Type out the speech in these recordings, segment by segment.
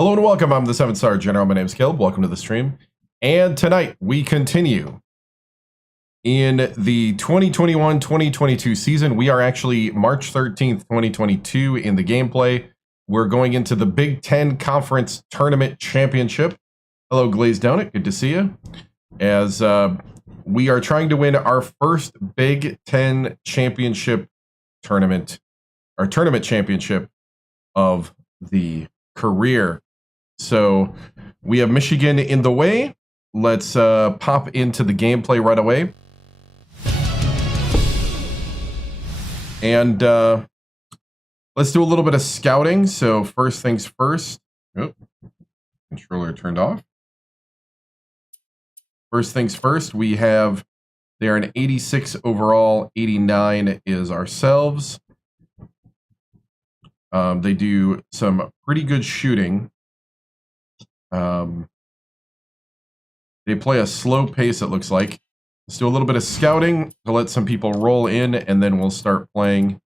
Hello and welcome. I'm the 7-star general. My name is Caleb. Welcome to the stream. And tonight we continue in the 2021-2022 season. We are actually March 13th, 2022 in the gameplay. We're going into the Big Ten Conference Tournament Championship. Hello, Glazed Donut. Good to see you. As we are trying to win our first Big Ten Championship tournament, our tournament championship of the career. So we have Michigan in the way. Let's pop into the gameplay right away. And let's do a little bit of scouting. So first things first. Oh, controller turned off. First things first, we have, they're an 86 overall, 89 is ourselves. They do some pretty good shooting. They play a slow pace, it looks like. Let's do a little bit of scouting to let some people roll in, and then we'll start playing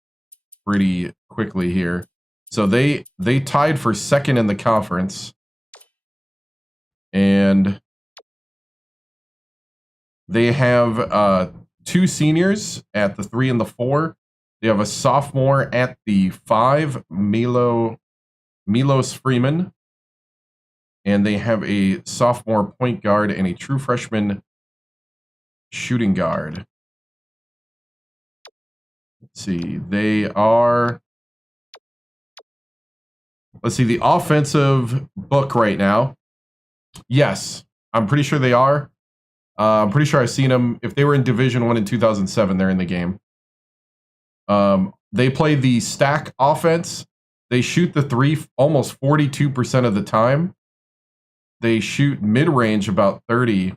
pretty quickly here. So they tied for second in the conference. And they have two seniors at the 3 and the 4. They have a sophomore at the 5, Milos Freeman. And they have a sophomore point guard and a true freshman shooting guard. Let's see. They are... Let's see. The offensive book right now. Yes. I'm pretty sure they are. I'm pretty sure I've seen them. If they were in Division I in 2007, they're in the game. They play the stack offense. They shoot the 3 almost 42% of the time. They shoot mid-range about 30.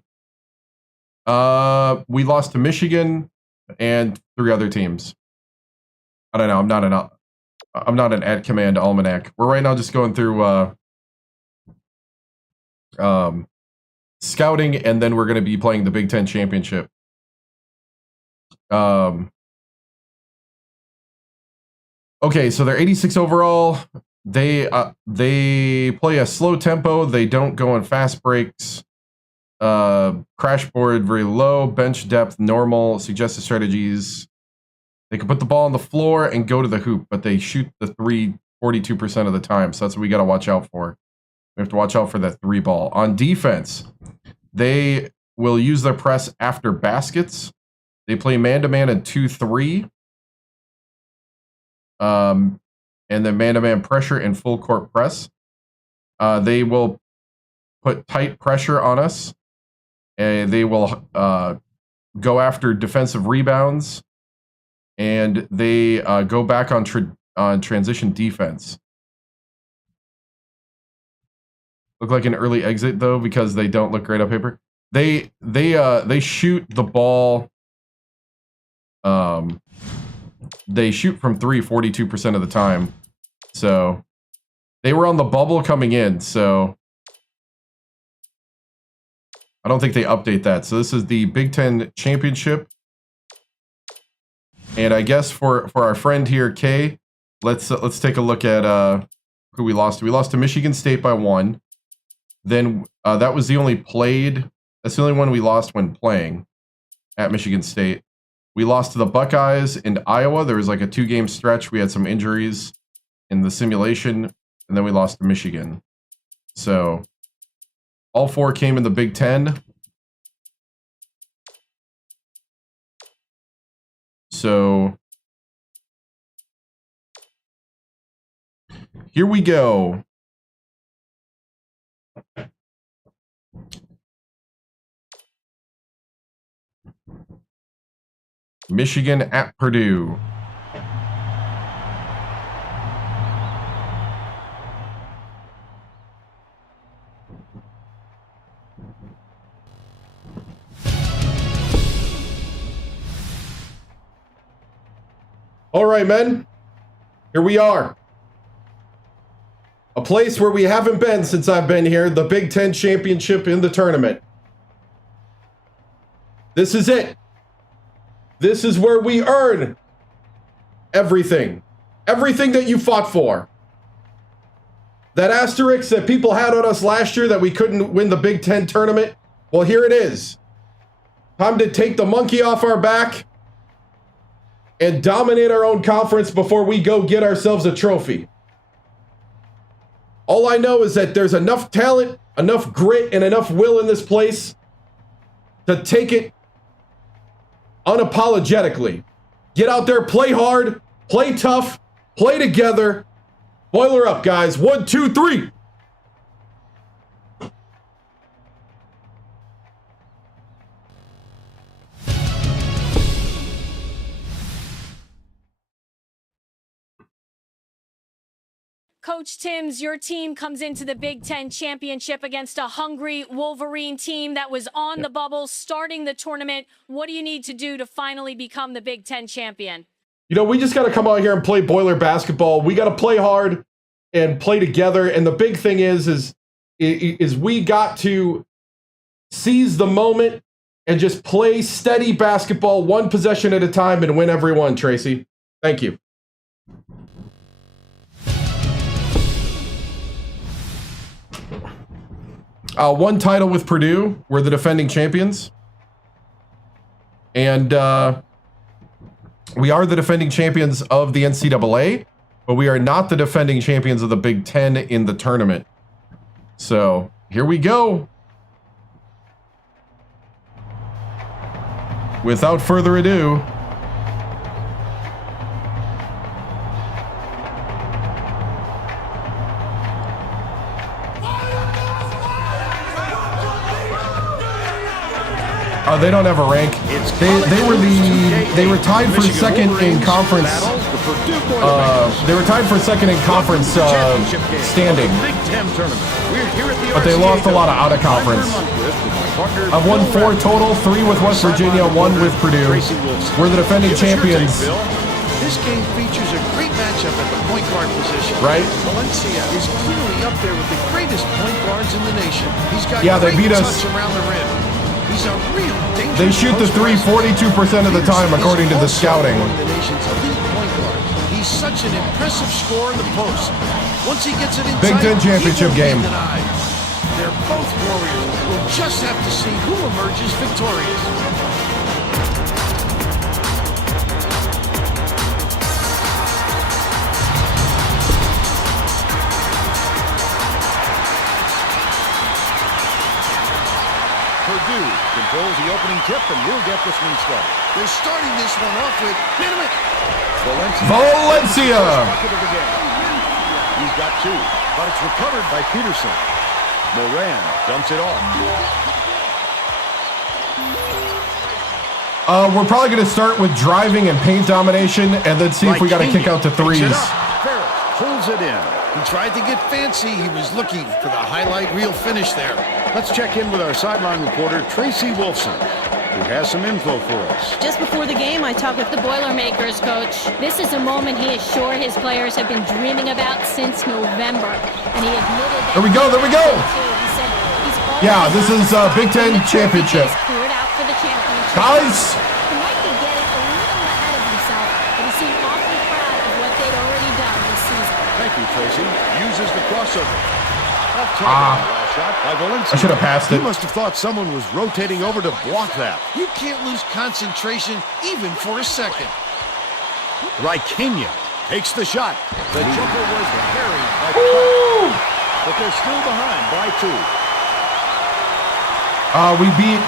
We lost to Michigan and 3 other teams. I don't know. I'm not an at command almanac. We're right now just going through scouting, and then we're going to be playing the Big Ten Championship. Okay, so they're 86 overall. They play a slow tempo. They don't go on fast breaks. Crash board very low. Bench depth normal. Suggested strategies. They can put the ball on the floor and go to the hoop, but they shoot the 3 42% of the time. So that's what we got to watch out for. We have to watch out for that 3 ball. On defense, they will use their press after baskets. They play man-to-man and 2-3. And then man-to-man pressure and full court press. They will put tight pressure on us. And they will go after defensive rebounds. And they go back on transition defense. Look like an early exit though, because they don't look great on paper. They shoot the ball. They shoot from 3 42% of the time. So they were on the bubble coming in, so I don't think they update that. So this is the Big Ten Championship. And I guess for our friend here, Kay, let's take a look at who we lost to. We lost to Michigan State by 1. Then that was the only played. That's the only one we lost when playing at Michigan State. We lost to the Buckeyes in Iowa. There was like a 2-game stretch. We had some injuries in the simulation, and then we lost to Michigan. So all 4 came in the Big Ten. So here we go. Michigan at Purdue. All right, men. Here we are. A place where we haven't been since I've been here, the Big Ten Championship in the tournament. This is it. This is where we earn everything. Everything that you fought for. That asterisk that people had on us last year that we couldn't win the Big Ten tournament, well, here it is. Time to take the monkey off our back and dominate our own conference before we go get ourselves a trophy. All I know is that there's enough talent, enough grit, and enough will in this place to take it unapologetically. Get out there, play hard, play tough, play together. Boiler up, guys. 1, 2, 3. Coach Timms, your team comes into the Big Ten championship against a hungry Wolverine team that was on the bubble starting the tournament. What do you need to do to finally become the Big Ten champion? You know, we just got to come out here and play Boiler basketball. We got to play hard and play together. And the big thing is we got to seize the moment and just play steady basketball, one possession at a time, and win every one, Tracy. Thank you. One title with Purdue. We're the defending champions. And we are the defending champions of the NCAA, but we are not the defending champions of the Big Ten in the tournament. So here we go. Without further ado, they don't have a rank. They were tied for second in conference. They were tied for second in conference standing, but they lost a lot of out of conference. I've won 4 total, 3 with West Virginia, 1 with Purdue. We're the defending champions. This game features a great matchup at the point guard position. Right? Valencia is clearly up there with the greatest point guards in the nation. He's got they beat us. touch around the rim. He's a real dangerous. They shoot the 3 42% of the time, according to the scouting. The nation's elite point guard. He's such an impressive scorer in the post. Once he gets it inside, Big Ten championship game. They're both warriors. We'll just have to see who emerges victorious. Purdue controls the opening tip and will get this one started. They're starting this one off with Valencia. Bucket of the game. He's got 2, but it's recovered by Peterson. Moran dumps it off. We're probably going to start with driving and paint domination, and then see if we got to kick out to threes. Ferris pulls it in. He tried to get fancy. He was looking for the highlight reel finish there. Let's check in with our sideline reporter, Tracy Wolfson, who has some info for us. Just before the game, I talked with the Boilermakers coach. This is a moment he is sure his players have been dreaming about since November. And he admitted that... There we go, there we go! He said he's Yeah, this is Big Ten championship. Cleared out for the championship. Guys! He might be getting a little ahead of himself, but he seemed awfully proud of what they'd already done this season. Thank you, Tracy. Uses the crossover. Shot by Valencia. I should have passed it. He must have thought someone was rotating over to block that. You can't lose concentration even for a second. Raikkonen takes the shot. The jumper was carried by Clark, but they're still behind by 2. We beat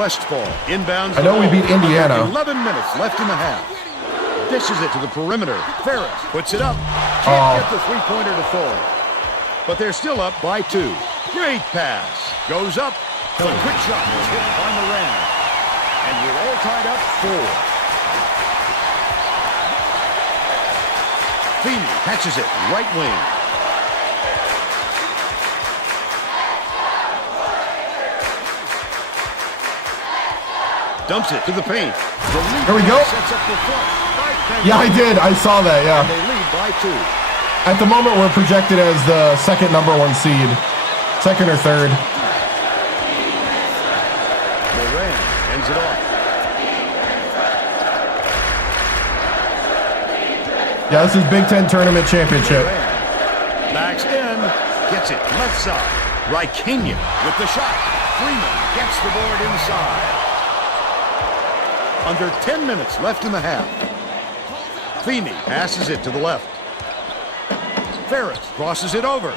Westfall inbounds. I know we beat Indiana. 11 minutes left in the half. Dishes it to the perimeter. Ferris puts it up. Can't get the three-pointer to fall. But they're still up by 2. Great pass. Goes up. The quick shot was hit by Moran. And we're all tied up 4. Feeney catches it. Right wing. Dumps it to the paint. There we go. Sets up the front. Yeah, I did. I saw that, yeah. They lead by 2. At the moment, we're projected as the second #1 seed. Second or third. Moran ends it off. Yeah, this is Big Ten Tournament Championship. Backs in, gets it left side. Rykania with the shot. Freeman gets the board inside. Under 10 minutes left in the half. Feeney passes it to the left. Ferris crosses it over.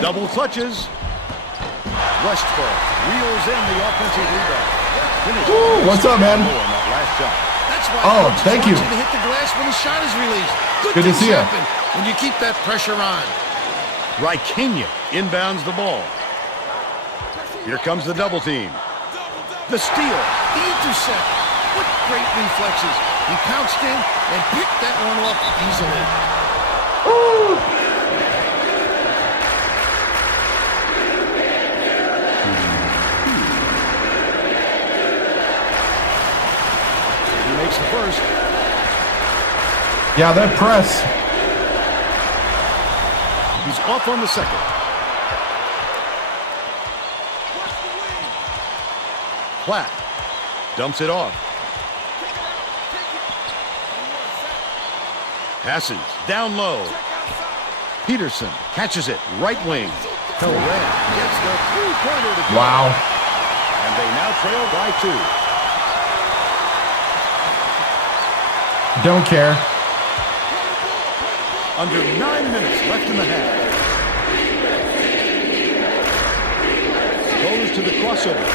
Double clutches. Westfall reels in the offensive rebound. Ooh, what's up, man? Last shot. That's why Thank you. to hit the glass when the shot is released. Good to see you. When you keep that pressure on. Rykania inbounds the ball. Here comes the double team. The steal. The intercept. What great reflexes. He pounced in and picked that one up easily. He makes the first. Yeah, that press. He's off on the second. Platt dumps it off. Passes down low. Peterson catches it right wing. Coran gets the three-pointer to go. Wow. And they now trail by 2. Don't care. Under 9 minutes left in the half. Goes to the crossover.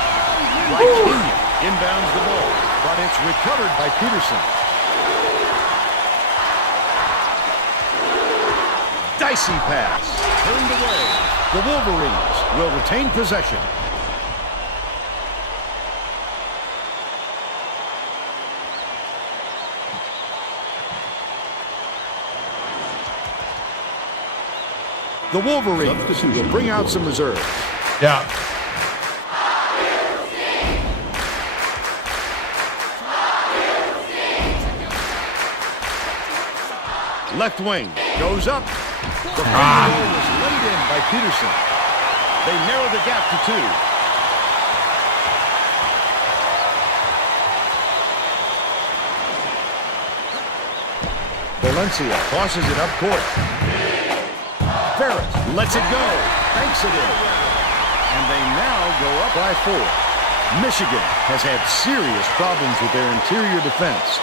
Rykania inbounds the ball, but it's recovered by Peterson. Dicey pass, turned away. The Wolverines will retain possession. The Wolverines will bring out some reserves. Yeah. Left wing goes up. The free throw was laid in by Peterson. They narrow the gap to 2. Valencia tosses it up court. Ferris lets it go. Banks it in. And they now go up by 4. Michigan has had serious problems with their interior defense.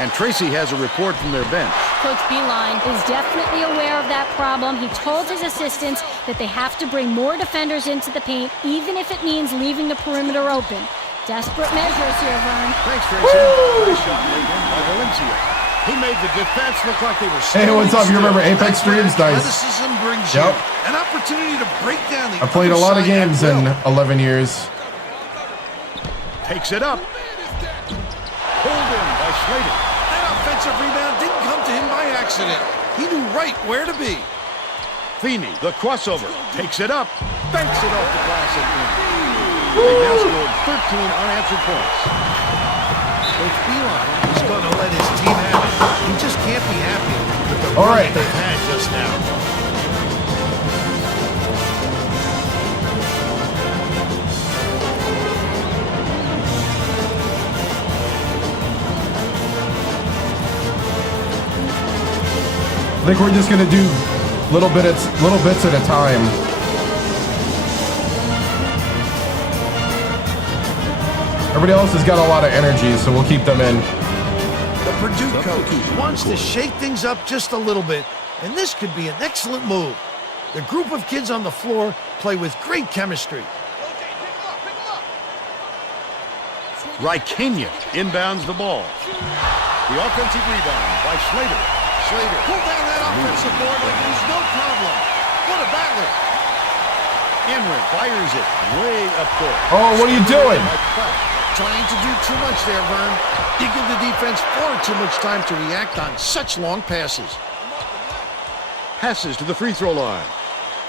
And Tracy has a report from their bench. Coach Beeline is definitely aware of that problem. He told his assistants that they have to bring more defenders into the paint, even if it means leaving the perimeter open. Desperate measures here, Vern. Thanks, Tracy. Nice shot laid in by Valencia. He made the defense look like they were Hey, what's up? You remember Apex Streams? Nice. Athleticism brings Yep. you an opportunity to break down the I played a lot of other side games at in will. 11 years. Takes it up. Pulled in by Slater. That offensive rebound didn't come to him by accident. He knew right where to be. Feeney, the crossover, takes it up, banks it off the glass and in. They now scored 13 unanswered points. Coach Beeline is going to let his team have it. He just can't be happy with the All run right. they've had just now. I think we're just gonna do little bits at a time. Everybody else has got a lot of energy, so we'll keep them in. The Purdue coach wants to shake things up just a little bit, and this could be an excellent move. The group of kids on the floor play with great chemistry. Rykania inbounds the ball. The offensive rebound by Slater. Slater. Pull down that offensive board like there's no problem. What a battler. Inman fires it way up court. Oh, what are you doing? Trying to do too much there, Vern. You give the defense far too much time to react on such long passes. Passes to the free throw line.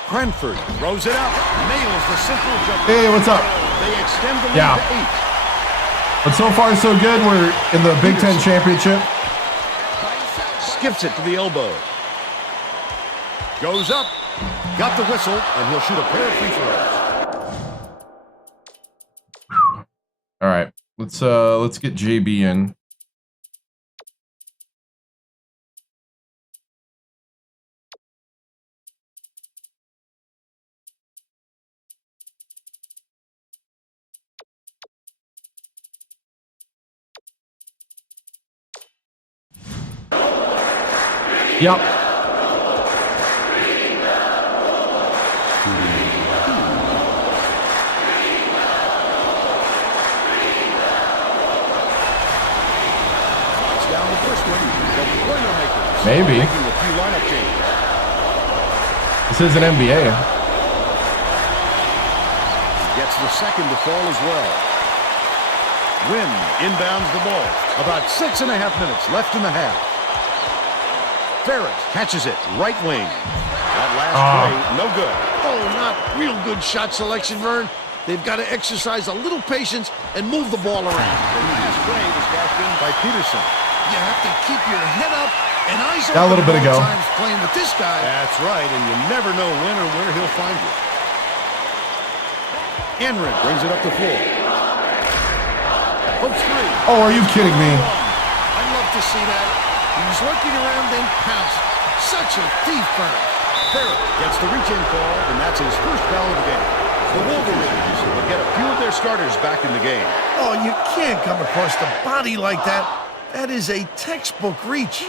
Cranford throws it out. Nails the simple jumper. Hey, what's up? They extend the lead Yeah. to 8. But so far, so good. We're in the Big Ten Championship. skips it to the elbow. Goes up. Got the whistle, and he'll shoot a pair of free throws. All right, let's get JB in. Yep. Down the first one, the Boilermakers. Maybe. Making a few lineup changes. This is an NBA. Gets the second to fall as well. Wynn inbounds the ball. About 6.5 minutes left in the half. Ferris catches it, right wing. That last play, no good. Oh, not real good shot selection, Vern. They've got to exercise a little patience and move the ball around. The last play was cashed in by Peterson. You have to keep your head up and eyes open Got a little bit at ago. all times playing with this guy. That's right, and you never know when or where he'll find you. Enright brings it up the floor. Hooks three. Oh, are you kidding me? I'd love to see that. He was lurking around, then pounced. Such a thief, Vern. Ferris gets the reach-in call, and that's his first foul of the game. The Wolverines will get a few of their starters back in the game. Oh, you can't come across the body like that. That is a textbook reach.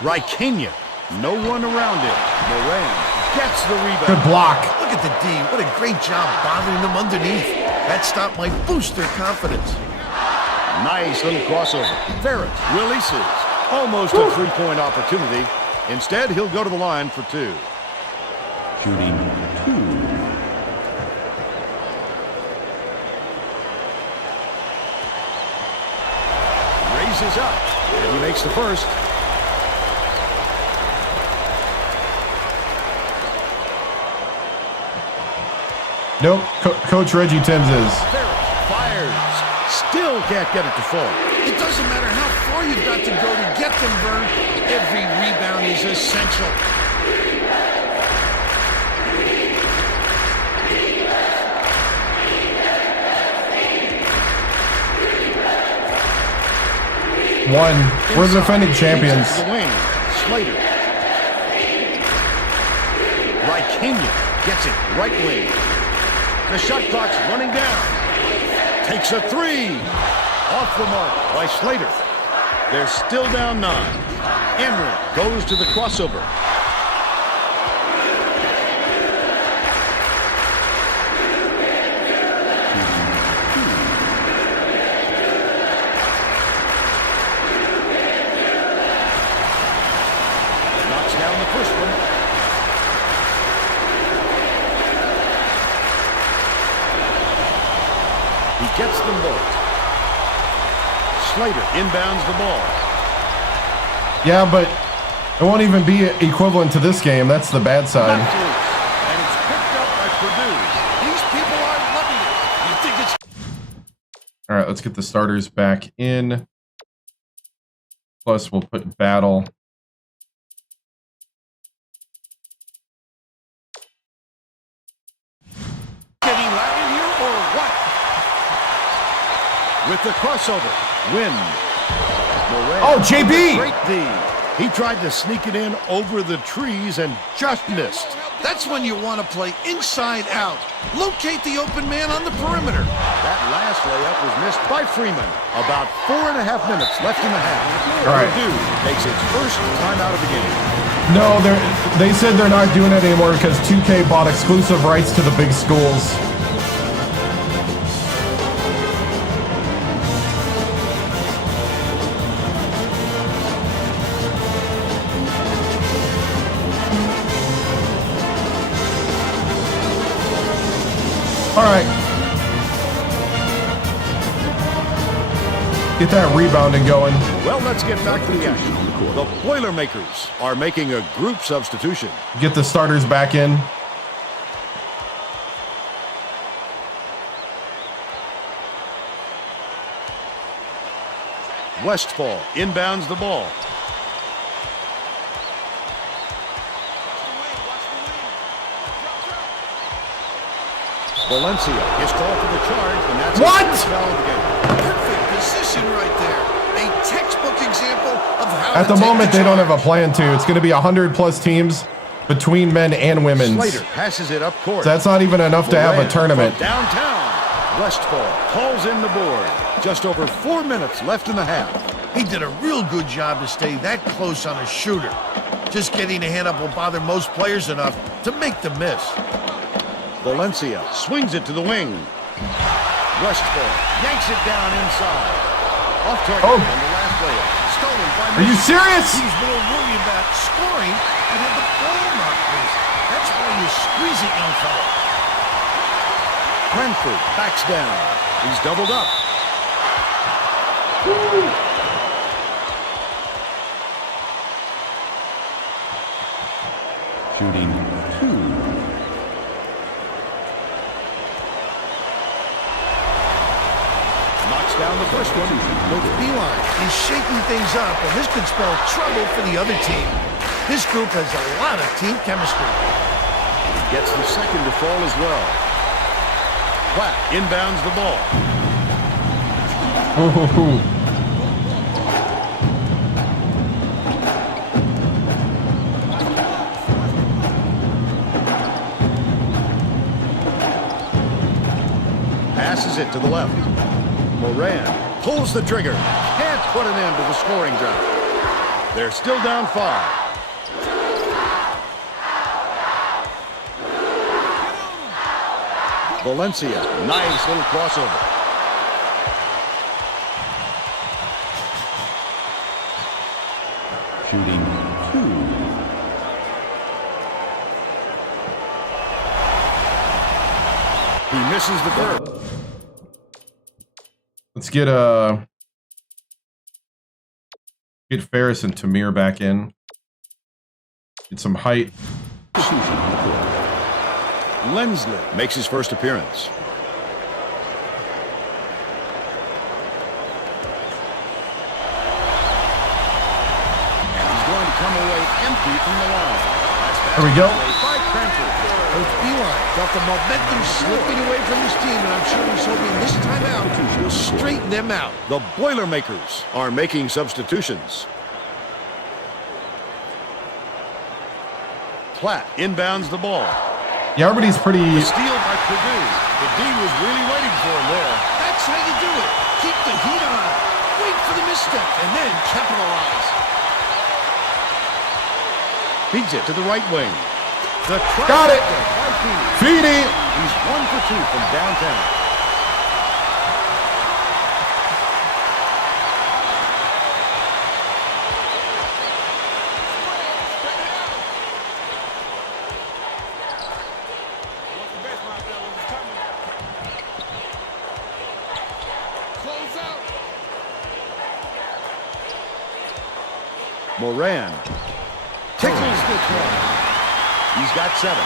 Raikkonen, no one around him. Moran gets the rebound. Good block. Look at the D. What a great job bothering them underneath. That stop might boost their confidence. Nice little crossover. Ferris releases. Almost a three-point opportunity. Instead, he'll go to the line for two. Shooting two. Raises up, and he makes the first. Nope. Coach Reggie TImms is. Ferris fires. Still can't get it to fall. It doesn't matter how far you've got to go to get them, Vern. Every rebound is essential. One. We're the defending champions. The wing. Slater. Raikkonen gets it. Right wing. The shot clock's running down. Takes a three. Off the mark by Slater. They're still down 9. Enright goes to the crossover. Knocks down the first one. He gets them both. Slater inbounds the ball. Yeah, but it won't even be equivalent to this game. That's the bad side. Knocked loose, and it's picked up by Purdue. These people are loving it. You think it's... All right, let's get the starters back in. Plus, we'll put Battle. Getting Latin here or what? With the crossover. Win. Moran. Oh, JB! Great D. He tried to sneak it in over the trees and just missed. That's when you want to play inside out. Locate the open man on the perimeter. That last layup was missed by Freeman. About 4.5 minutes left in the half. All right. Purdue takes its first time out of the game. No, they said they're not doing it anymore because 2K bought exclusive rights to the big schools. All right. Get that rebounding going. Well, let's get back to the action. The Boilermakers are making a group substitution. Get the starters back in. Westfall inbounds the ball. Valencia is called for the charge, and that's what? Perfect position right there. A textbook example of how At the moment, they don't have a plan to. It's going to be 100+ teams between men and women. Slater passes it up court. So that's not even enough to have a tournament. Downtown, Westfall calls in the board. Just over 4 minutes left in the half. He did a real good job to stay that close on a shooter. Just getting a hand up will bother most players enough to make them miss. Valencia swings it to the wing. Westfall yanks it down inside. Off target on the last layup. Stolen by Are you serious? He's more worried about scoring and have the ball not loose. That's why you squeeze it, young fella. Cranford backs down. He's doubled up. Shooting 2. Knocks down the first one. Coach Beeline is shaking things up, and this could spell trouble for the other team. This group has a lot of team chemistry. He gets the second to fall as well. Platt inbounds the ball. Passes it to the left. Moran pulls the trigger. Can't put an end to the scoring drought. They're still down 5. Valencia, nice little crossover. Shooting 2. He misses the curve. Let's get Ferris and Tamir back in. Get some height. Lensley makes his first appearance. And he's going to come away empty from the line. There we go. By Cranford. Coach Beeline felt the momentum slipping away from his team, and I'm sure he's hoping this time out will straighten them out. The Boilermakers are making substitutions. Platt inbounds the ball. Yeah, everybody's pretty. The steal by Purdue. The D was really waiting for him there. That's how you do it. Keep the heat on. Wait for the misstep, and then capitalize. Feeds it to the right wing. The Got it. Feedy. He's 1 for 2 from downtown. Moran tickles this one. He's got 7.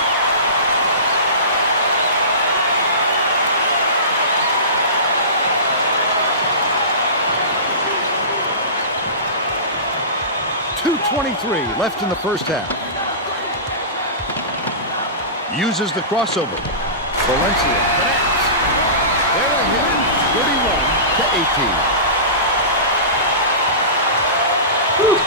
.223 left in the first half. Uses the crossover. Valencia connects. They're ahead 31 to 18. Whew.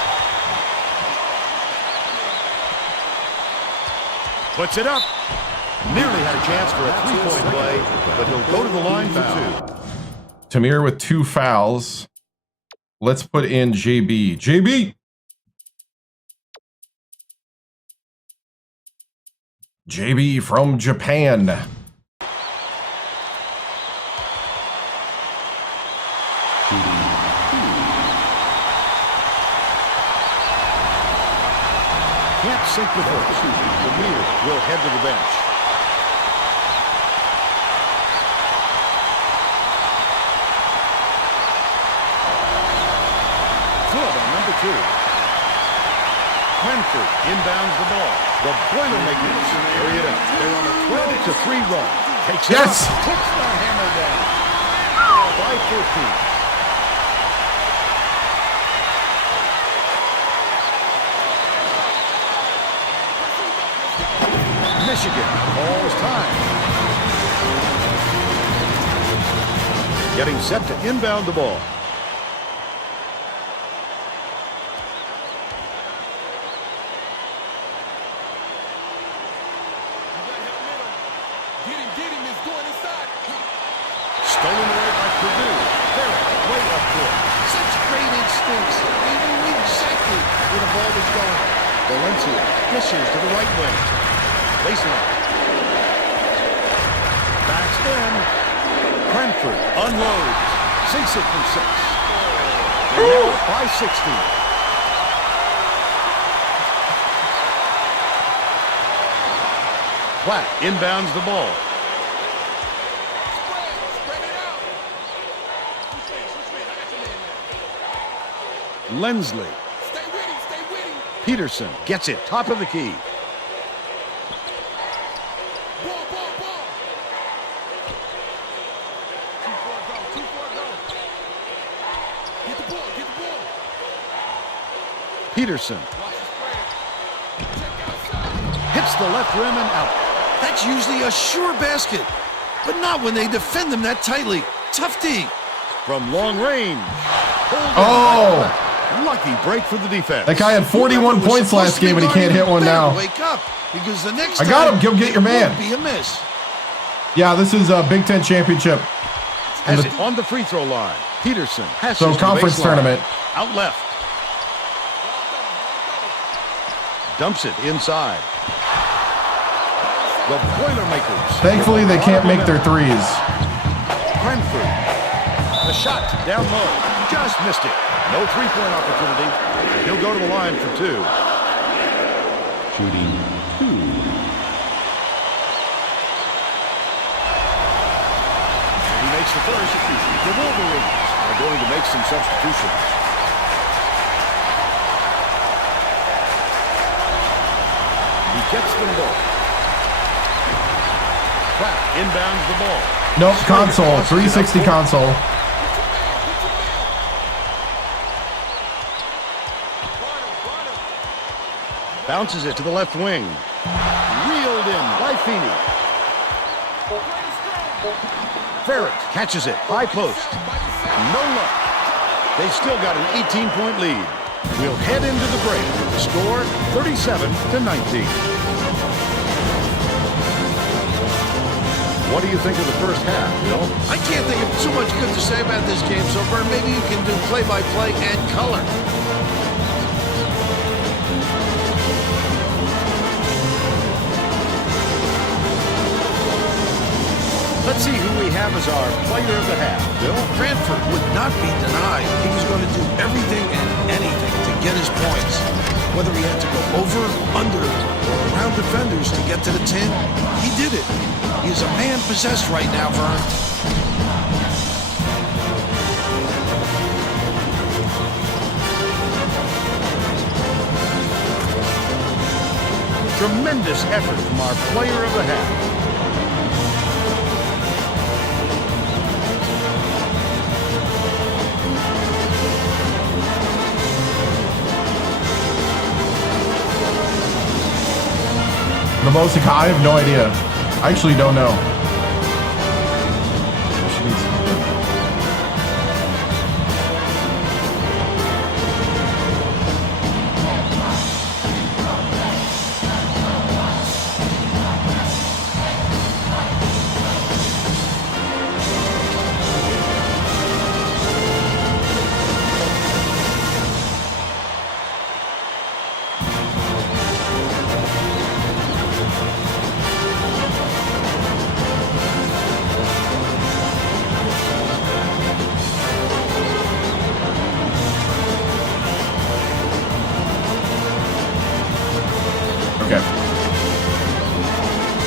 Puts it up. Nearly had a chance for a 3-point play, but he'll go to the line for 2. Tamir with 2 fouls. Let's put in JB. JB. JB from Japan. Can't sink the first. Demir will head to the bench. Good on number 2. Cranford inbounds the ball. The Boilermakers carry it up. They're on a 12-3 run. Takes it Yes. up. Puts the hammer down. By 14. getting set to inbound the ball. Stolen away by Purdue. Ferris, way up court. Such great instincts. He knew exactly where the ball was going. Valencia dishes to the right wing. Baseline. Backs in. Cranford unloads. Sinks it from 6. They're now up by 16. Platt inbounds the ball. Lensley. Peterson gets it, top of the key. Peterson hits the left rim and out. That's usually a sure basket, but not when they defend them that tightly. Tough D. From long range. Oh! Lucky break for the defense. That guy had 41 points last game and he can't hit one now. Wake up, because the next I got him. time Go get your man. won't be a miss. Yeah, this is a Big Ten championship. Has it on the free throw line. Peterson has So conference tournament. Out left. Dumps it inside. The Boilermakers. Thankfully, they can't make their threes. Cranford. The shot down low. Just missed it. No three-point opportunity. He'll go to the line for 2. Shooting 2. He makes the first. The Wolverines are going to make some substitutions. He gets them both. Platt inbounds the ball. Nope, console. 360 console. Bounces it to the left wing. Reeled in by Feeney. Ferret catches it. High post. No luck. They've still got an 18-point lead. We'll head into the break with the score 37-19. What do you think of the first half, Bill? I can't think of too much good to say about this game so far. Maybe you can do play-by-play and color. Let's see who we have as our player of the half, Bill. Cranford would not be denied. He was going to do everything and anything to get his points. Whether he had to go over, under, or around defenders to get to the 10, he did it. He is a man possessed right now, Vern. Tremendous effort from our player of the half. The most, I have no idea. I actually don't know. Okay.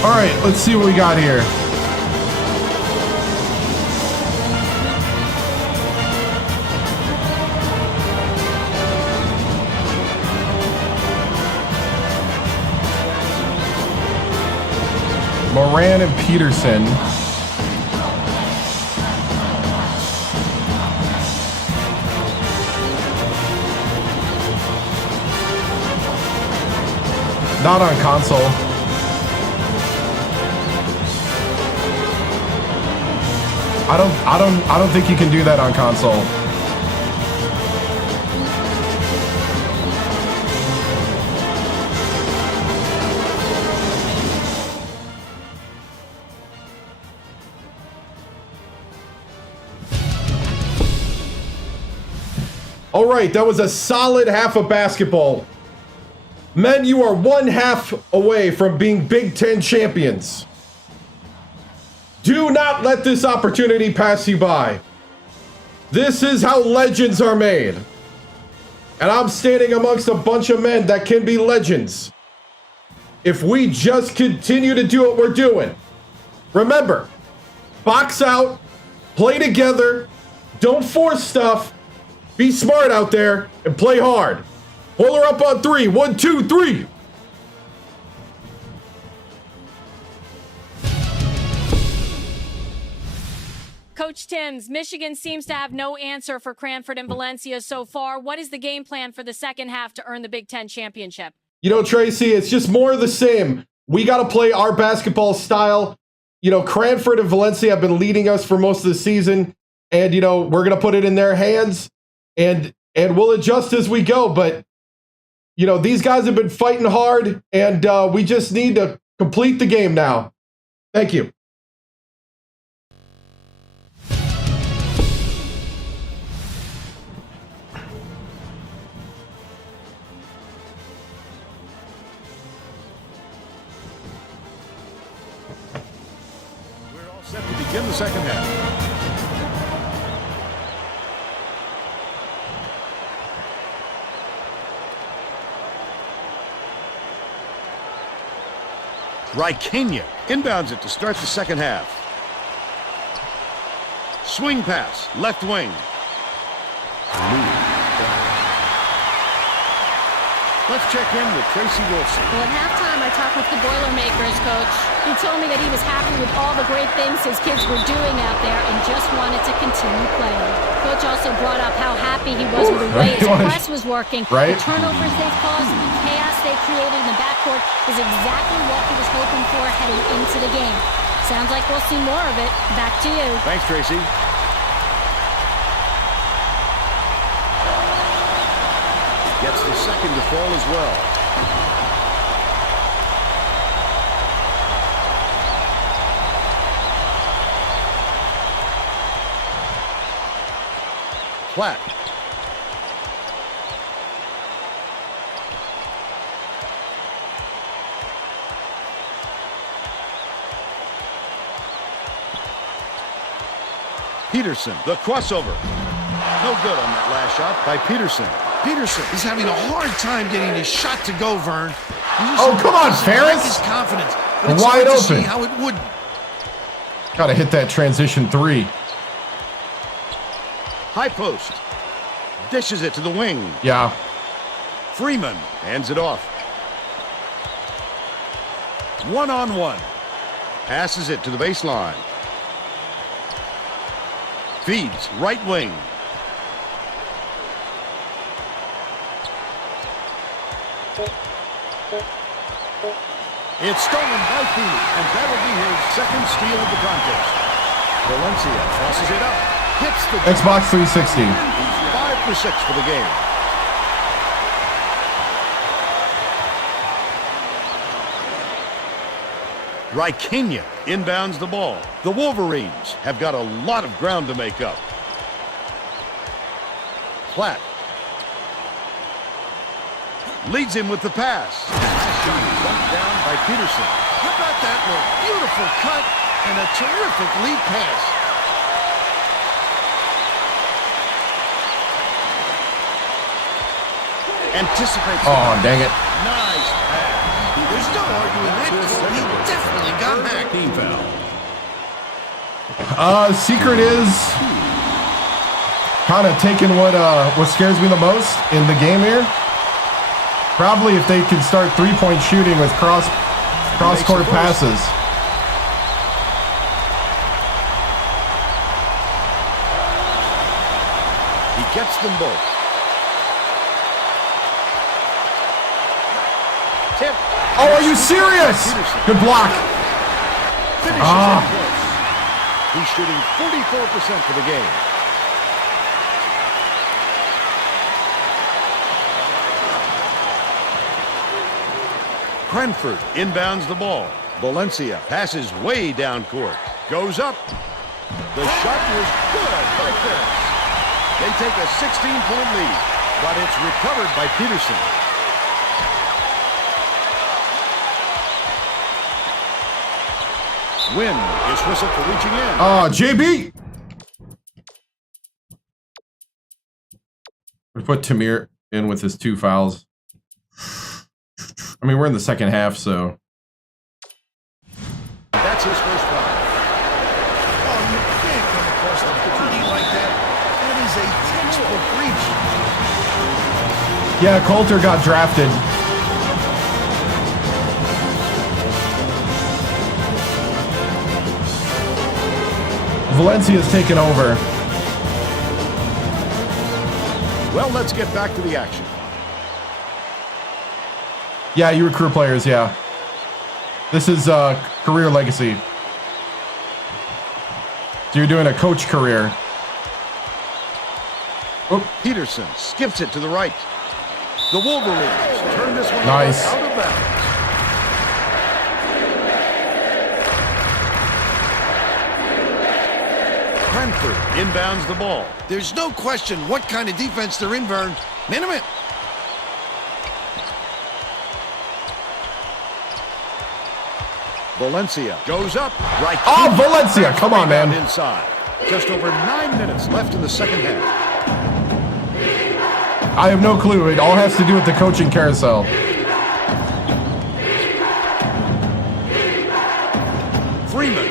All right, let's see what we got here. Moran and Peterson. Not on console. I don't think you can do that on console. All right, that was a solid half of basketball. Men, you are one half away from being Big Ten champions. Do not let this opportunity pass you by. This is how legends are made. And I'm standing amongst a bunch of men that can be legends. If we just continue to do what we're doing. Remember, box out, play together, don't force stuff, be smart out there, and play hard. Boiler up on 3. 1, 2, 3. Coach Timms, Michigan seems to have no answer for Cranford and Valencia so far. What is the game plan for the second half to earn the Big Ten championship? You know, Tracy, it's just more of the same. We got to play our basketball style. You know, Cranford and Valencia have been leading us for most of the season. And, you know, we're going to put it in their hands. And we'll adjust as we go. But, you know, these guys have been fighting hard. And we just need to complete the game now. Thank you. Set to begin the second half. Kenya inbounds it to start the second half. Swing pass, left wing. Let's check in with Tracy Wilson. Well, at halftime, I talked with the Boilermakers coach. He told me that he was happy with all the great things his kids were doing out there and just wanted to continue playing. Coach also brought up how happy he was with the way his press was working. Right? The turnovers they've caused, the chaos they created in the backcourt is exactly what he was hoping for heading into the game. Sounds like we'll see more of it. Back to you. Thanks, Tracy. Gets the second to fall as well. Platt. Peterson, the crossover. No good on that last shot by Peterson. Peterson is having a hard time getting his shot to go, Vern. Oh, come on, Ferris. His confidence, but it's Wide hard to open. see how it would. Gotta hit that transition 3. High post. Dishes it to the wing. Yeah. Freeman hands it off. One-on-one. Passes it to the baseline. Feeds right wing. It's stolen by Feeney, and that'll be his second steal of the contest. Valencia tosses it up. Hits the Xbox 360. He's 5 for 6 for the game. Kenya inbounds the ball. The Wolverines have got a lot of ground to make up. Platt leads him with the pass. Last shot bumped down by Peterson. How about that one? Beautiful cut and a terrific lead pass. Anticipates. Oh, dang it. Nice pass. There's no arguing that. He definitely got back. Team foul. Secret is kind of taking what scares me the most in the game here. Probably if they can start three-point shooting with cross-court passes. He gets them both. Tip. Oh, are you serious? Good block. Finishes in close. He's shooting 44% for the game. Cranford inbounds the ball. Valencia passes way down court. Goes up. The shot was good by Ferris. They take a 16-point lead, but it's recovered by Peterson. Win is whistled for reaching in. Oh, JB! We put Tamir in with his 2 fouls. I mean, we're in the second half, so. That's his first foul. Oh, you can't come across the body like that. That is a textbook reach. Yeah, Coulter got drafted. Valencia's taken over. Well, let's get back to the action. Yeah, you recruit players, yeah. This is career legacy. So you're doing a coach career. Oop. Peterson skips it to the right. The Wolverines turn this one Nice. out of bounds. Cranford inbounds the ball. There's no question what kind of defense they're in, Vern. Minute. Valencia goes up. Right. Oh, Valencia, come on, man. Inside. Just over 9 minutes left in the second half. I have no clue. It all has to do with the coaching carousel. Freeman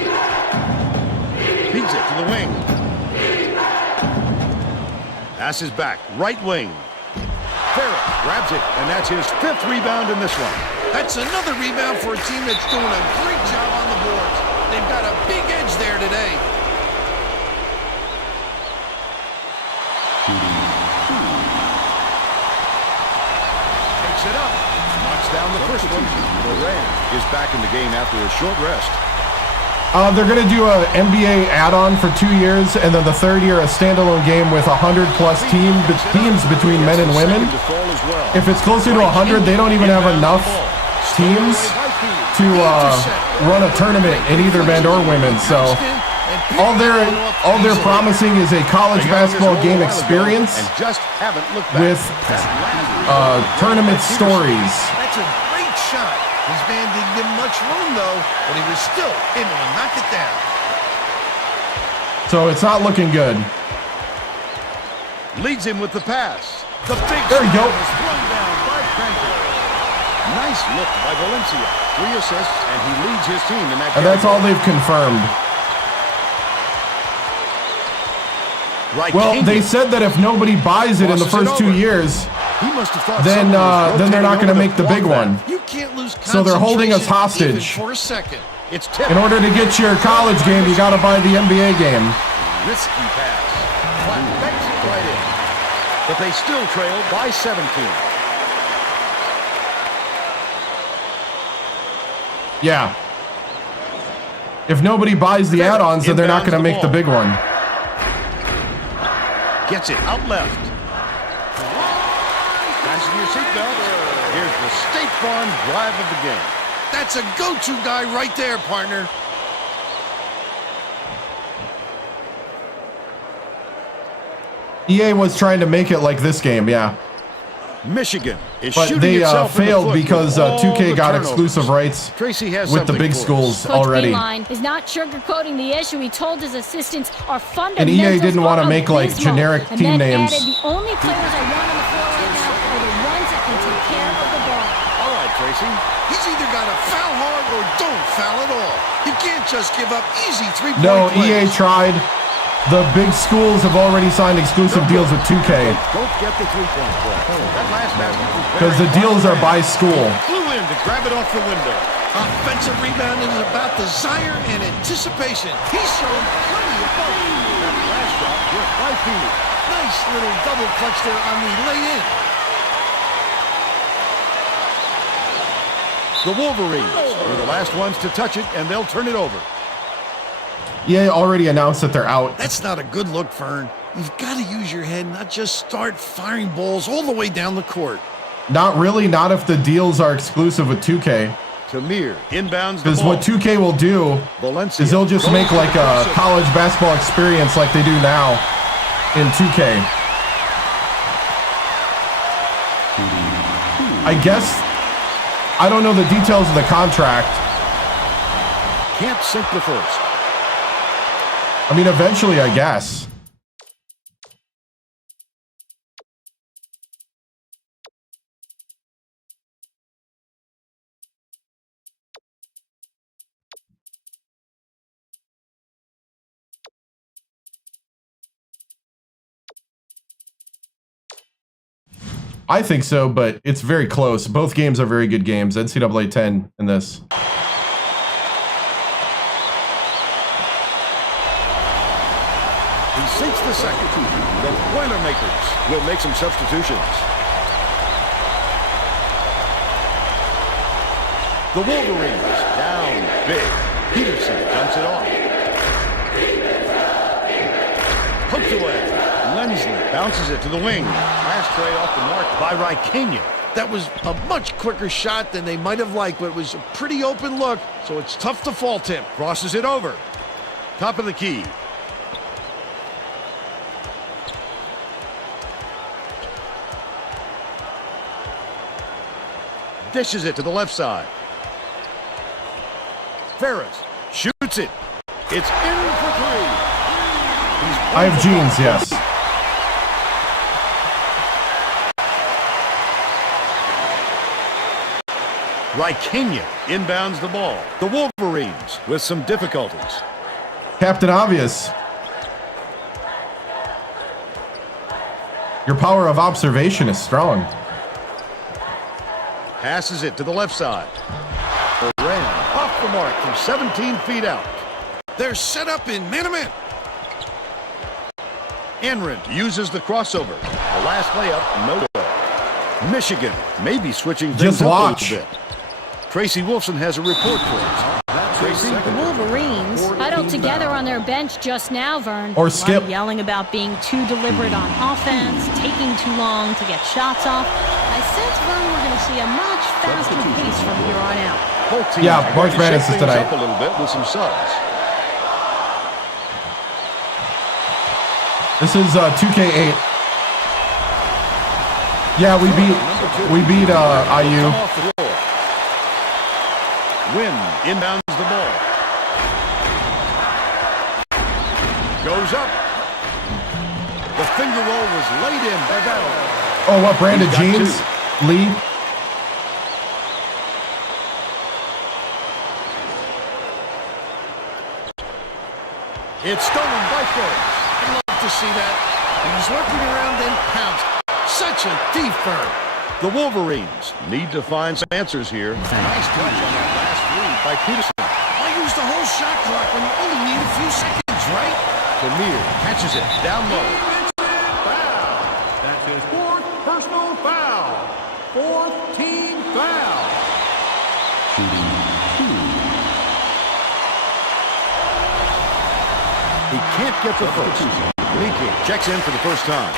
feeds it to the wing. Passes back, right wing. Ferris grabs it, and that's his 5th rebound in this one. That's another rebound for a team that's doing a great job on the boards. They've got a big edge there today. Takes it up. Knocks down the first one. Moran is back in the game after a short rest. They're going to do a NBA add-on for 2 years, and then the third year a standalone game with 100-plus teams between men and women. If it's closer to 100, they don't even have enough teams to run a tournament in either men or women. So all they're promising is a college basketball game experience with tournament stories. That's a great shot. His man didn't give him much room, though, but he was still able to knock it down. So it's not looking good. Leads him with the pass. The big there you go. is run down by Cranford. Nice look by Valencia. 3 assists, and he leads his team in that. And that's all they've confirmed. Right. Well, they said that if nobody buys it in the first 2 years, he must have thought then they're not going to make the big one. You can't lose so they're holding us concentration hostage. even for a second. It's tipped. In order to get your college game, you got to buy the NBA game. Risky pass. Banks it right in. But they still trail by 17. Yeah. If nobody buys the add-ons, then they're not going to make the big one. Gets it out left. Fasten your seatbelt. Here's the State Farm drive of the game. That's a go-to guy right there, partner. EA was trying to make it like this game, yeah. Michigan is but shooting they itself in the failed foot because with all 2K the got turnovers. exclusive rights Tracy has with the something big for us. schools Coach already. Bayline is not sugarcoating the issue. He told his assistants our And fundamentals EA didn't want to are make like abysmal. generic And team then names. added, the only players I want on the floor right now are the ones that can take care of the ball. All right, Tracy. He's either got to foul hard or don't foul at all. You can't just give up easy three-point No, plays. EA tried. The big schools have already signed exclusive deals with 2K Don't get the three-point play. That last basket was because the very deals are by school. flew in to grab it off the window. Offensive rebounding is about desire and anticipation. He's shown plenty of both. That last shot worked by Phoenix. Nice little double clutch there on the lay-in. The Wolverines were the last ones to touch it, and they'll turn it over. EA already announced that they're out. That's not a good look, Vern. You've got to use your head, not just start firing balls all the way down the court. Not really, not if the deals are exclusive with 2K. Tamir inbounds the Because ball. what 2K will do Valencia is they'll just goes make to like the a crossover. college basketball experience like they do now in 2K. I guess, I don't know the details of the contract. Can't sink the first. I mean, eventually, I guess. I think so, but it's very close. Both games are very good games. NCAA 10 in this. He sinks the second. The Boilermakers will make some substitutions. The Wolverines down big. Peterson dumps it off. Poked away. Lensley bounces it to the wing. Last tray off the mark by Raikkonen. That was a much quicker shot than they might have liked, but it was a pretty open look, so it's tough to fault him. Crosses it over. Top of the key. Dishes it to the left side. Ferris shoots it. It's in for three. I have jeans, yes. Raikkonen inbounds the ball. The Wolverines with some difficulties. Captain Obvious. Your power of observation is strong. Passes it to the left side. Moran off the mark from 17 feet out. They're set up in man-to-man. Enrand uses the crossover. The last layup, no good. Michigan may be switching things Just up watch. a little bit. Tracy Wolfson has a report for us. Tracy, The Wolverines huddled together on their bench just now, Vern. Or A lot skip. of yelling about being too deliberate on offense, taking too long to get shots off. I sense, Vern, we're going to see a much faster pace from here on out. both teams Yeah, are March going to Madness shake is things tonight. up a little bit with some subs. This is 2K8. Yeah, we beat IU. Off the floor. Wynn inbounds the ball. Goes up. The finger roll was laid in by Battle. Oh, what brand of He's got jeans? Lee? It's stolen by Ferris. I'd love to see that. He's working around then pounds. Such a thief, Vern. The Wolverines need to find some answers here. Nice touch on that last three by Peterson. Why use the whole shot clock when you only need a few seconds, right? Tamir catches it down low. That's his fourth personal foul. Fourth team foul. He can't get the first. Leaking checks in for the first time.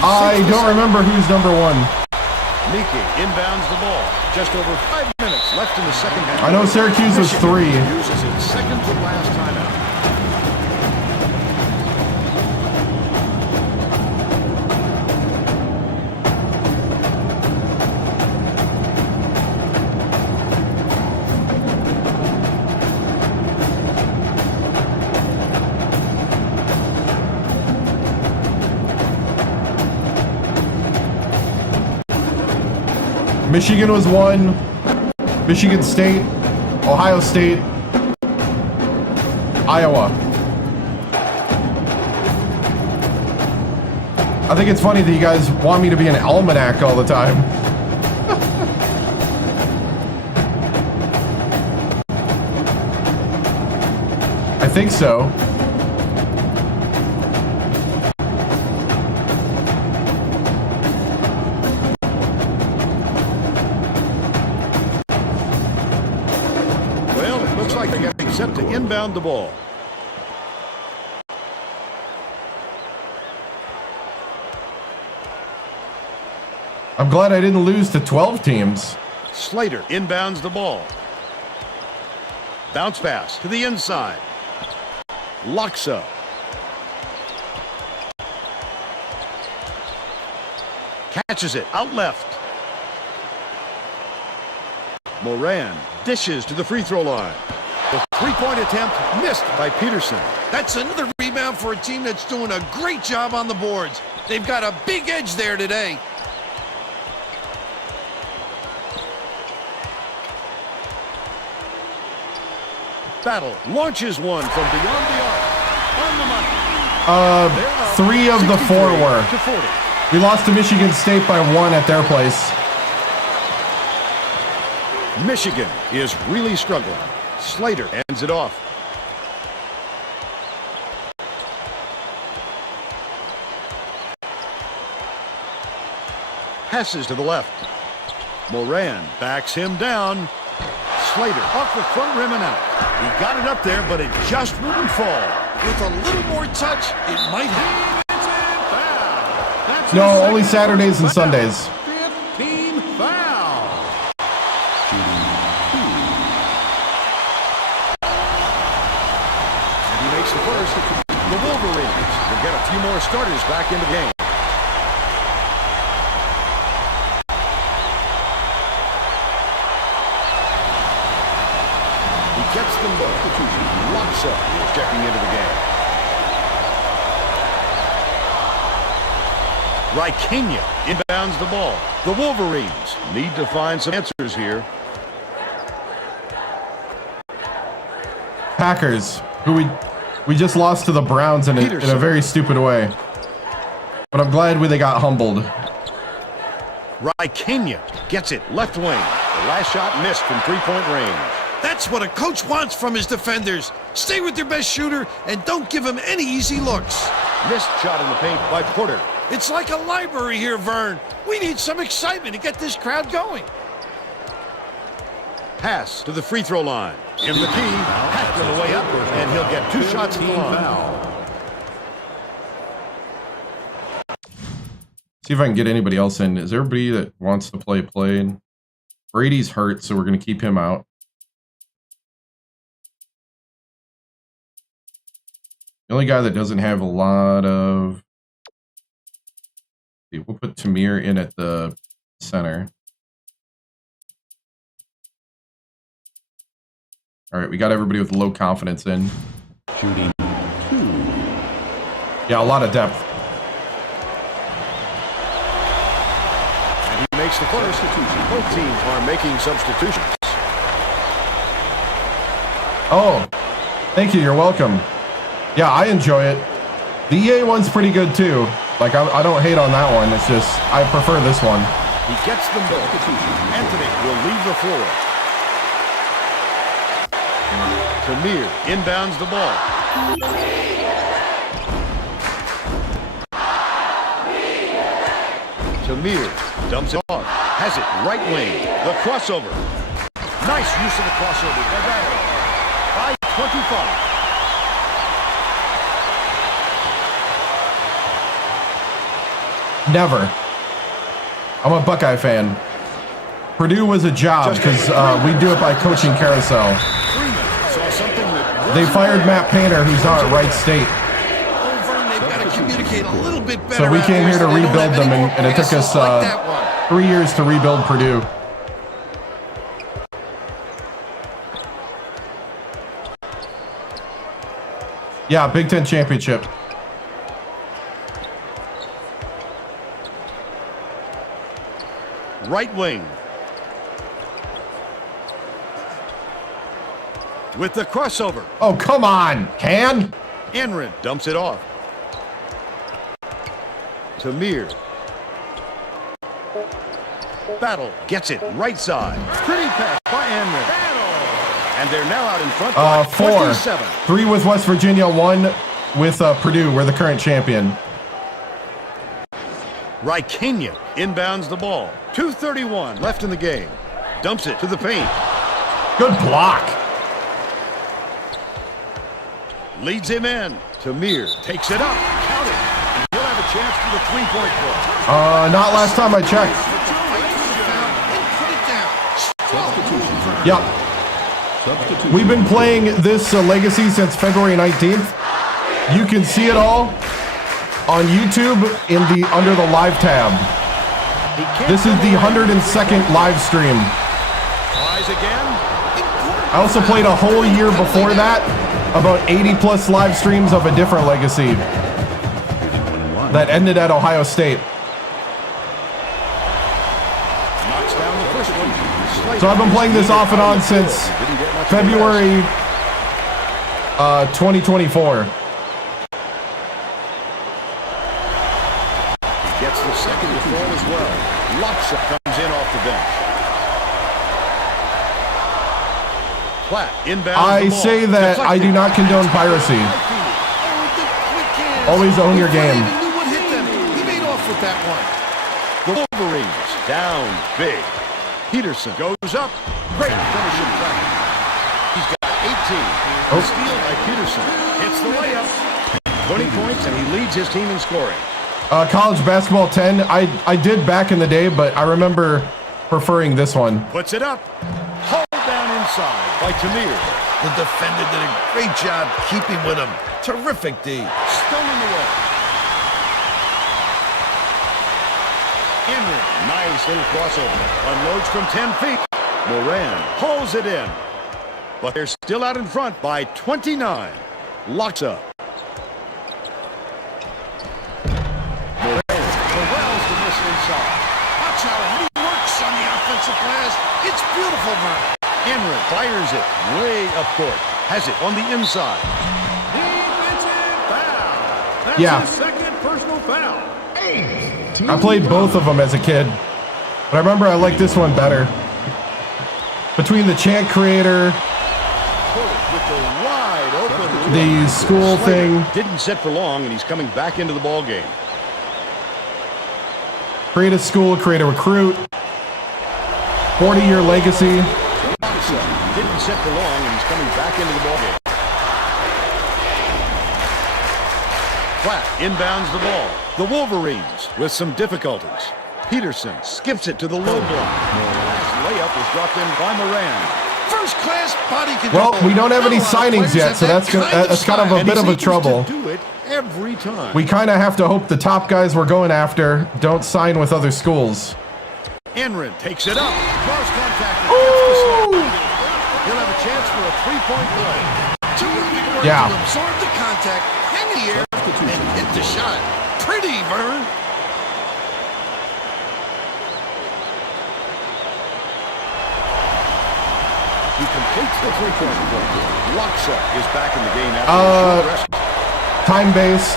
I don't remember who's number one. Leaking inbounds the ball. Just over 5 minutes left in the second half. I know Syracuse was 3. Uses its second to last timeout. Michigan was 1. Michigan State, Ohio State, Iowa. I think it's funny that you guys want me to be an almanac all the time. I think so. set to inbound the ball. I'm glad I didn't lose to 12 teams. Slater inbounds the ball. Bounce pass to the inside. Locks up. Catches it out left. Moran dishes to the free throw line. The three-point attempt missed by Peterson. That's another rebound for a team that's doing a great job on the boards. They've got a big edge there today. Battle launches one from beyond the arc. On the money. 3 of the 4 were. To 40. We lost to Michigan State by 1 at their place. Michigan is really struggling. Slater ends it off. Passes to the left. Moran backs him down. Slater off the front rim and out. He got it up there, but it just wouldn't fall. With a little more touch, it might have. No, only Saturdays and Sundays. 15 foul. And he makes the first. The Wolverines will get a few more starters back into the game. He gets them both. Locks up. He's checking into the game. Rykenia inbounds the ball. The Wolverines need to find some answers here. Packers, who we just lost to the Browns in a very stupid way. But I'm glad they got humbled. Rykenia gets it left wing. The last shot missed from three-point range. That's what a coach wants from his defenders. Stay with their best shooter and don't give him any easy looks. Missed shot in the paint by Porter. It's like a library here, Vern. We need some excitement to get this crowd going. Pass to the free throw line. In the key, hacked on the way up, and he'll get 2 shots at the line. See if I can get anybody else in. Is there everybody that wants to play? Brady's hurt, so we're going to keep him out. The only guy that doesn't have a lot of... We'll put Tamir in at the center. All right, we got everybody with low confidence in. Shooting 2. Yeah, a lot of depth. And he makes the first. Both teams are making substitutions. Oh, thank you. You're welcome. Yeah, I enjoy it. The EA one's pretty good too. Like, I don't hate on that one. It's just, I prefer this one. He gets them both. Anthony will leave the floor. Tamir inbounds the ball. Tamir dumps it off. Has it right wing. The crossover. Nice use of the crossover. By 25. Never. I'm a Buckeye fan. Purdue was a job because we do it by coaching carousel. They fired Matt Painter, who's now at Wright State. They've got to communicate a little bit better. So we came here to rebuild them, and it took us 3 years to rebuild Purdue. Yeah, Big Ten championship. Right wing. With the crossover. Oh, come on, Can. Enrin dumps it off. Tamir. Battle gets it right side. Pretty pass by Enrin. And they're now out in front by 4. 27. 3 with West Virginia, 1 with Purdue. We're the current champion. Rykenia inbounds the ball. 2:31 left in the game. Dumps it to the paint. Good block. Leads him in. Tamir takes it up. Count it. And he'll have a chance for the three-point play. Not last time I checked. Yep. We've been playing this Legacy since February 19th. You can see it all on YouTube under the live tab. This is the 102nd live stream. I also played a whole year before that, about 80 plus live streams of a different Legacy that ended at Ohio State. So I've been playing this off and on since February 2024. He gets the second to fall as well. Luxa comes in off the bench. Platt inbounds I say that I do not condone piracy. Always own your game. He made off with that one. The Wolverines down big. Peterson goes up. Great finishing track. He's got 18. Steal by Peterson. Hits the layup. 20 points, and he leads his team in scoring. College basketball 10. I did back in the day, but I remember preferring this one. Puts it up. Hold down inside by Tamir. The defender did a great job keeping with him. Terrific D. Stolen away. Henry, nice little crossover. Unloads from 10 feet. Moran pulls it in. But they're still out in front by 29. Locks up. Moran corrals the miss inside. Watch how he works on the offensive glass. It's beautiful, man. Henry fires it way up court. Has it on the inside. Defensive foul. That's Yeah. his second personal foul. I played both of them as a kid, but I remember I liked this one better. Between the chant creator, With the wide open the school thing, didn't sit for long, and he's coming back into the ball game. create a school, create a recruit, 40-year legacy. Didn't sit for long, and he's coming back into the ball game. Platt inbounds the ball. The Wolverines with some difficulties. Peterson skips it to the low block. Last layup was dropped in by Moran. First class body control. Well, we don't have any signings yet, so that's kind of a bit of a trouble. Do it every time. We kind of have to hope the top guys we're going after don't sign with other schools. Enrin takes it up. Cross contact. And gets the slap. He'll have a chance for a three-point play. Terrific work Yeah. to absorb the contact, hang the air, and hit the shot. Pretty, Vern. He completes the three-point play. Luxa is back in the game after a short rest. Time-based.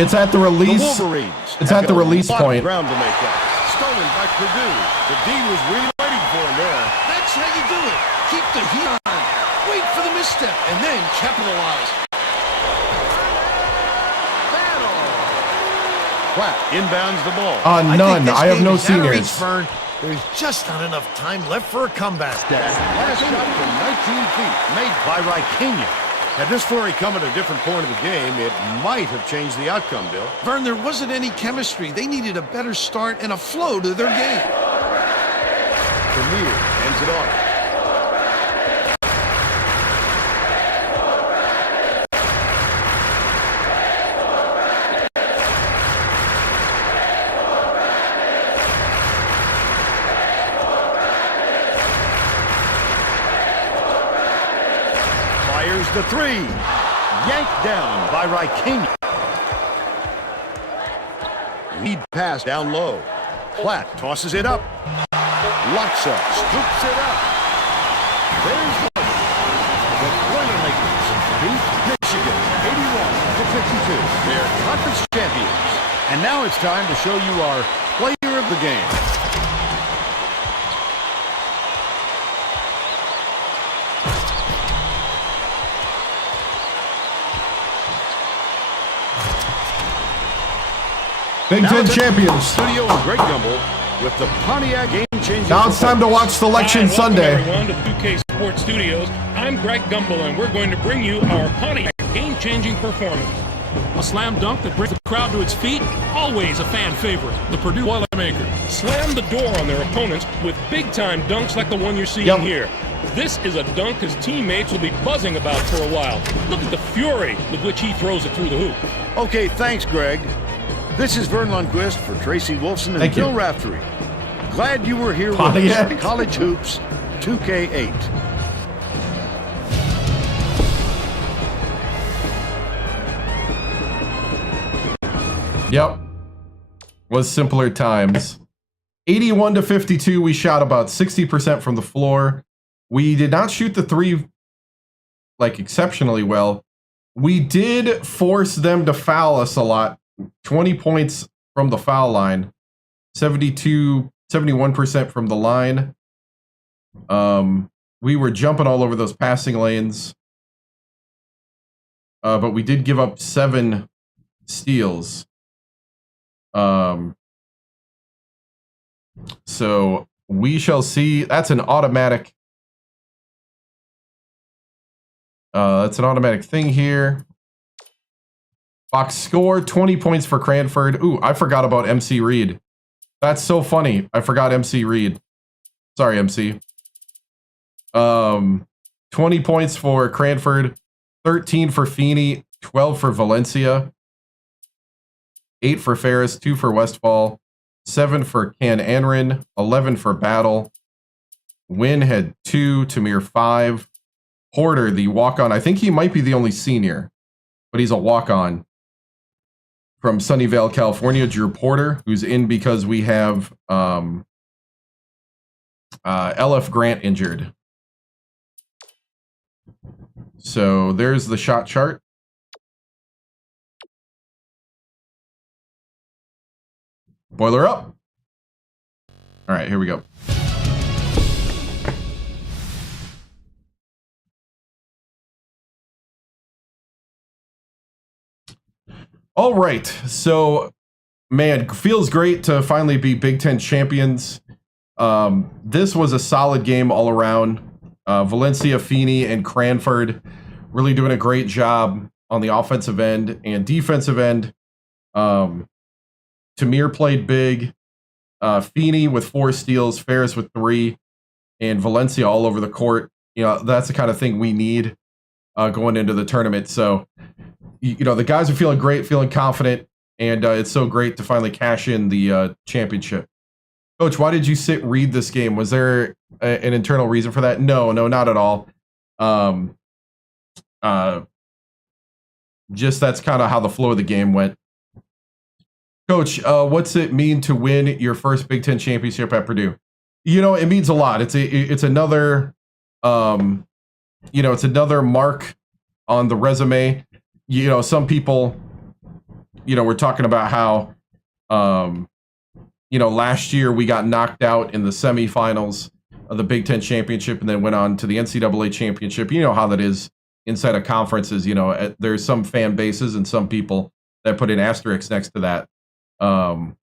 It's at the The release. Wolverines. It's at the have got a release lot of point. ground to make up. Stolen by Purdue. The D was really waiting for him there. That's how you do it. Keep the heat on. Wait for the misstep, and then capitalize. Platt inbounds the ball. None. I have no seniors. Vern. There's just not enough time left for a comeback. Last shot from 19 feet, made by Raikkonen. Had this story come at a different point of the game, it might have changed the outcome, Bill. Vern, there wasn't any chemistry. They needed a better start and a flow to their game. Tamir ends it off. Fires the three. Yanked down by Raikkonen. Lead pass down low. Platt tosses it up. Luxa scoops it up. There's the Boilermakers beat Michigan 81-52. They're conference champions. And now it's time to show you our player of the game. Big Now Ten it's champions. Studio and Greg Gumbel with the Pontiac game-changing. Now it's time to watch Selection Sunday. Everyone to 2K Sports Studios. I'm Greg Gumbel, and we're going to bring you our Pontiac game-changing performance. A slam dunk that brings the crowd to its feet, always a fan favorite, the Purdue Boilermakers. Slam the door on their opponents with big-time dunks like the one you're seeing here. This is a dunk his teammates will be buzzing about for a while. Look at the fury with which he throws it through the hoop. Okay, thanks, Greg. This is Vern Lundquist for Tracy Wolfson and Bill Raftery. Glad you were here with us on College Hoops 2K8. Yep. Was simpler times. 81 to 52, we shot about 60% from the floor. We did not shoot the three like exceptionally well. We did force them to foul us a lot. 20 points from the foul line. 71% from the line. We were jumping all over those passing lanes. But we did give up 7 steals. So we shall see. That's an automatic. That's an automatic thing here. Box score 20 points for Cranford. Ooh, I forgot about MC Reed. That's so funny. I forgot MC Reed. Sorry, MC. 20 points for Cranford, 13 for Feeney, 12 for Valencia, 8 for Ferris, 2 for Westfall, 7 for Can Anrin, 11 for Battle. Wynn had 2, Tamir 5. Porter, the walk-on, I think he might be the only senior, but he's a walk-on from Sunnyvale, California. Drew Porter, who's in because we have LF Grant injured. So there's the shot chart. Boiler up. All right, here we go. All right, so man, feels great to finally be Big Ten champions. This was a solid game all around. Valencia, Feeney, and Cranford really doing a great job on the offensive end and defensive end. Tamir played big. Feeney with 4 steals, Ferris with 3, and Valencia all over the court. You know, that's the kind of thing we need going into the tournament. So, you know, the guys are feeling great, feeling confident, and it's so great to finally cash in the championship. Coach, why did you read this game? Was there an internal reason for that? No, not at all. Just that's kind of how the flow of the game went. Coach, what's it mean to win your first Big Ten championship at Purdue? You know, it means a lot. It's another, it's another mark on the resume. You know, some people, we're talking about how, last year we got knocked out in the semifinals of the Big Ten championship and then went on to the NCAA championship. You know how that is inside of conferences. You know, there's some fan bases and some people that put an asterisk next to that. But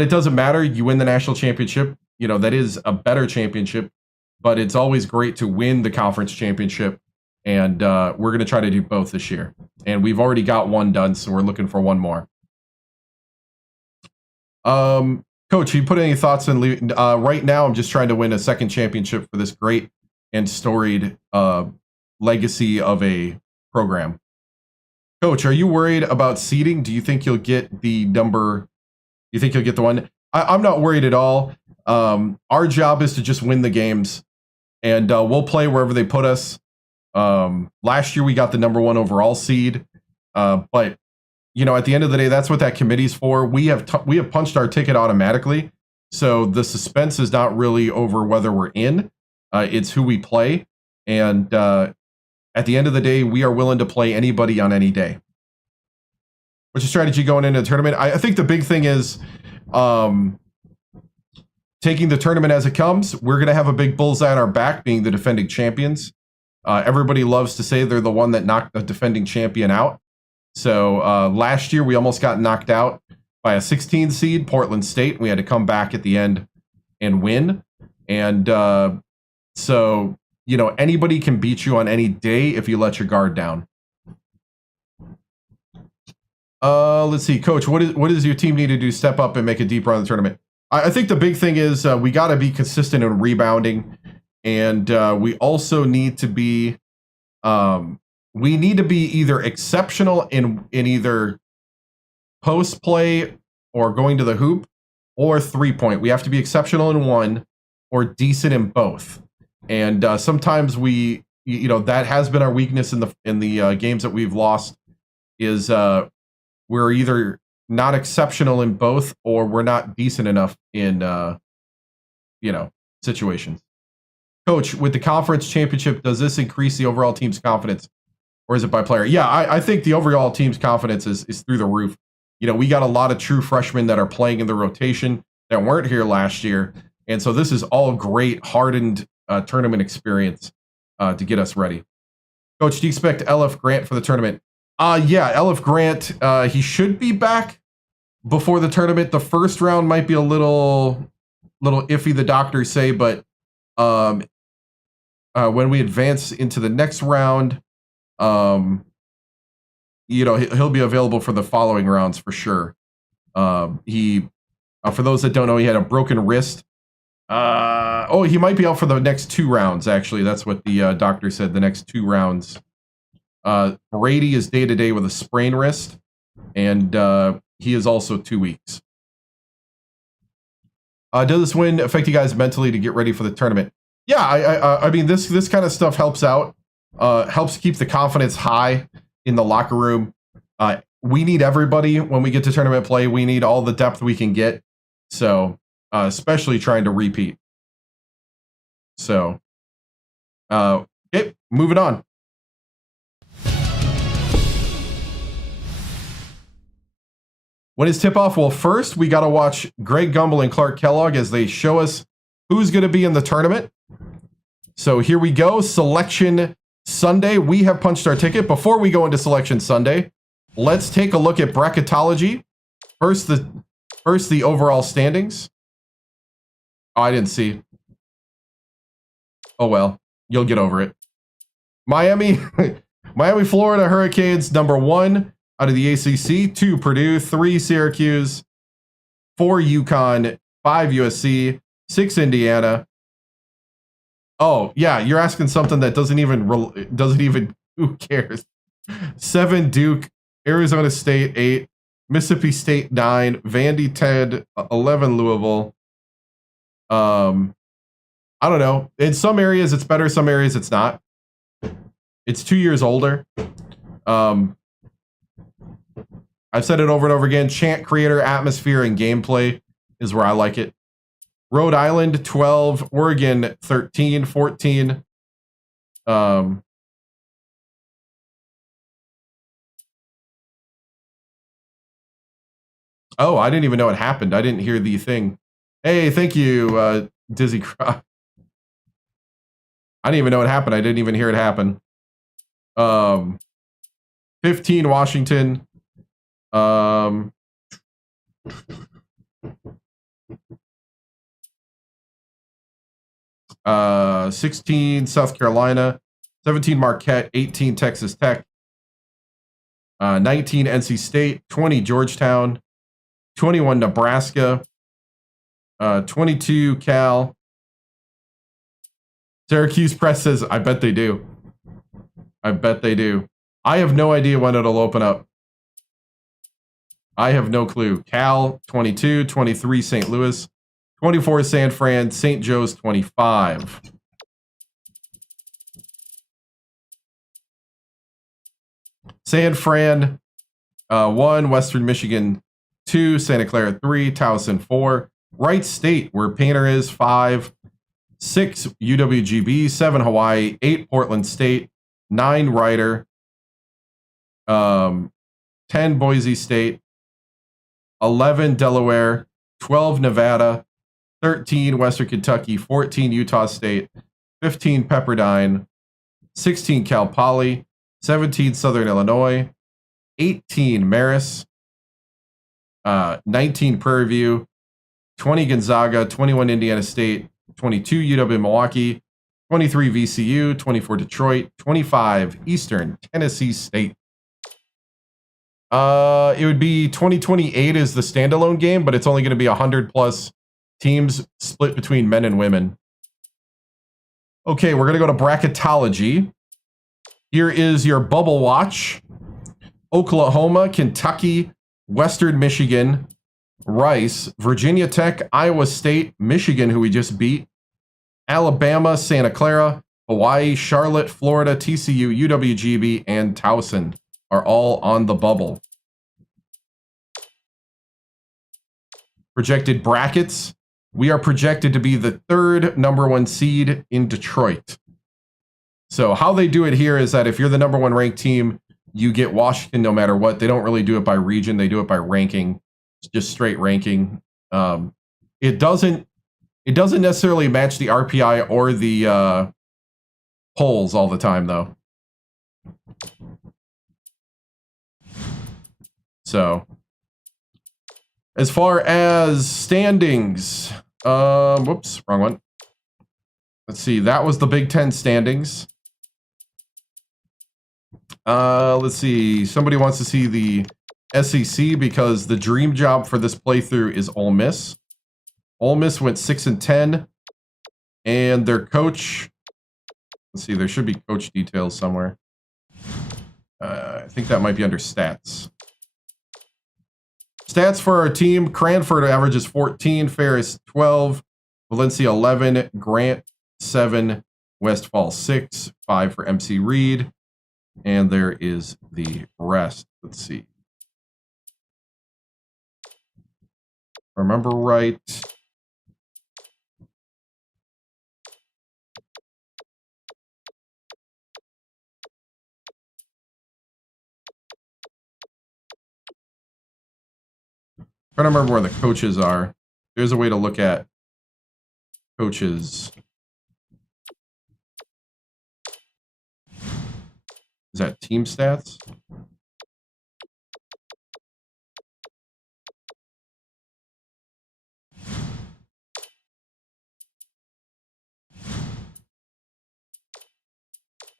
it doesn't matter. You win the national championship. You know, that is a better championship, but it's always great to win the conference championship. And we're going to try to do both this year. And we've already got one done, so we're looking for one more. Coach, you put any thoughts in? Right now, I'm just trying to win a second championship for this great and storied legacy of a program. Coach, are you worried about seeding? Do you think you'll get the number? You think you'll get the one? I'm not worried at all. Our job is to just win the games, and we'll play wherever they put us. Last year we got the number 1 overall seed, but at the end of the day, that's what that committee's for. We have punched our ticket automatically, so the suspense is not really over whether we're in. It's who we play, and at the end of the day, we are willing to play anybody on any day. What's your strategy going into the tournament? I think the big thing is taking the tournament as it comes. We're going to have a big bullseye on our back, being the defending champions. Everybody loves to say they're the one that knocked the defending champion out. So last year we almost got knocked out by a 16 seed, Portland State. We had to come back at the end and win. And so, you know, anybody can beat you on any day if you let your guard down. Let's see, Coach, what does your team need to do? Step up and make a deep run in the tournament. I think the big thing is we got to be consistent in rebounding, and we also need to be either exceptional in either post play or going to the hoop or 3-point. We have to be exceptional in one or decent in both. And sometimes we, you know, that has been our weakness in the games that we've lost is we're either not exceptional in both or we're not decent enough in, you know, situations. Coach, with the conference championship, does this increase the overall team's confidence or is it by player? Yeah, I think the overall team's confidence is through the roof. You know, we got a lot of true freshmen that are playing in the rotation that weren't here last year. And so this is all great, hardened tournament experience to get us ready. Coach, do you expect LF Grant for the tournament? Yeah, LF Grant, he should be back before the tournament. The first round might be a little iffy, the doctors say, but when we advance into the next round, you know, he'll be available for the following rounds for sure. He, for those that don't know, he had a broken wrist. He might be out for the next 2 rounds, actually. That's what the doctor said, the next 2 rounds. Brady is day-to-day with a sprained wrist, and he is also 2 weeks. Does this win affect you guys mentally to get ready for the tournament? Yeah, I mean, this kind of stuff helps out. Helps keep the confidence high in the locker room. We need everybody when we get to tournament play. We need all the depth we can get. So, especially trying to repeat. So, okay, moving on. When is tip-off? Well, first, we got to watch Greg Gumbel and Clark Kellogg as they show us who's going to be in the tournament. So here we go. Selection Sunday. We have punched our ticket. Before we go into Selection Sunday, let's take a look at Bracketology. First, the overall standings. Oh, I didn't see. Oh, well. You'll get over it. Miami, Florida Hurricanes, number 1 out of the ACC. 2, Purdue. 3, Syracuse. 4, UConn. 5, USC. 6, Indiana. Oh, yeah, you're asking something that doesn't even, who cares? 7, Duke. Arizona State, 8. Mississippi State, 9. Vandy, 10. 11, Louisville. I don't know. In some areas it's better, some areas it's not. It's 2 years older. I've said it over and over again. Chant creator, atmosphere, and gameplay is where I like it. Rhode Island, 12. Oregon, 13, 14. Oh, I didn't even know it happened. I didn't hear the thing. Hey, thank you, Dizzy Croc. I didn't even know it happened. I didn't even hear it happen. 15, Washington. 16, South Carolina. 17, Marquette. 18, Texas Tech. 19, NC State. 20, Georgetown. 21, Nebraska. 22, Cal. Syracuse Press says, I bet they do. I bet they do. I have no idea when it'll open up. I have no clue. Cal, 22. 23, St. Louis. 24, San Fran. St. Joe's, 25. San Fran, 1. Western Michigan, 2. Santa Clara, 3. Towson, 4. Wright State, where Painter is, 5. 6, UWGB. 7, Hawaii. 8, Portland State. 9, Rider. 10, Boise State. 11, Delaware. 12, Nevada. 13, Western Kentucky. 14, Utah State. 15, Pepperdine. 16, Cal Poly. 17, Southern Illinois. 18, Marist. 19 Prairie View, 20 Gonzaga, 21 Indiana State, 22 UW-Milwaukee, 23 VCU, 24 Detroit, 25 Eastern Tennessee State. It would be 2028 is the standalone game, but it's only going to be 100 plus teams split between men and women. Okay, we're going to go to Bracketology. Here is your bubble watch. Oklahoma, Kentucky, Western Michigan, Rice, Virginia Tech, Iowa State, Michigan, who we just beat, Alabama, Santa Clara, Hawaii, Charlotte, Florida, TCU, UWGB, and Towson are all on the bubble. Projected brackets. We are projected to be the third #1 seed in Detroit. So how they do it here is that if you're the #1 ranked team, you get Washington no matter what. They don't really do it by region. They do it by ranking. It's just straight ranking. It doesn't necessarily match the RPI or the polls all the time, though. So, as far as standings, whoops, wrong one. Let's see. That was the Big Ten standings. Let's see. Somebody wants to see the SEC because the dream job for this playthrough is Ole Miss. Ole Miss went 6-10, and their coach. Let's see. There should be coach details somewhere. I think that might be under stats. Stats for our team: Cranford averages 14, Ferris 12, Valencia 11, Grant 7, Westfall 6, 5 for MC Reed. And there is the rest. Let's see. Remember right. Trying to remember where the coaches are. There's a way to look at coaches. Is that team stats?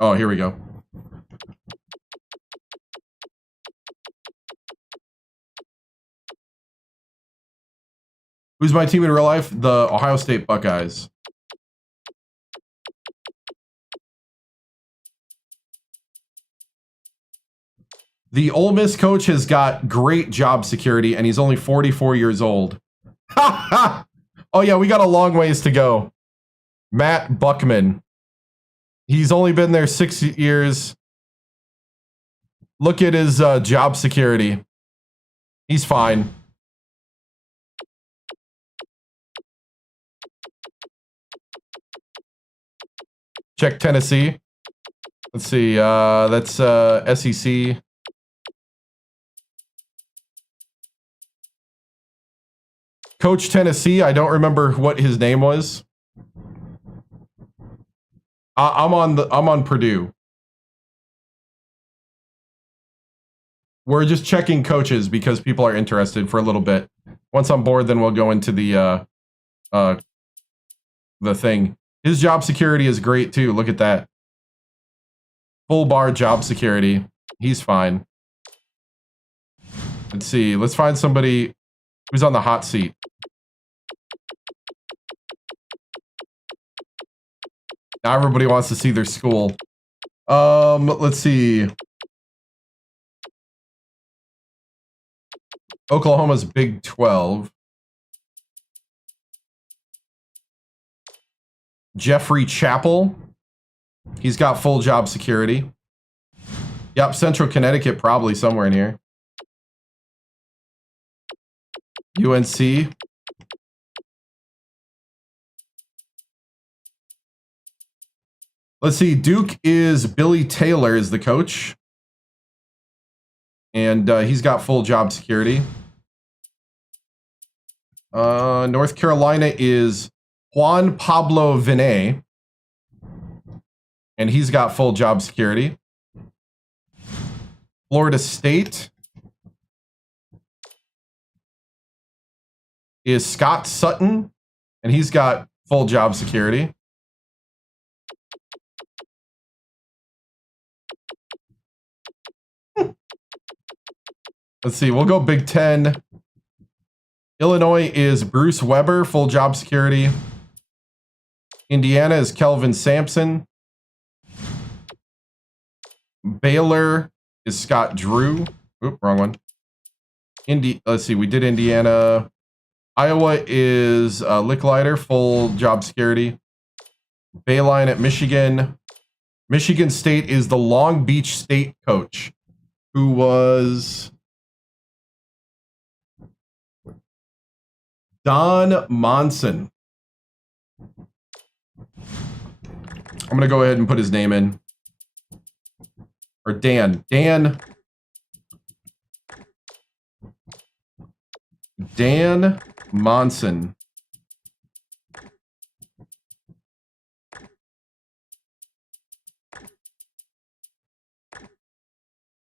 Oh, here we go. Who's my team in real life? The Ohio State Buckeyes. The Ole Miss coach has got great job security, and he's only 44 years old. Oh, yeah, we got a long ways to go. Matt Buckman. He's only been there 6 years. Look at his job security. He's fine. Check Tennessee. Let's see. That's SEC. Coach Tennessee, I don't remember what his name was. I'm on Purdue. We're just checking coaches because people are interested for a little bit. Once I'm bored, then we'll go into the thing. His job security is great too. Look at that. Full bar job security. He's fine. Let's see. Let's find somebody who's on the hot seat. Now everybody wants to see their school. Let's see. Oklahoma's Big 12. Jeffrey Chappell. He's got full job security. Yep, Central Connecticut probably somewhere in here. UNC. Let's see. Duke is Billy Taylor is the coach. And he's got full job security. North Carolina is Juan Pablo Vinay. And he's got full job security. Florida State. is Scott Sutton, and he's got full job security. Let's see, we'll go Big Ten. Illinois is Bruce Weber, full job security. Indiana is Kelvin Sampson. Baylor is Scott Drew. Oop, wrong one. Let's see, we did Indiana. Iowa is Licklider, full job security. Bayline at Michigan. Michigan State is the Long Beach State coach, who was Don Monson. I'm going to go ahead and put his name in. Or Dan. Dan Monson.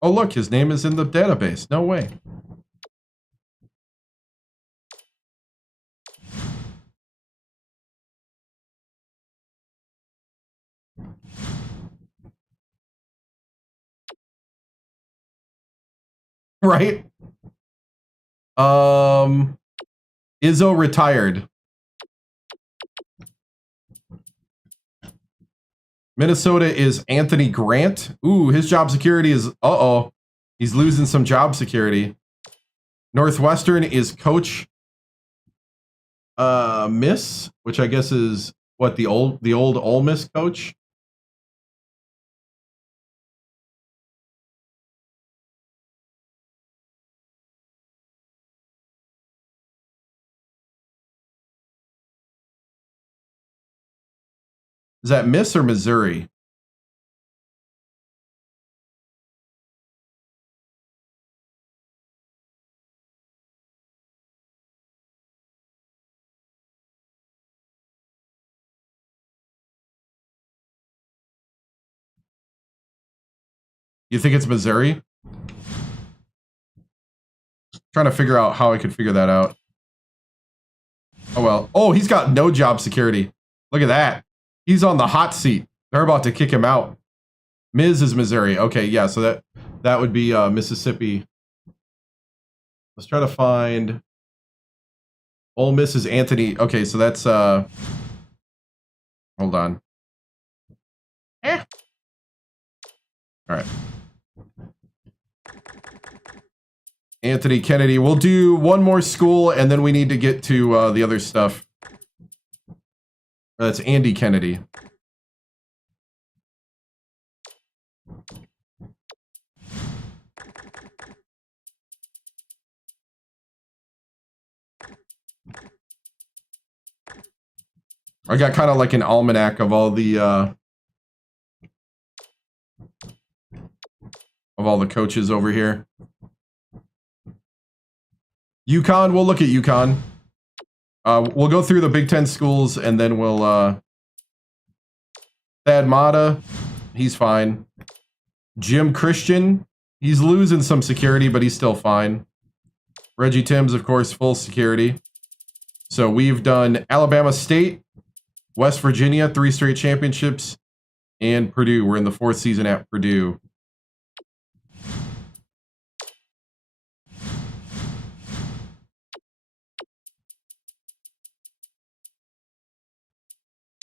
Oh, look, his name is in the database. No way. Right? Izzo retired. Minnesota is Anthony Grant. Ooh, his job security is, uh-oh. He's losing some job security. Northwestern is Coach Miss, which I guess is what, the old Ole Miss coach? Is that Miss or Missouri? You think it's Missouri? Trying to figure out how I could figure that out. Oh, well. Oh, he's got no job security. Look at that. He's on the hot seat. They're about to kick him out. Miz is Missouri. Okay, yeah, so that would be Mississippi. Let's try to find Ole Miss is Anthony. Okay, so that's hold on. All right. Anthony Kennedy. We'll do one more school, and then we need to get to the other stuff. That's Andy Kennedy. I got kind of like an almanac of all the coaches over here. UConn, we'll look at UConn. We'll go through the Big Ten schools, and then we'll Thad Matta, he's fine. Jim Christian, he's losing some security, but he's still fine. Reggie TImms, of course, full security. So we've done Alabama State, West Virginia, 3 straight championships, and Purdue. We're in the 4th season at Purdue.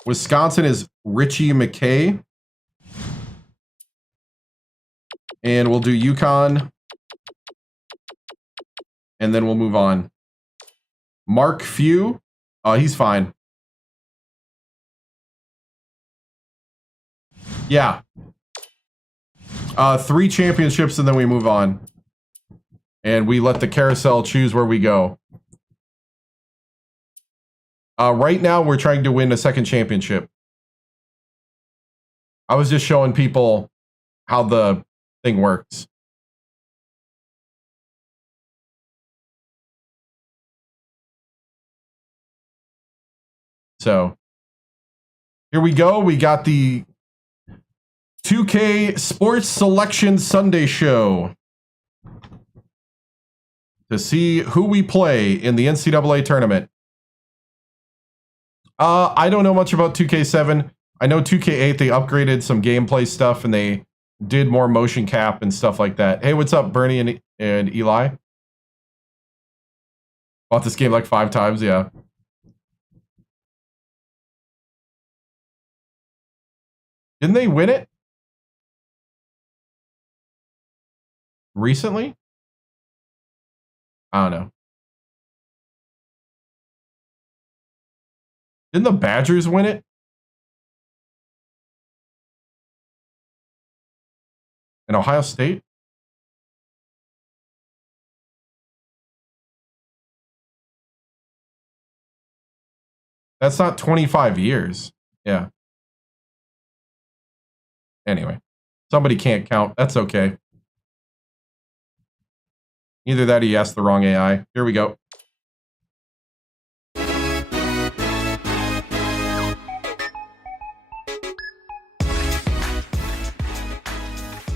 Wisconsin is Richie McKay. And we'll do UConn. And then we'll move on. Mark Few. He's fine. Yeah. 3 championships and then we move on. And we let the carousel choose where we go. Right now, we're trying to win a 2nd championship. I was just showing people how the thing works. So, here we go. We got the 2K Sports Selection Sunday Show. to see who we play in the NCAA tournament. I don't know much about 2K7. I know 2K8, they upgraded some gameplay stuff and they did more motion cap and stuff like that. Hey, what's up, Bernie and Eli? Bought this game like 5 times, yeah. Didn't they win it recently? I don't know. Didn't the Badgers win it? In Ohio State? That's not 25 years. Yeah. Anyway, somebody can't count. That's okay. Either that or you asked the wrong AI. Here we go.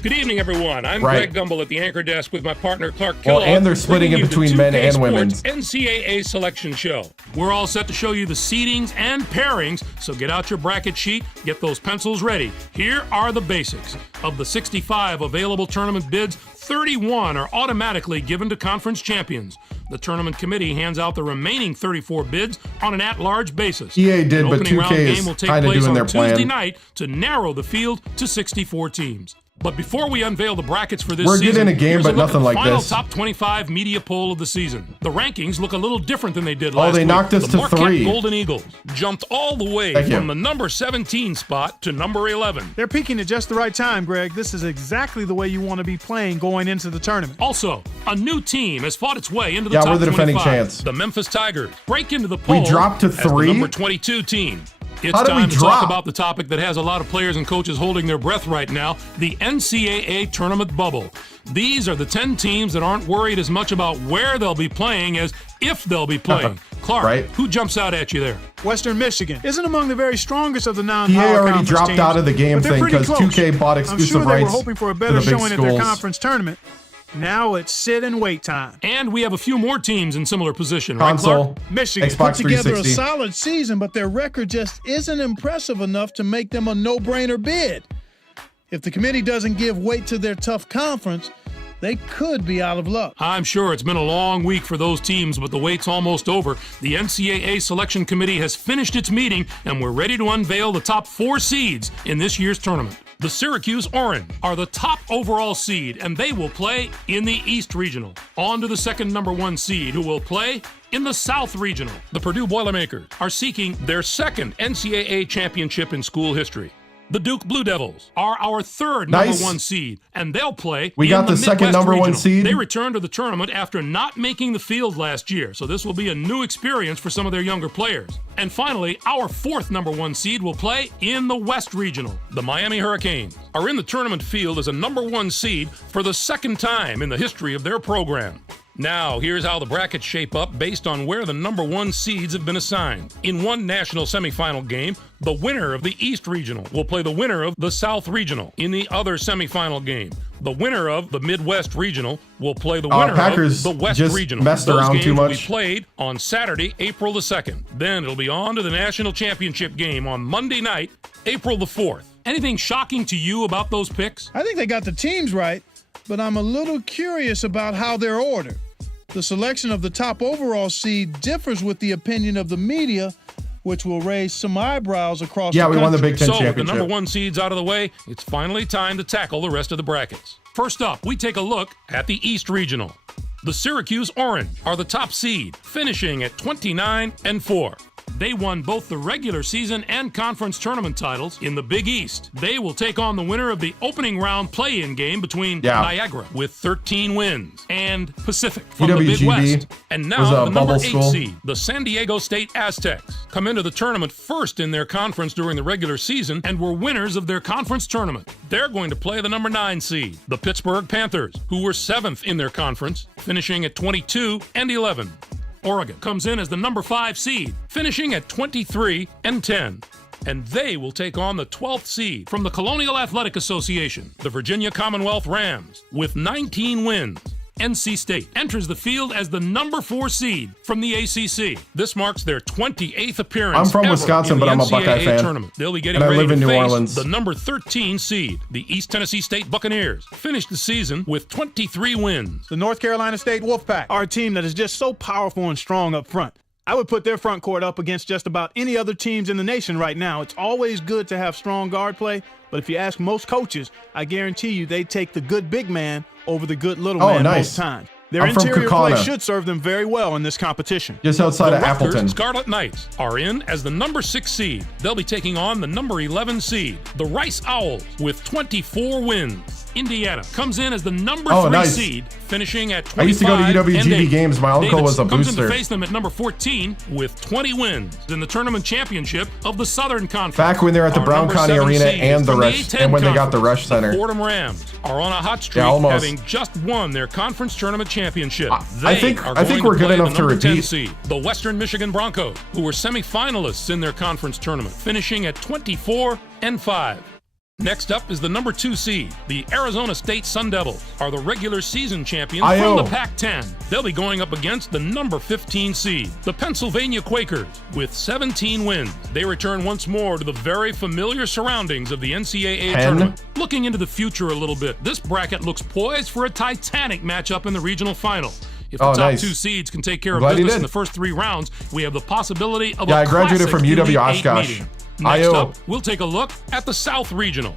Good evening, everyone. I'm Right. Greg Gumbel at the anchor desk with my partner Clark Well, Kellogg. and they're splitting it bringing you between the men 2K and Sports women's. NCAA selection show. We're all set to show you the seedings and pairings, so get out your bracket sheet, get those pencils ready. Here are the basics. Of the 65 available tournament bids, 31 are automatically given to conference champions. The tournament committee hands out the remaining 34 bids on an at-large basis. EA did, An but opening 2K round is game will take kinda place doing on their Tuesday plan. night to narrow the field to 64 teams. But before we unveil the brackets for this We're season, getting a game, here's but look nothing at the like final this. top 25 media poll of the season. The rankings look a little different than they did last week. they knocked us the to Marquette 3. Golden Eagles jumped all the way Thank you. from the number 17 spot to number 11. They're peaking at just the right time, Greg. This is exactly the way you want to be playing going into the tournament. Also, a new team has fought its way into the Yeah, top we're the defending 25. champs. The Memphis Tigers break into the poll dropped to as the 3? number 22 team. It's How did we time to drop? talk about the topic that has a lot of players and coaches holding their breath right now, the NCAA tournament bubble. These are the 10 teams that aren't worried as much about where they'll be playing as if they'll be playing. Clark, Right. who jumps out at you there? Western Michigan isn't among the very strongest of the EA non-power already conference dropped teams, out of the game but they're thing pretty because close. 2K bought I'm exclusive sure they were rights hoping for a to better the big showing at their schools. conference tournament. Now it's sit and wait time. And we have a few more teams in similar position, right, Console, Clark? Michigan Xbox put together 360. a solid season, but their record just isn't impressive enough to make them a no-brainer bid. If the committee doesn't give weight to their tough conference, they could be out of luck. I'm sure it's been a long week for those teams, but the wait's almost over. The NCAA Selection Committee has finished its meeting, and we're ready to unveil the top 4 seeds in this year's tournament. The Syracuse Orange are the top overall seed, and they will play in the East Regional. On to the second number 1 seed, who will play in the South Regional. The Purdue Boilermakers are seeking their second NCAA championship in school history. The Duke Blue Devils are our third Nice. number 1 seed, and they'll play We in got the second Midwest number 1 Regional. seed. They returned to the tournament after not making the field last year, so this will be a new experience for some of their younger players. And finally, our fourth number 1 seed will play in the West Regional. The Miami Hurricanes are in the tournament field as a number 1 seed for the second time in the history of their program. Now, here's how the brackets shape up based on where the number 1 seeds have been assigned. In one national semifinal game, the winner of the East Regional will play the winner of the South Regional. In the other semifinal game, the winner of the Midwest Regional will play the winner Packers of the West just Regional. messed Those around games too will be much. played on Saturday, April the 2nd. Then it'll be on to the national championship game on Monday night, April the 4th. Anything shocking to you about those picks? I think they got the teams right, but I'm a little curious about how they're ordered. The selection of the top overall seed differs with the opinion of the media, which will raise some eyebrows across Yeah, the we country. won the Big Ten So, with the championship. number 1 seeds out of the way, it's finally time to tackle the rest of the brackets. First up, we take a look at the East Regional. The Syracuse Orange are the top seed, finishing at 29-4. They won both the regular season and conference tournament titles in the Big East. They will take on the winner of the opening round play-in game between Niagara with 13 wins and Pacific from the Big EWGB West. And was now a the number bubble 8 school. seed, the San Diego State Aztecs, come into the tournament first in their conference during the regular season and were winners of their conference tournament. They're going to play the number 9 seed, the Pittsburgh Panthers, who were 7th in their conference, finishing at 22-11. Oregon comes in as the number 5 seed, finishing at 23-10. And they will take on the 12th seed from the Colonial Athletic Association, the Virginia Commonwealth Rams, with 19 wins. NC State enters the field as the number 4 seed from the ACC. This marks their 28th appearance. I'm from Wisconsin, in the but I'm a NCAA Buckeye fan. Tournament. They'll be getting And I ready live in to New face Orleans. the number 13 seed, the East Tennessee State Buccaneers. Finished the season with 23 wins. The North Carolina State Wolfpack are a team that is just so powerful and strong up front. I would put their front court up against just about any other teams in the nation right now. It's always good to have strong guard play, but if you ask most coaches, I guarantee you they take the good big man over the good little man most times. Their I'm from interior play Kaukauna. should serve them very well in this competition. Just outside The of Rutgers Appleton. Scarlet Knights are in as the number 6 seed. They'll be taking on the number 11 seed, the Rice Owls, with 24 wins. Indiana comes in as the number 3 seed, finishing at 25. I used to go to UWGB and 8. games. My uncle was a comes booster. in to face them at number 14 with 20 wins in the tournament championship of the Southern Conference. Back when they were at the Our Brown number County 7 Arena seed and the from Rush, A10 and when they got the Conference, Rush Center. The Fordham Rams are on a hot streak, almost. having just won their conference tournament championship. I think we're good enough to repeat. Seed, the Western Michigan Broncos, who were semifinalists in their conference tournament, finishing at 24-5. Next up is the number 2 seed. The Arizona State Sun Devils are the regular season champions from the Pac-10. They'll be going up against the number 15 seed, the Pennsylvania Quakers, with 17 wins. They return once more to the very familiar surroundings of the NCAA tournament. Looking into the future a little bit, this bracket looks poised for a titanic matchup in the regional final. If the top 2 seeds can take care of business in the first 3 rounds, we have the possibility of I a graduated from classic UW Elite 8 Oshkosh. meeting. Next up, we'll take a look at the South Regional.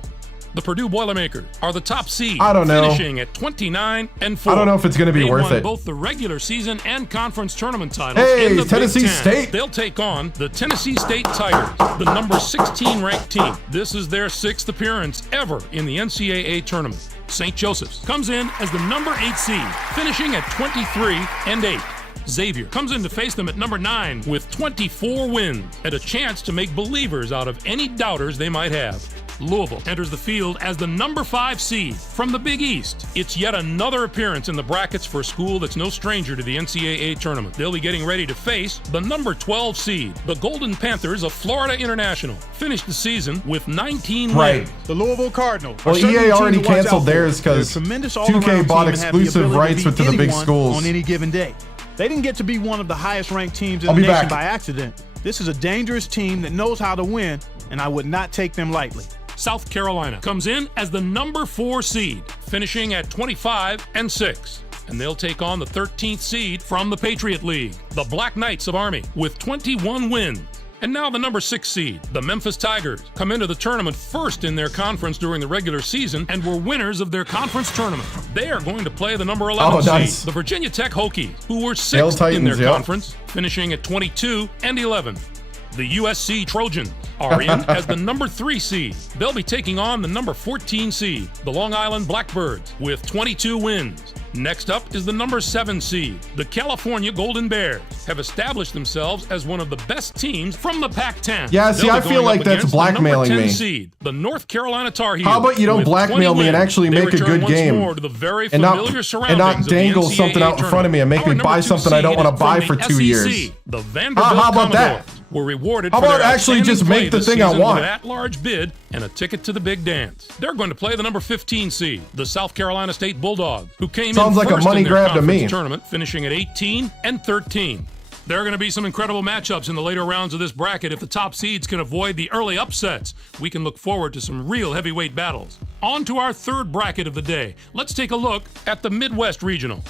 The Purdue Boilermakers are the top seed, I don't know. finishing at 29-4. I don't know if it's going to be They worth won it. both the regular season and conference tournament titles Hey, in the Tennessee Big Ten. State. They'll take on the Tennessee State Tigers, the number 16 ranked team. This is their 6th appearance ever in the NCAA tournament. St. Joseph's comes in as the number 8 seed, finishing at 23-8. Xavier comes in to face them at number 9 with 24 wins and a chance to make believers out of any doubters they might have. Louisville enters the field as the number 5 seed from the Big East. It's yet another appearance in the brackets for a school that's no stranger to the NCAA tournament. They'll be getting ready to face the number 12 seed, the Golden Panthers of Florida International. Finished the season with 19 wins. The Louisville Cardinals. Well, EA already canceled theirs because 2K bought exclusive rights with the big schools. On any given day. They didn't get to be one of the highest ranked teams in the nation by accident. This is a dangerous team that knows how to win, and I would not take them lightly. South Carolina comes in as the number 4 seed, finishing at 25-6. And they'll take on the 13th seed from the Patriot League, the Black Knights of Army, with 21 wins. And now the number 6 seed, the Memphis Tigers, come into the tournament first in their conference during the regular season and were winners of their conference tournament. They are going to play the number 11 seed, the Virginia Tech Hokies, who were 6th in their conference, finishing at 22-11. The USC Trojans are in as the number 3 seed. They'll be taking on the number 14 seed, the Long Island Blackbirds, with 22 wins. Next up is the number 7 seed. The California Golden Bears have established themselves as one of the best teams from the Pac-10. Yeah, see, I feel like that's blackmailing the number 10 me. Seed, the North Carolina Tar Heels. How about you don't with blackmail 20 me and wins. actually They make a return good once game more to the very and not familiar surroundings of the dangle NCAA something out in front of me and make me tournament. buy Our number 2 something I don't seed want to buy from for the 2 SEC, years. The Vanderbilt How about that? Commodores were rewarded How for their about actually outstanding just play make the this thing I season want? with an at-large bid and a ticket to the big dance. They're going to play the number 15 seed, the South Carolina State Bulldogs, who came Sounds in like a first money in their grab to conference me. tournament, finishing at 18-13. There are going to be some incredible matchups in the later rounds of this bracket. If the top seeds can avoid the early upsets, we can look forward to some real heavyweight battles. On to our 3rd bracket of the day. Let's take a look at the Midwest Regional.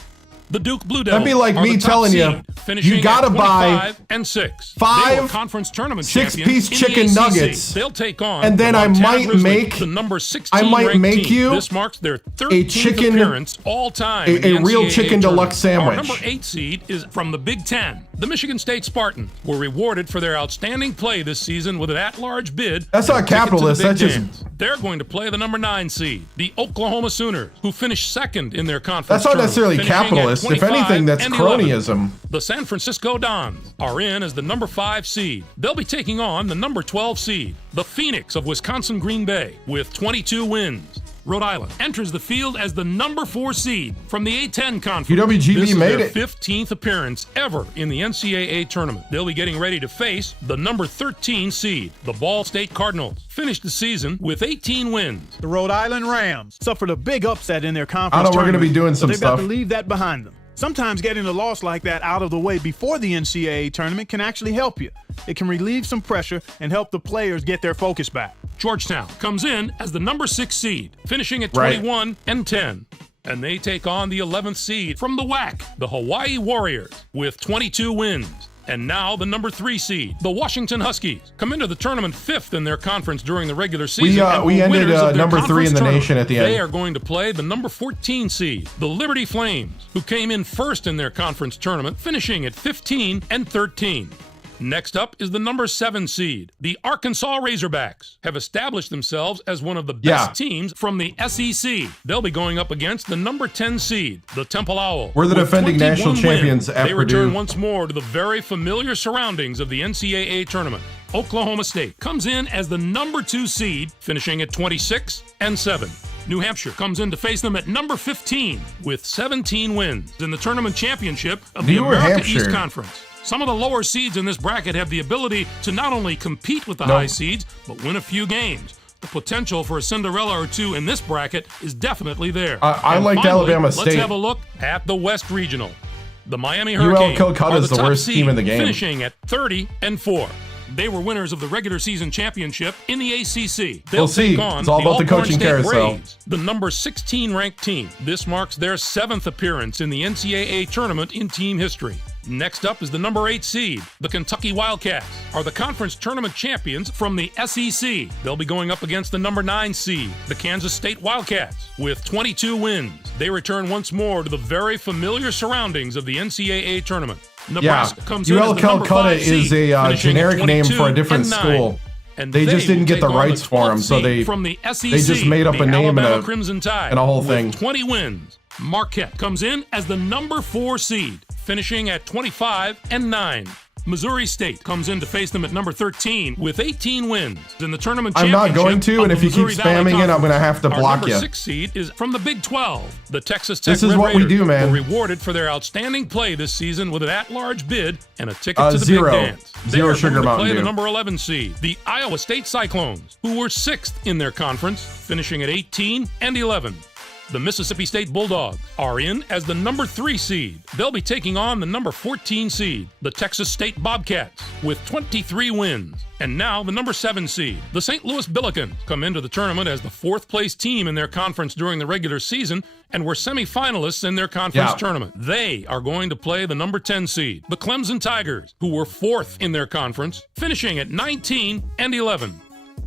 The Duke Blue Devils. That'd be like are me the top telling you, seed, finishing you gotta at buy 25-6. 5 They were conference tournament 6-piece champions in chicken the ACC. nuggets. They'll take on And then the I Montana might Grizzlies, make the number 16 I might ranked make team. you This marks their 13th appearance all time. in a the real NCAA chicken tournament. deluxe sandwich. Our number 8 seed is from the Big Ten. The Michigan State Spartans were rewarded for their outstanding play this season with an at-large bid. That's and not a ticket to the capitalist, Big that's just- Dance. They're going to play the number 9 seed, the Oklahoma Sooners, who finished 2nd in their conference. That's not tournament, necessarily finishing at capitalist. If anything, that's 25-11. cronyism. The San Francisco Dons are in as the number 5 seed. They'll be taking on the number 12 seed, the Phoenix of Wisconsin Green Bay, with 22 wins. Rhode Island enters the field as the number 4 seed from the A10 conference. UWGB this is made their it. 15th appearance ever in the NCAA tournament. They'll be getting ready to face the number 13 seed, the Ball State Cardinals. Finished the season with 18 wins. The Rhode Island Rams suffered a big upset in their conference I know we're going to be tournament, doing some but they've stuff. got to leave that behind them. Sometimes getting a loss like that out of the way before the NCAA tournament can actually help you. It can relieve some pressure and help the players get their focus back. Georgetown comes in as the number 6 seed, finishing at 21-10. And they take on the 11th seed from the WAC, the Hawaii Warriors, with 22 wins. And now the number 3 seed, the Washington Huskies, come into the tournament 5th in their conference during the regular season. We ended winners of their number 3 in the tournament. nation at the end. They are going to play the number 14 seed, the Liberty Flames, who came in 1st in their conference tournament, finishing at 15-13. Next up is the number 7 seed. The Arkansas Razorbacks have established themselves as one of the best teams from the SEC. They'll be going up against the number 10 seed, the Temple Owls. We're the defending national champions at They Purdue. return once more to the very familiar surroundings of the NCAA tournament. Oklahoma State comes in as the number 2 seed, finishing at 26-7. New Hampshire comes in to face them at number 15 with 17 wins in the tournament championship of the America East Conference. Some of the lower seeds in this bracket have the ability to not only compete with the high seeds, but win a few games. The potential for a Cinderella or two in this bracket is definitely there. I And liked finally, Alabama State. Let's have a look at the West Regional. The Miami Hurricanes Calcutta are is the top worst seed, team in the game. finishing at 30-4. They were winners of the regular season championship in the ACC. They'll We'll see. take on It's all about the Alcorn coaching State carousel. Braves, the number 16 ranked team. This marks their 7th appearance in the NCAA tournament in team history. Next up is the number 8 seed. The Kentucky Wildcats are the conference tournament champions from the SEC. They'll be going up against the number 9 seed, the Kansas State Wildcats, with 22 wins. They return once more to the very familiar surroundings of the NCAA tournament. Nebraska comes in as UL the number Calcutta 5 seed, is a finishing at generic name for a different 22-9. school. And They just didn't get the will take on rights for 'em, 12th so seed they- from the SEC, they just made up the a name and Alabama a- Crimson Tide, and a whole with thing. 20 wins. Marquette comes in as the number 4 seed, finishing at 25-9. Missouri State comes in to face them at number 13 with 18 wins in the tournament I'm championship. not going to, of and the if you keep Missouri Valley spamming it, I'm Conference. going to have to Our block number you. 6 seed is from the Big 12. The Texas Tech This is Red what we Raiders do, man. were rewarded for their outstanding play this season with an at-large bid and a ticket to the Zero. Big Dance. They Zero are Sugar going to Mountain play the Dew. number 11 seed, the Iowa State Cyclones, who were 6th in their conference, finishing at 18-11. The Mississippi State Bulldogs are in as the number 3 seed. They'll be taking on the number 14 seed, the Texas State Bobcats, with 23 wins. And now the number 7 seed, the St. Louis Billikens, come into the tournament as the 4th place team in their conference during the regular season and were semifinalists in their conference tournament. They are going to play the number 10 seed, the Clemson Tigers, who were 4th in their conference, finishing at 19-11.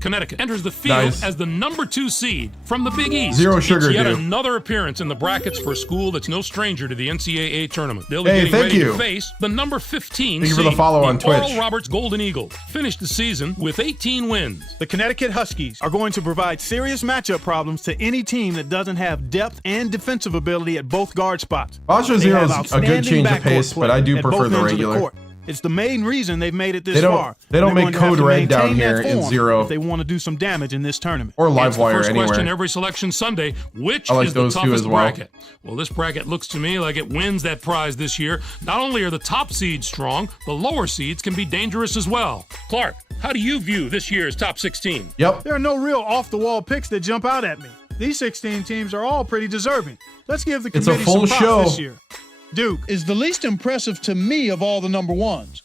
Connecticut enters the field as the number 2 seed from the Big East. Zero Sugar It's yet Dew. another appearance in the brackets for a school that's no stranger to the NCAA tournament. They'll be Hey, getting thank ready you. to face the number 15 Thank you seed, for the follow on Twitch. Oral Roberts Golden Eagles. Finished the season with 18 wins. The Connecticut Huskies are going to provide serious matchup problems to any team that doesn't have depth and defensive ability at both guard spots. Basha They Zero have is a outstanding good change of backcourt pace, play but I do at prefer both the ends of regular. court. It's the main reason they've made it this They don't- far. they don't They're make going to have Code to Red down maintain here that in form Zero. if they want to do some damage in this tournament. Or Answer the Livewire first question anywhere. every selection Sunday. Which I like is the those two toughest as well. bracket? Well, this bracket looks to me like it wins that prize this year. Not only are the top seeds strong, the lower seeds can be dangerous as well. Clark, how do you view this year's top 16? Yep. There are no real off-the-wall picks that jump out at me. These 16 teams are all pretty deserving. Let's give the It's a committee full some show. props this year. Duke is the least impressive to me of all the number ones.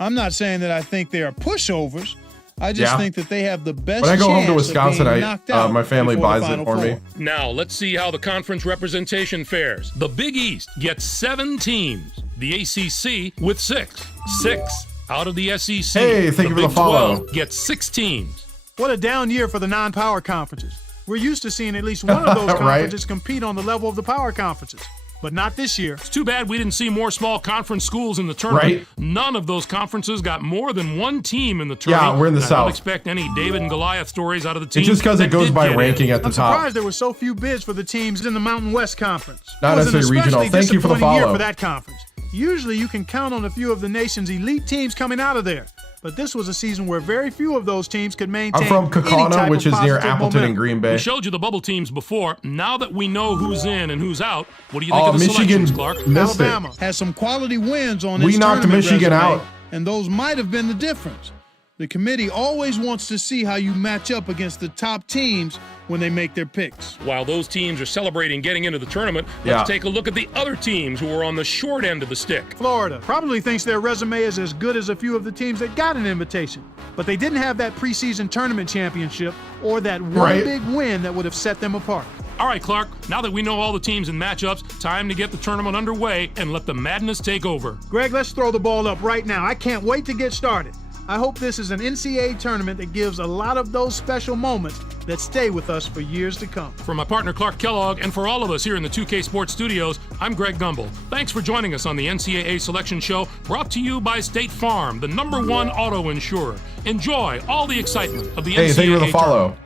I'm not saying that I think they are pushovers. I just think that they have the best When I go home to chance Wisconsin, of being knocked out my family before the buys it Final for me. Four. Now, let's see how the conference representation fares. The Big East gets 7 teams. The ACC with 6. 6 out of the SEC. Hey, thank you for the Big follow. 12 gets 6 teams. What a down year for the non-power conferences. We're used to seeing at least one of those Right. conferences compete on the level of the power conferences. But not this year. It's too bad we didn't see more small conference schools in the tournament. Right. None of those conferences got more than 1 team in the tournament. Yeah, we're in the And I South. don't expect any David and Goliath stories out of the team. It's just because it goes by ranking at the I'm top. surprised there were so few bids for the teams in the Mountain West Conference. Not It was an necessarily regional. especially Thank you for the disappointing year follow. for that conference. Usually you can count on a few of the nation's elite teams coming out of there. but this was a season where very few of those teams could maintain. I'm from any Kaukauna, type which of is near positive Appleton momentum. and Green We Bay. showed you the bubble teams before. Now that we know who's in and who's out, what do you think Oh, of the Michigan selections, Clark? missed it. Alabama has some quality wins on We its knocked tournament Michigan resume, out. and those might have been the difference. The committee always wants to see how you match up against the top teams when they make their picks. While those teams are celebrating getting into the tournament, let's take a look at the other teams who are on the short end of the stick. Florida probably thinks their resume is as good as a few of the teams that got an invitation, but they didn't have that preseason tournament championship or that one big win that would have set them apart. All right, Clark, now that we know all the teams and matchups, time to get the tournament underway and let the madness take over. Greg, let's throw the ball up right now. I can't wait to get started. I hope this is an NCAA tournament that gives a lot of those special moments that stay with us for years to come. For my partner Clark Kellogg and for all of us here in the 2K Sports Studios, I'm Greg Gumbel. Thanks for joining us on the NCAA Selection Show, brought to you by State Farm, the #1 auto insurer. Enjoy all the excitement of the NCAA Hey, thank you for the follow.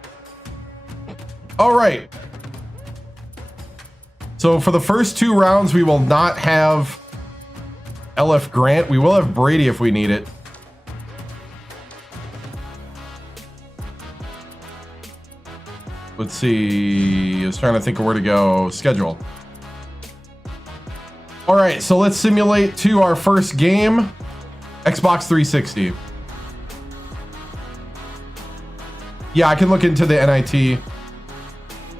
All right. So for the first 2 rounds, we will not have LF Grant. We will have Brady if we need it. Let's see. I was trying to think of where to go. Schedule. All right, so let's simulate to our first game. Xbox 360. Yeah, I can look into the NIT.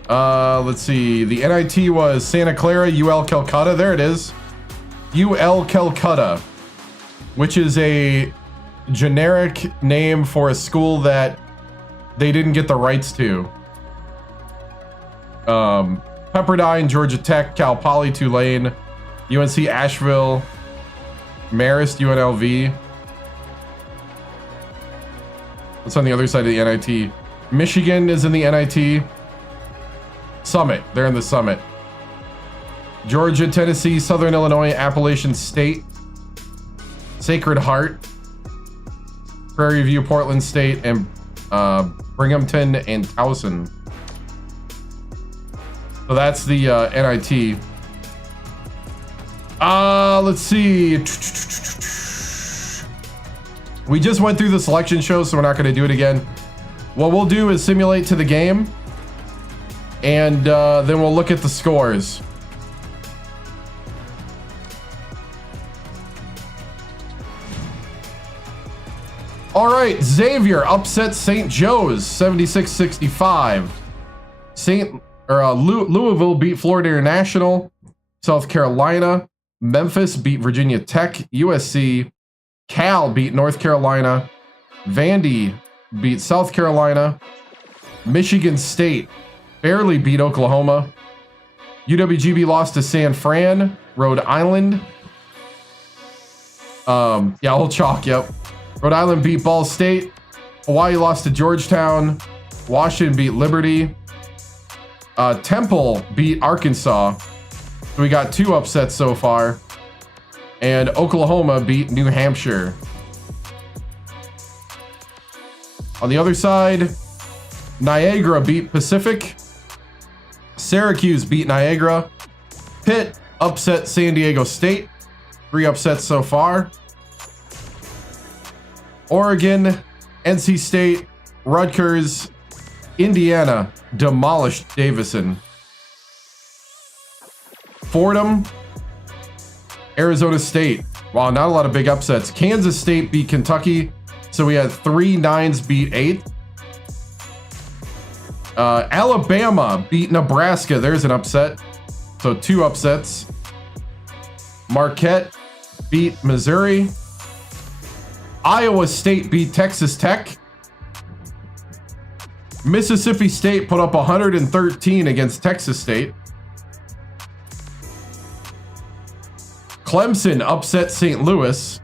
Let's see. The NIT was Santa Clara, UL Calcutta. There it is. UL Calcutta, which is a generic name for a school that they didn't get the rights to. Pepperdine, Georgia Tech, Cal Poly, Tulane, UNC Asheville, Marist, UNLV. What's on the other side of the NIT? Michigan is in the NIT. Summit, they're in the Summit. Georgia, Tennessee, Southern Illinois, Appalachian State, Sacred Heart, Prairie View, Portland State, and Binghamton and Towson. So that's the NIT. Let's see. We just went through the selection show, so we're not going to do it again. What we'll do is simulate to the game, and then we'll look at the scores. All right, Xavier upset St. Joe's 76-65. Louisville beat Florida International. South Carolina. Memphis beat Virginia Tech. USC. Cal beat North Carolina. Vandy beat South Carolina. Michigan State barely beat Oklahoma. UWGB lost to San Fran. Rhode Island. Yeah, old chalk, yep. Rhode Island beat Ball State. Hawaii lost to Georgetown. Washington beat Liberty. Temple beat Arkansas. So we got 2 upsets so far. And Oklahoma beat New Hampshire. On the other side, Niagara beat Pacific. Syracuse beat Niagara. Pitt upset San Diego State. 3 upsets so far. Oregon, NC State, Rutgers, Indiana demolished Davison. Fordham, Arizona State. Wow, not a lot of big upsets. Kansas State beat Kentucky. So we had 3 9s beat 8. Alabama beat Nebraska. There's an upset. So 2 upsets. Marquette beat Missouri. Iowa State beat Texas Tech. Mississippi State put up 113 against Texas State. Clemson upset St. Louis.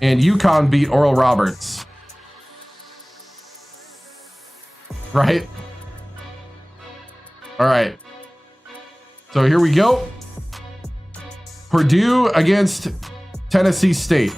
And UConn beat Oral Roberts. Right? All right. So here we go. Purdue against Tennessee State.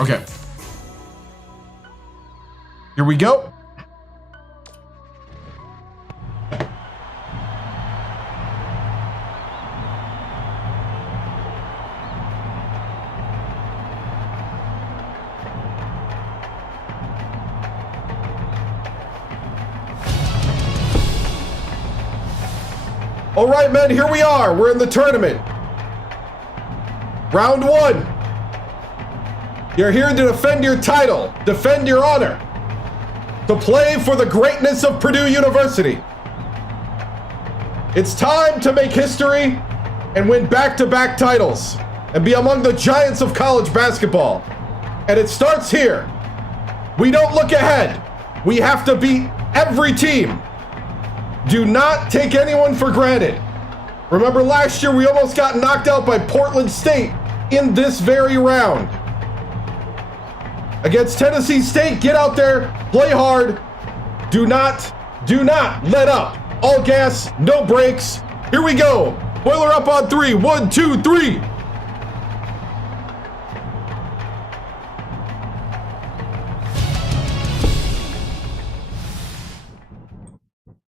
Okay. Here we go. All right, men, here we are. We're in the tournament. Round 1. You're here to defend your title, defend your honor, to play for the greatness of Purdue University. It's time to make history and win back-to-back titles and be among the giants of college basketball. And it starts here. We don't look ahead. We have to beat every team. Do not take anyone for granted. Remember last year we almost got knocked out by Portland State in this very round. Against Tennessee State, get out there, play hard. Do not let up. All gas, no brakes. Here we go. Boiler up on 3. 1, 2, 3.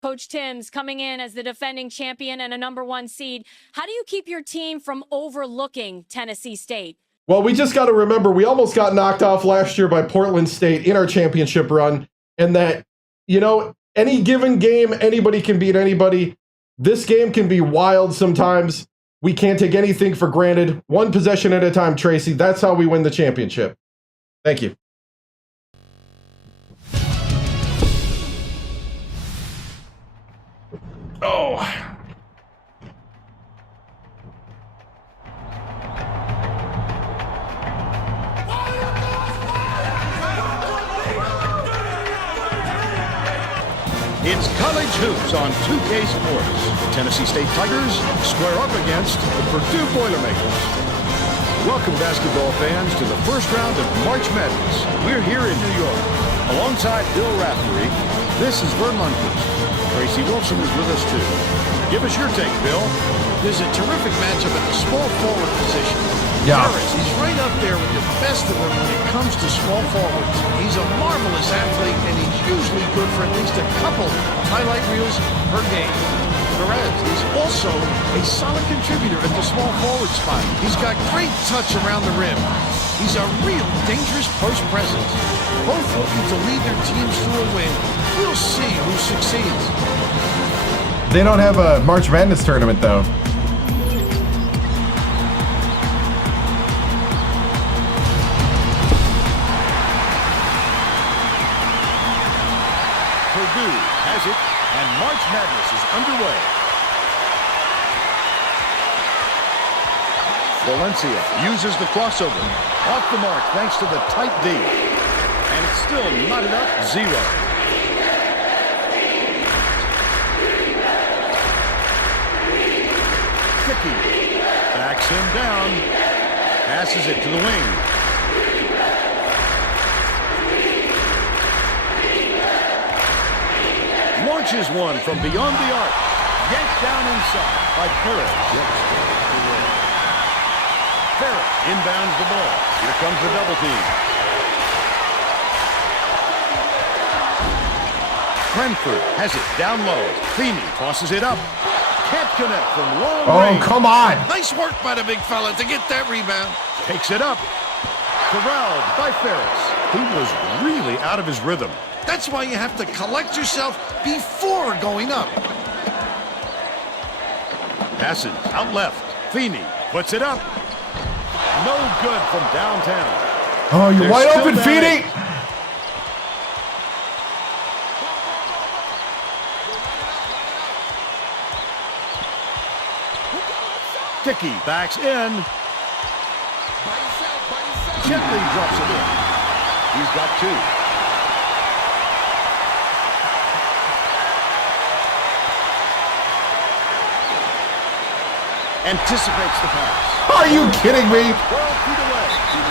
Coach Timms coming in as the defending champion and a #1 seed. How do you keep your team from overlooking Tennessee State? Well, we just got to remember we almost got knocked off last year by Portland State in our championship run, and that, you know, any given game, anybody can beat anybody. This game can be wild sometimes. We can't take anything for granted. One possession at a time, Tracy. That's how we win the championship. Thank you. Oh. It's college hoops on 2K Sports. The Tennessee State Tigers square up against the Purdue Boilermakers. Welcome, basketball fans, to the first round of March Madness. We're here in New York. Alongside Bill Raftery, this is Vern Lundquist. Tracy Wilson is with us, too. Give us your take, Bill. There's a terrific matchup at the small forward position. Yeah. Harris, he's right up there with the best of them when it comes to small forwards. He's a marvelous athlete, and he's usually good for at least a couple highlight reels per game. Perez is also a solid contributor at the small forward spot. He's got great touch around the rim. He's a real dangerous post presence. Both looking to lead their teams to a win. We'll see who succeeds. They don't have a March Madness tournament, though. Purdue has it, and March Madness is underway. Valencia uses the crossover. Off the mark thanks to the tight D. And it's still not enough. 0. Dickey backs him down. Passes it to the wing. Launches one from beyond the arc. Yanked down inside by Perez. Ferris inbounds the ball. Here comes the double team. Cranford has it down low. Feeney tosses it up. Can't connect from long range. Oh, come on. Nice work by the big fella to get that rebound. Takes it up. Corralled by Ferris. He was really out of his rhythm. That's why you have to collect yourself before going up. Passes out left. Feeney puts it up. No good from downtown. Oh, you're wide open, Feeney. Dickey backs in. Gently drops it in. He's got 2. Anticipates the pass. Are you kidding me? 12 feet away.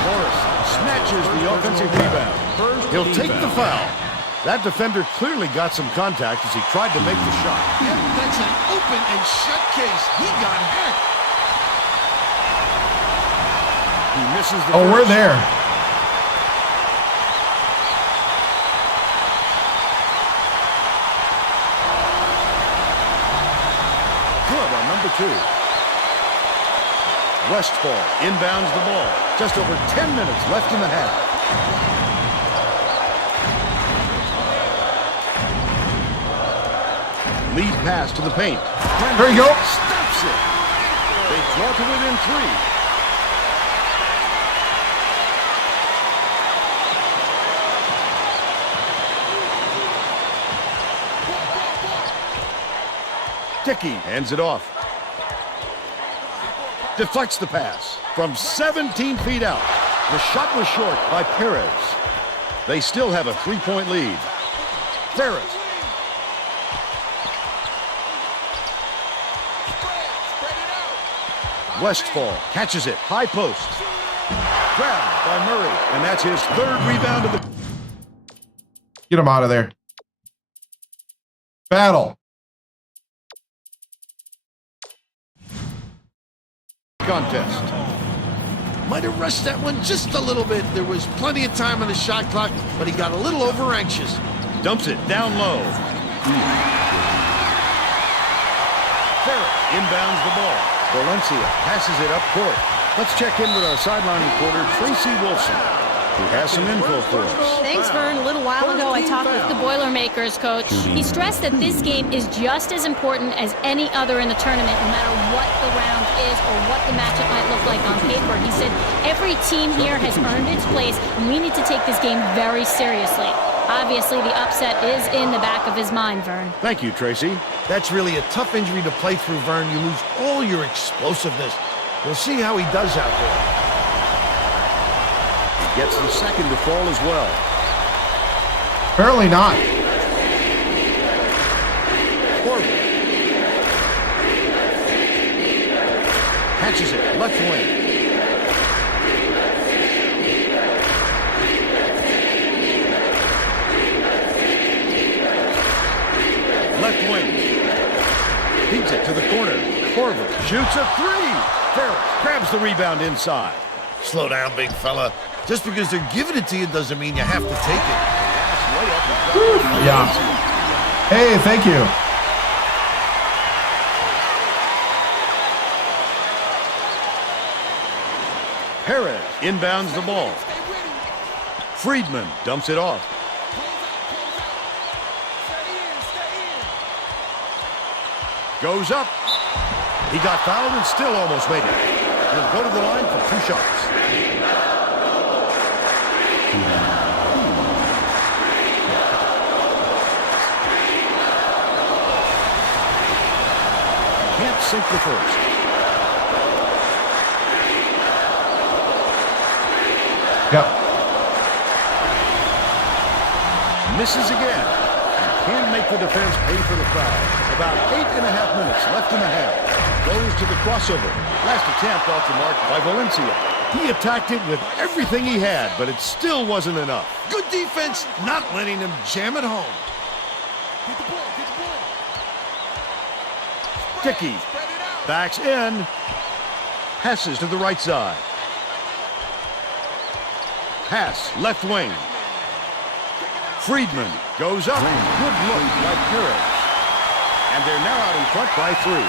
Morris snatches the offensive rebound. He'll take the foul. That defender clearly got some contact as he tried to make the shot. Yeah, that's an open and shut case. He got hacked. He misses the Oh, we're first. there. 2. Westfall inbounds the ball. Just over 10 minutes left in the half. Lead pass to the paint. There you go. Stops it. They draw to within 3. Dickey hands it off. Deflects the pass from 17 feet out. The shot was short by Perez. They still have a 3-point lead. Ferris. Westfall catches it. High post. Grabbed by Murray. And that's his 3rd rebound of the Get him out of there. Battle. contest. Might have rushed that one just a little bit. There was plenty of time on the shot clock, but he got a little over anxious. Dumps it down low. Ferris inbounds the ball. Valencia passes it up court. Let's check in with our sideline reporter, Tracy Wilson, who has some info for us. Thanks, Vern. A little while ago, I talked with the Boilermakers coach. He stressed that this game is just as important as any other in the tournament, no matter what the round is or what the matchup might look like on paper. He said every team here has earned its place, and we need to take this game very seriously. Obviously, the upset is in the back of his mind, Vern. Thank you, Tracy. That's really a tough injury to play through, Vern. You lose all your explosiveness. We'll see how he does out there. Gets the second to fall as well. Apparently not. Corbin. Catches it, left wing. Left wing. Feeds it to the corner. Corver shoots a three. Ferris grabs the rebound inside. Slow down, big fella. Just because they're giving it to you doesn't mean you have to take it. Yeah. Hey, thank you. Perez inbounds the ball. Friedman dumps it off. Goes up. He got fouled and still almost made it. He'll go to the line for 2 shots. Can't sink the first. Yep. Misses again. Can't make the defense pay for the foul. About 8.5 minutes left in the half. Goes to the crossover. Last attempt off the mark by Valencia. He attacked it with everything he had, but it still wasn't enough. Good defense, not letting him jam it home. Dickey backs in. Passes to the right side. Pass left wing. Friedman goes up. Good look by Perez. And they're now out in front by 3.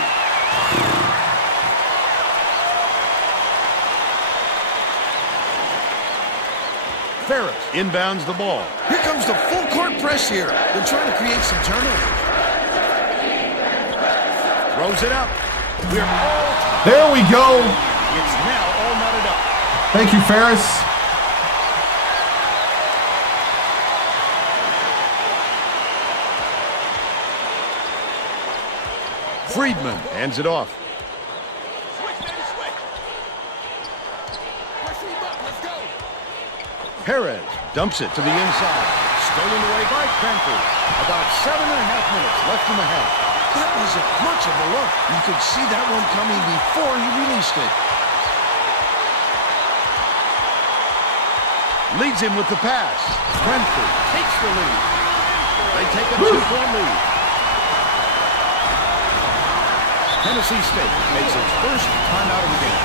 Ferris inbounds the ball. Here comes the full court press here. They're trying to create some turnovers. Throws it up. We're all... There we go. It's now all knotted up. Thank you, Ferris. Friedman hands it off. Perez dumps it to the inside. Stolen away by Cranford. About 7.5 minutes left in the half. That wasn't much of a look. You could see that one coming before he released it. Leads him with the pass. Cranford takes the lead. They take a 2-point lead. Tennessee State makes its first timeout of the game.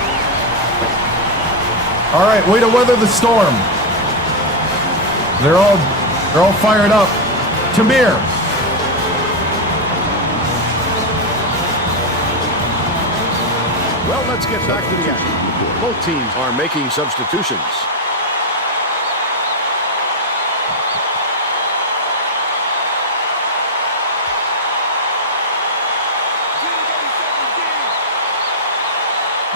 All right, way to weather the storm. They're all fired up. Tamir. let's get back to the action. Both teams are making substitutions.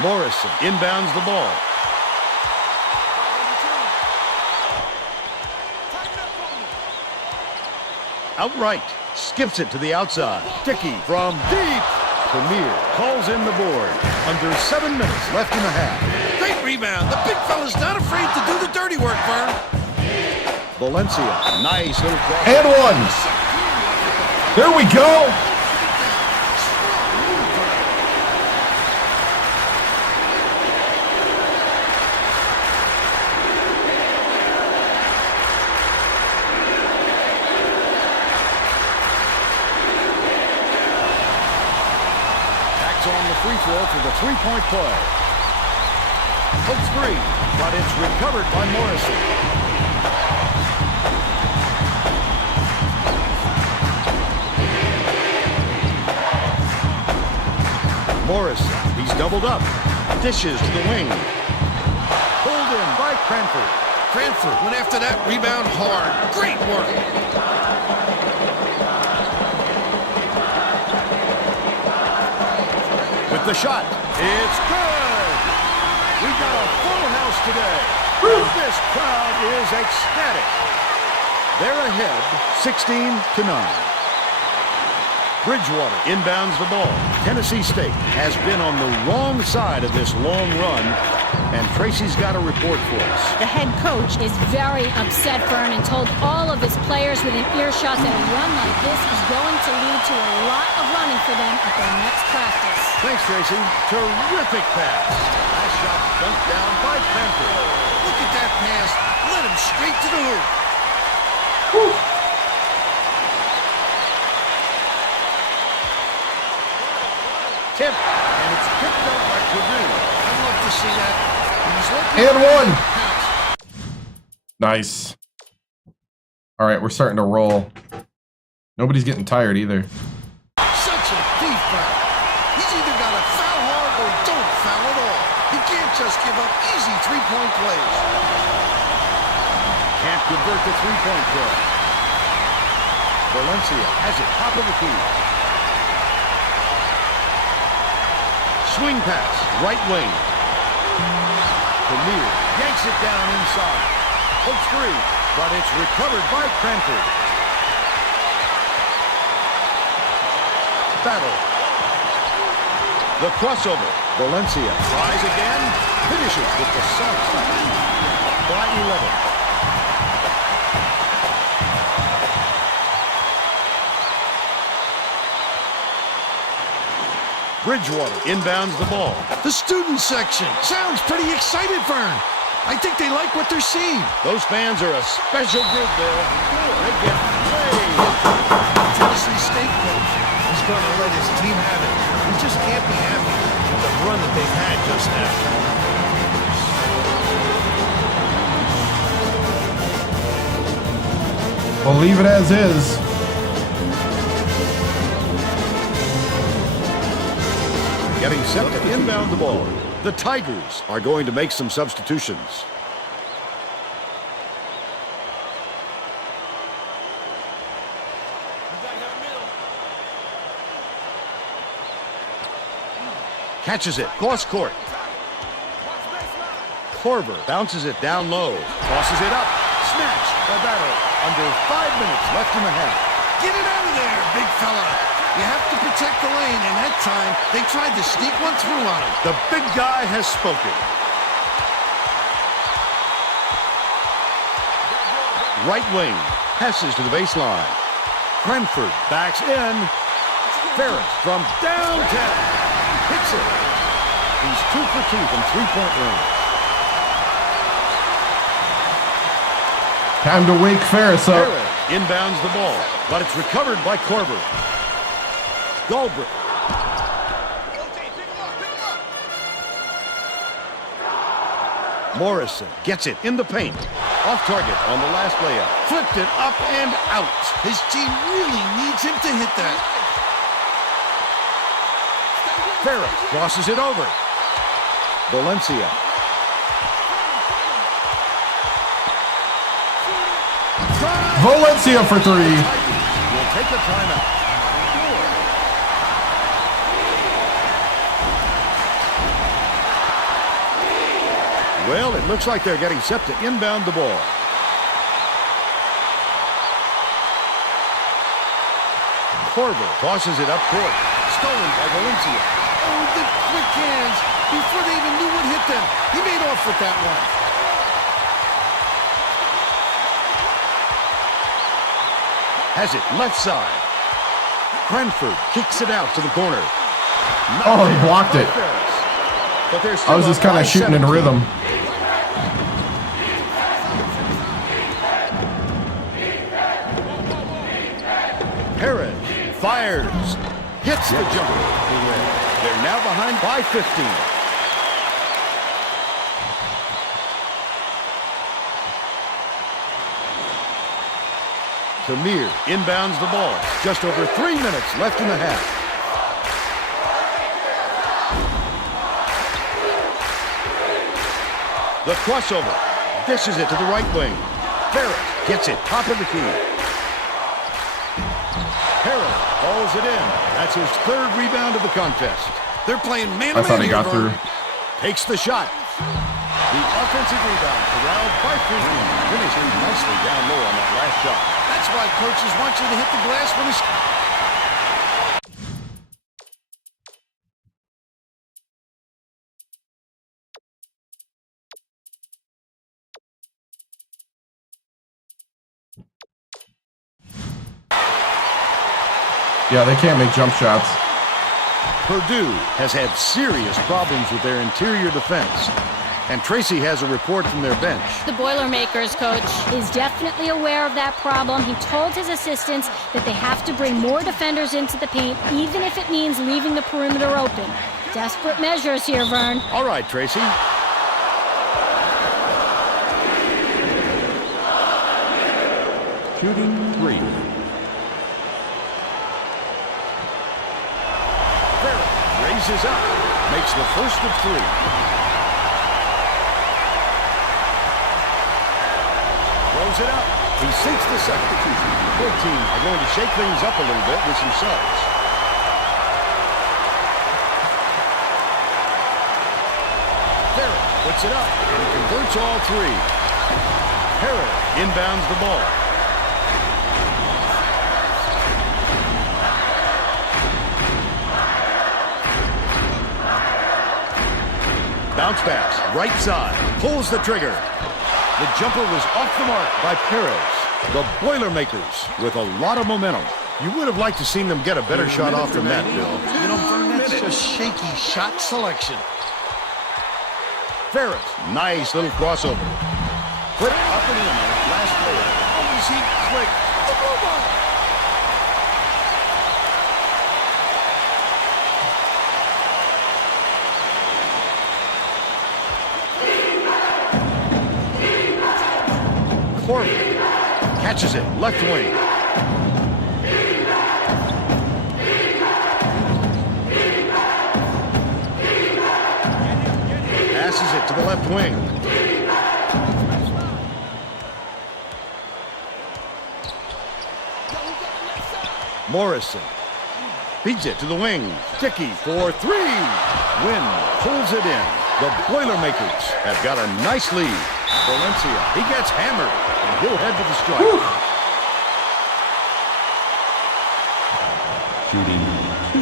Morrison inbounds the ball. Outright. Skips it to the outside. Dickey from deep. Premier calls in the board. Under 7 minutes left in the half. Great rebound. The big fella's not afraid to do the dirty work, Vern. Valencia. Nice little cross. And one. There we go. On the free throw for the three-point play. Hooks free, but it's recovered by Morrison. Morrison, he's doubled up. Dishes to the wing. Pulled in by Cranford. Cranford went after that rebound hard. Great work. With the shot, it's good. We got a full house today. This crowd is ecstatic. They're ahead, 16-9. Bridgewater inbounds the ball. Tennessee State has been on the wrong side of this long run, and Tracy's got a report for us. The head coach is very upset, Vern, and told all of his players within earshot that a run like this is going to lead to a lot of running for them at their next practice. Thanks, Tracy. Terrific pass. Last shot dunked down by Cranford. Look at that pass. Led him straight to the hoop. Whew. Tip, and it's picked up by Purdue. I'd love to see that. And one. Nice. All right, we're starting to roll. Nobody's getting tired either. Such a deep foul. He's either got to foul hard or don't foul at all. He can't just give up easy three-point plays. Can't convert the three-point play. Valencia has it top of the key. Swing pass, right wing. Premier yanks it down inside. Hooks free, but it's recovered by Cranford. Battle. The crossover. Valencia tries again. Finishes with the soft touch. By 11. Bridgewater inbounds the ball. The student section sounds pretty excited, Vern. I think they like what they're seeing. Those fans are a special group, Bill. They get played. Tennessee State coach is going to let his team have it. He just can't be happy with the run that they've had just now. We'll leave it as is. Getting set to inbound the ball. The Tigers are going to make some substitutions. Catches it, cross court. Korver bounces it down low, tosses it up, snatched by Battle. Under 5 minutes left in the half. Get it out of there, big fella. You have to protect the lane, and that time they tried to sneak one through on him. The big guy has spoken. Right wing, passes to the baseline. Cranford backs in. Ferris from downtown. Hits it. He's 2 for 2 from three-point range. Time to wake Ferris up. Ferris inbounds the ball, but it's recovered by Korver. Goldberg. Morrison gets it in the paint. Off target on the last layup. Flipped it up and out. His team really needs him to hit that. Ferris crosses it over. Valencia. Valencia for 3. Will take a timeout. Well, it looks like they're getting set to inbound the ball. Corver tosses it up court. Stolen by Valencia. Oh, the quick hands before they even knew what hit them. He made off with that one. Has it left side. Cranford kicks it out to the corner. Oh, he blocked it. But they're I was just kind of shooting in rhythm. Perez fires. Hits the jumper. They're now behind by 15. Tamir inbounds the ball. Just over 3 minutes left in the half. The crossover. Dishes it to the right wing. Ferris gets it top of the key. Harrell hauls it in. That's his 3rd rebound of the contest. They're playing man-to-man. I thought he got through. Takes the shot. The offensive rebound corralled by Friedman. Finishing nicely down low on that last shot. That's why coaches want you to hit the glass when it's... Yeah, they can't make jump shots. Purdue has had serious problems with their interior defense. And Tracy has a report from their bench. The Boilermakers coach is definitely aware of that problem. He told his assistants that they have to bring more defenders into the paint, even if it means leaving the perimeter open. Desperate measures here, Vern. All right, Tracy. Shooting 3. Raises up. Makes the first of 3. Throws it up. He sinks the second. Both teams are going to shake things up a little bit with some subs. Ferris puts it up and he converts all 3. Harrell inbounds the ball. Bounce pass, right side, pulls the trigger. The jumper was off the mark by Perez. The Boilermakers with a lot of momentum. You would have liked to seen them get a better shot off than that, Bill. You know, Vern, that's just shaky shot selection. Ferris, nice little crossover. Put up and in on that last player. Oh, is he quick? The robot! Corbin catches it, left wing. Passes it to the left wing. Morrison feeds it to the wing. Dickey for 3. Wynn pulls it in. The Boilermakers have got a nice lead. Valencia, he gets hammered, and he'll head to the strike. Shooting 2.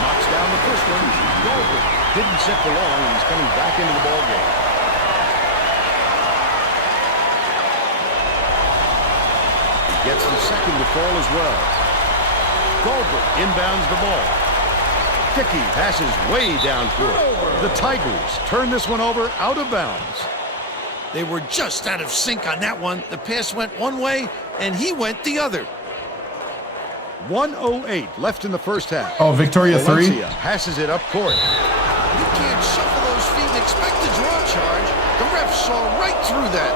Knocks down the first one. Goldberg didn't sit for long, and he's coming back into the ball game. He gets the second to fall as well. Goldberg inbounds the ball. Dickey passes way down court. The Tigers turn this one over out of bounds. They were just out of sync on that one. The pass went one way, and he went the other. 1:08 left in the first half. Oh, Victoria 3. Valencia passes it up court. You can't shuffle those feet and expect a draw charge. The ref saw right through that.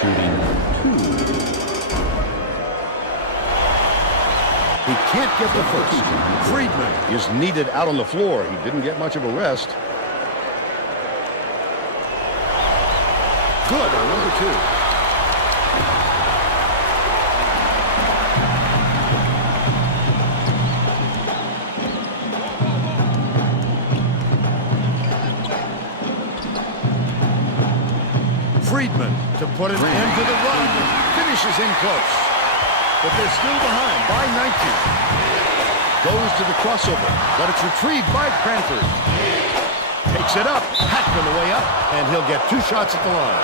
Shooting 2. He can't get the first. Friedman is needed out on the floor. He didn't get much of a rest. Good on number 2. Friedman to put an end to the run. Finishes in close. But they're still behind by 19. Goes to the crossover, but it's retrieved by Cranford. Takes it up, hacked on the way up, and he'll get 2 shots at the line.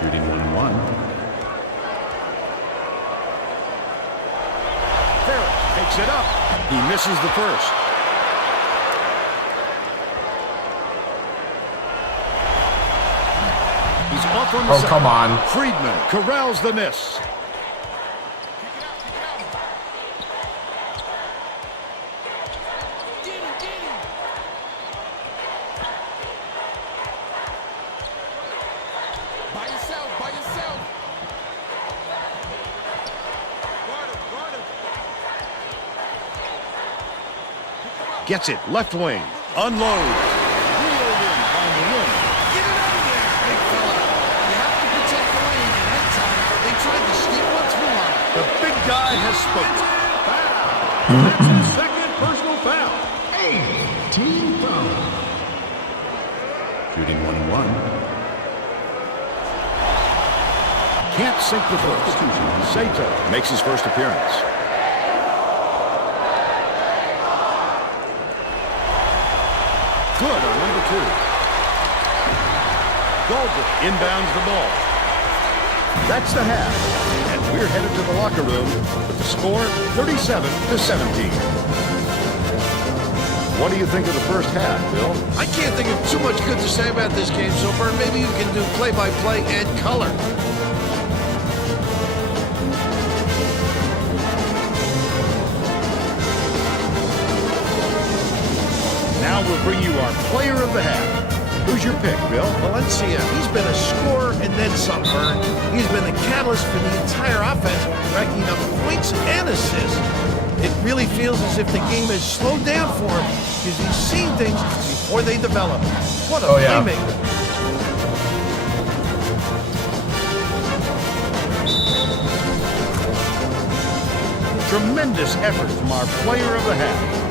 Shooting 1-1. Ferris takes it up. He misses the first. He's off on the second. Come on. Friedman corrals the miss. Gets it, left wing, unload. Real win on the win. Get it out of there, big fella. You have to protect the lane, and that time they tried to sneak one through on it. The big guy has spoken. Second personal foul. Team foul. Shooting 1-1. Can't sink the first. Sato makes his first appearance. Good on number 2. Goldberg inbounds the ball. That's the half. And we're headed to the locker room with the score 37-17. What do you think of the first half, Bill? I can't think of too much good to say about this game so far. Maybe you can do play-by-play and color. Now we'll bring you our player of the half. Who's your pick, Bill? Valencia, he's been a scorer and then some, Vern. He's been the catalyst for the entire offense, racking up points and assists. It really feels as if the game has slowed down for him because he's seen things before they develop. What a playmaker. Tremendous effort from our player of the half.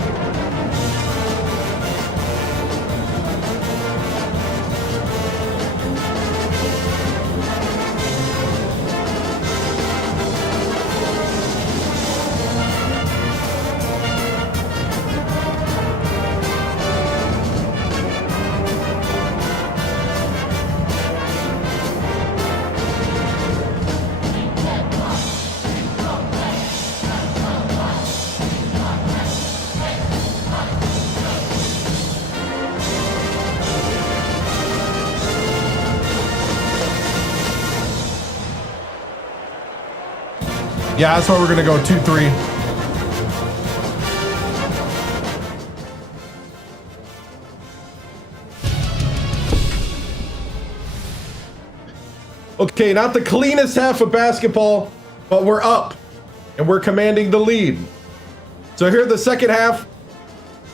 Yeah, that's why we're going to go 2-3. Okay, not the cleanest half of basketball, but we're up, and we're commanding the lead. So here in the second half,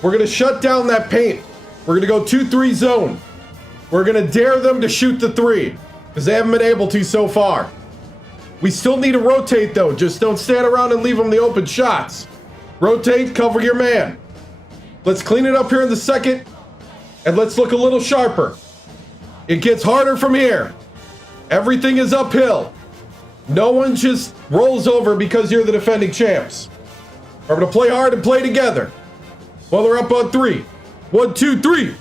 we're going to shut down that paint. We're going to go 2-3 zone. We're going to dare them to shoot the 3, because they haven't been able to so far. We still need to rotate, though. Just don't stand around and leave them the open shots. Rotate, cover your man. Let's clean it up here in the second, and let's look a little sharper. It gets harder from here. Everything is uphill. No one just rolls over because you're the defending champs. We're going to play hard and play together. Well, they're up on 3. 1, 2, 3.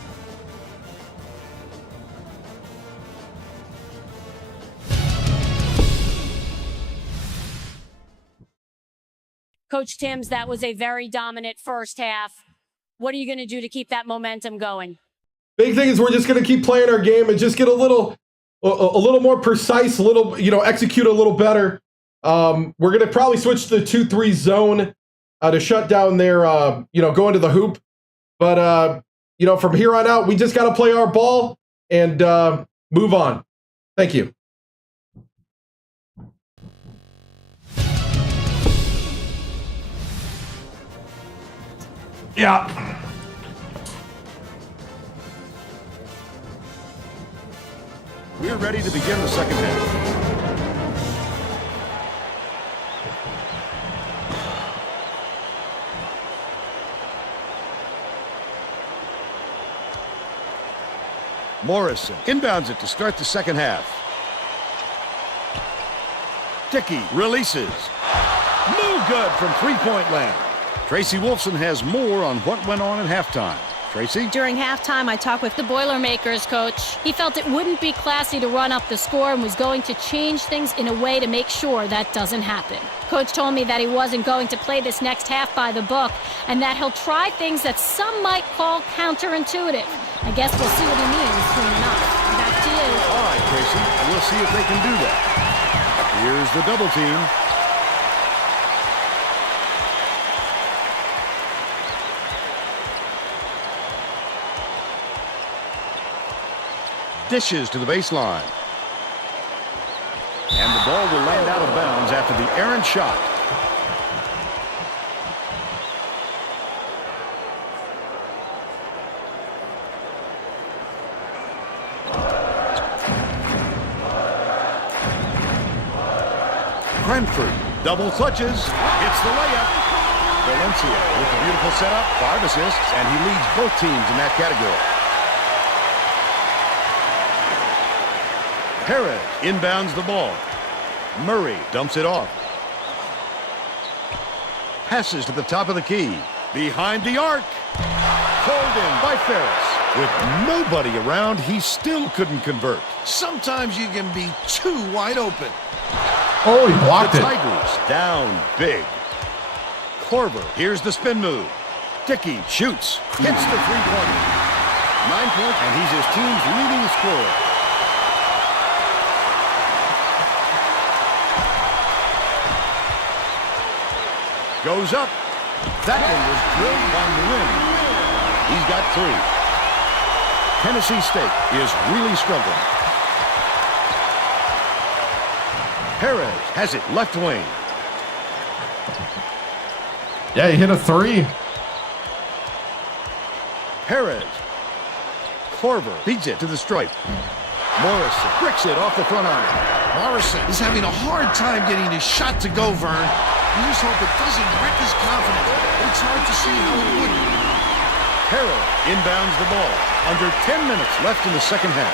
Coach Timms, that was a very dominant first half. What are you going to do to keep that momentum going? Big thing is we're just going to keep playing our game and just get a little more precise, execute a little better. We're going to probably switch to the 2-3 zone to shut down their, go into the hoop. But, from here on out, we just got to play our ball and move on. Thank you. Yeah. We're ready to begin the second half. Morrison inbounds it to start the second half. Dickey releases. No good from three-point land. Tracy Wolfson has more on what went on at halftime. Tracy? During halftime, I talked with the Boilermakers coach. He felt it wouldn't be classy to run up the score and was going to change things in a way to make sure that doesn't happen. Coach told me that he wasn't going to play this next half by the book and that he'll try things that some might call counterintuitive. I guess we'll see what he means soon enough. Back to you. All right, Tracy. We'll see if they can do that. Here's the double team. Dishes to the baseline. And the ball will land out of bounds after the errant shot. Cranford double clutches, hits the layup. Valencia with a beautiful setup, 5 assists, and he leads both teams in that category. Perez inbounds the ball. Murray dumps it off. Passes to the top of the key. Behind the arc. Called in by Ferris. With nobody around, he still couldn't convert. Sometimes you can be too wide open. Oh, he blocked the it. Tigers down big. Korver, here's the spin move. Dickey shoots. Hits the three-pointer. 9 points, and he's his team's leading scorer. Goes up. That one was drilled on the rim. He's got 3. Tennessee State is really struggling. Perez has it left wing. Yeah, he hit a 3. Perez. Korver beats it to the stripe. Morrison bricks it off the front iron. Morrison is having a hard time getting his shot to go, Vern. You just hope it doesn't wreck his confidence, but it's hard to see how it wouldn't. Harrell inbounds the ball. Under 10 minutes left in the second half.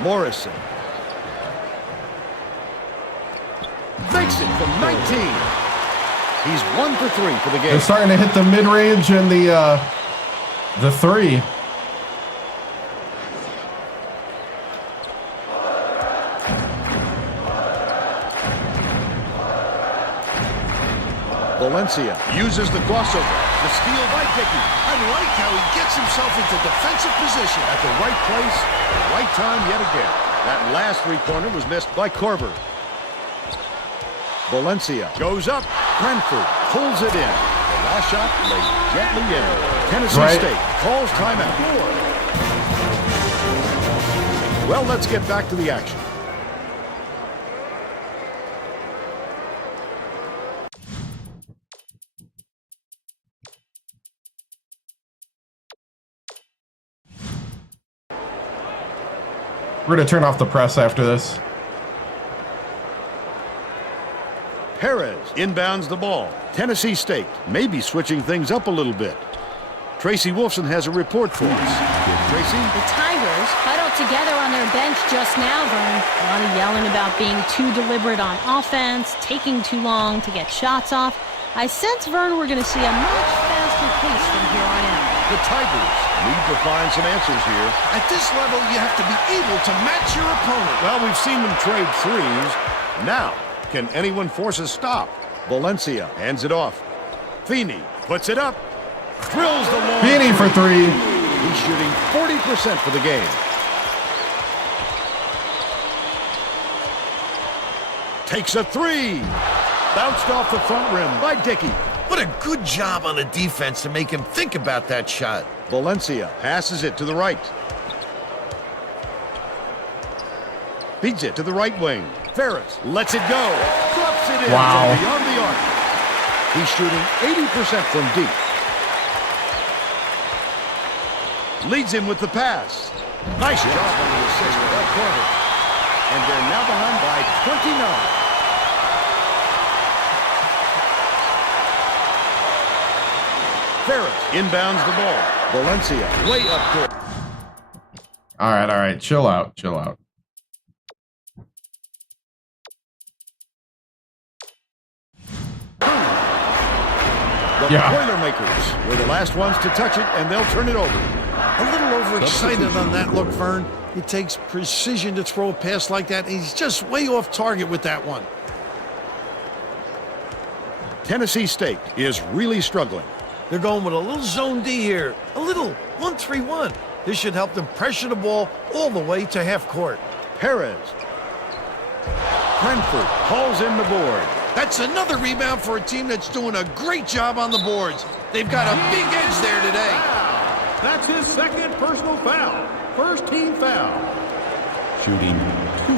Morrison makes it from 19. He's 1 for 3 for the game. They're starting to hit the mid-range and the 3. Valencia uses the crossover. The steal by Dickey. I like how he gets himself into defensive position. At the right place, the right time yet again. That last three-pointer was missed by Korver. Valencia goes up. Cranford pulls it in. The last shot laid gently in. Tennessee State calls timeout. Well, let's get back to the action. We're going to turn off the press after this. Perez inbounds the ball. Tennessee State may be switching things up a little bit. Tracy Wolfson has a report for us. Tracy? The Tigers huddled together on their bench just now, Vern. A lot of yelling about being too deliberate on offense, taking too long to get shots off. I sense, Vern, we're going to see a much faster pace from here on out. The Tigers need to find some answers here. At this level, you have to be able to match your opponent. Well, we've seen them trade threes. Now, can anyone force a stop? Valencia hands it off. Feeney puts it up. Drills the long. Feeney for 3. He's shooting 40% for the game. Takes a 3. Bounced off the front rim by Dickey. What a good job on the defense to make him think about that shot. Valencia passes it to the right. Feeds it to the right wing. Ferris lets it go. Drops it in from beyond the arc. He's shooting 80% from deep. Leads him with the pass. Nice job on the assist with that quarter. And they're now behind by 29. Ferris inbounds the ball. Valencia way up court. All right. Chill out. The Boilermakers were the last ones to touch it, and they'll turn it over. A little overexcited on that look, Vern. It takes precision to throw a pass like that, and he's just way off target with that one. Tennessee State is really struggling. They're going with a little zone D here. A little 1-3-1. This should help them pressure the ball all the way to half court. Perez. Cranford hauls in the board. That's another rebound for a team that's doing a great job on the boards. They've got a big edge there today. That's his second personal foul. First team foul. Shooting 2.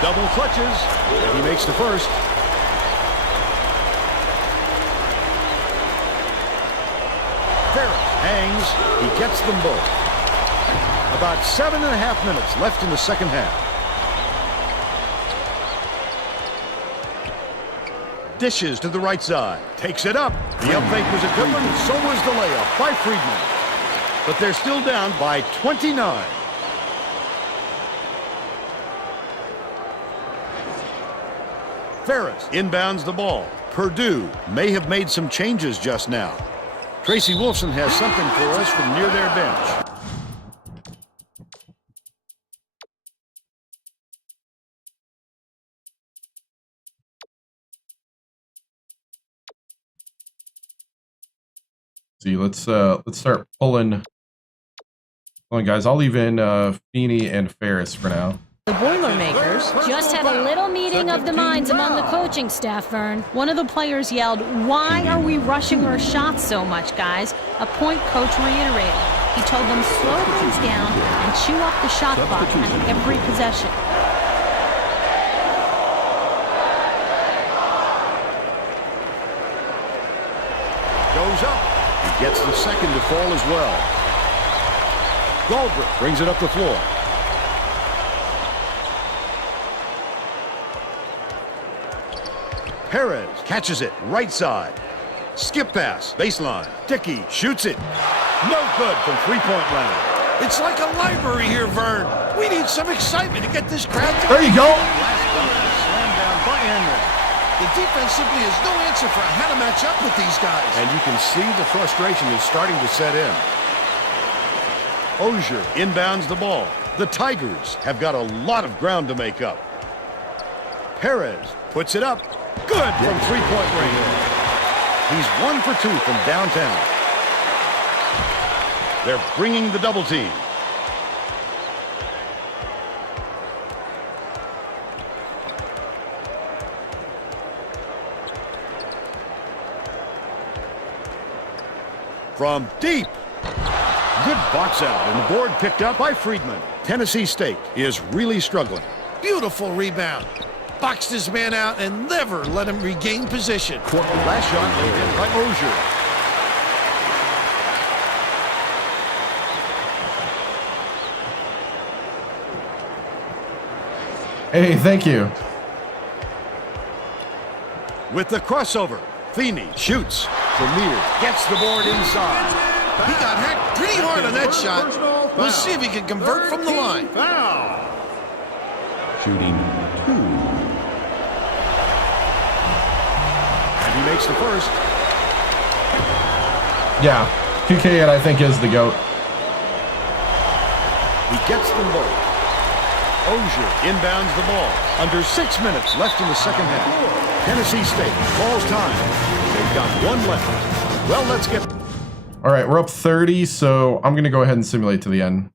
Double clutches, and he makes the first. Ferris hangs. He gets them both. About 7.5 minutes left in the second half. Dishes to the right side. Takes it up. The up fake was a good one, and so was the layup by Friedman. But they're still down by 29. Ferris inbounds the ball. Purdue may have made some changes just now. Tracy Wolfson has something for us from near their bench. See, let's start pulling guys. I'll leave in Feeney and Ferris for now. The Boilermakers Just had a little meeting of the minds among the coaching staff, Vern. One of the players yelled, "Why are we rushing our shots so much, guys?" A point coach reiterated. He told them slow things down and chew up the shot clock at every possession. Goes up. He gets the second to fall as well. Galbraith brings it up the floor. Perez catches it right side. Skip pass, baseline. Dickey shoots it. No good from three-point land. It's like a library here, Vern. We need some excitement to get this crowd to... There you go. Last dunk is slammed down by Henry. The defense simply has no answer for how to match up with these guys. And you can see the frustration is starting to set in. Ozier inbounds the ball. The Tigers have got a lot of ground to make up. Perez puts it up. Good from three-point range. He's 1 for 2 from downtown. They're bringing the double team. From deep. Good box out, and the board picked up by Friedman. Tennessee State is really struggling. Beautiful rebound. Boxed his man out and never let him regain position. Last shot laid in by Ozier. Hey, thank you. With the crossover, Feeney shoots. Premier gets the board inside. He got hacked pretty hard on that shot. We'll see if he can convert from the line. Foul. Shooting 2. And he makes the first. Yeah, PK, I think, is the GOAT. He gets them both. Ozier inbounds the ball. Under 6 minutes left in the second half. Tennessee State calls time. They've got one left. Well, let's get... All right, we're up 30, so I'm going to go ahead and simulate to the end.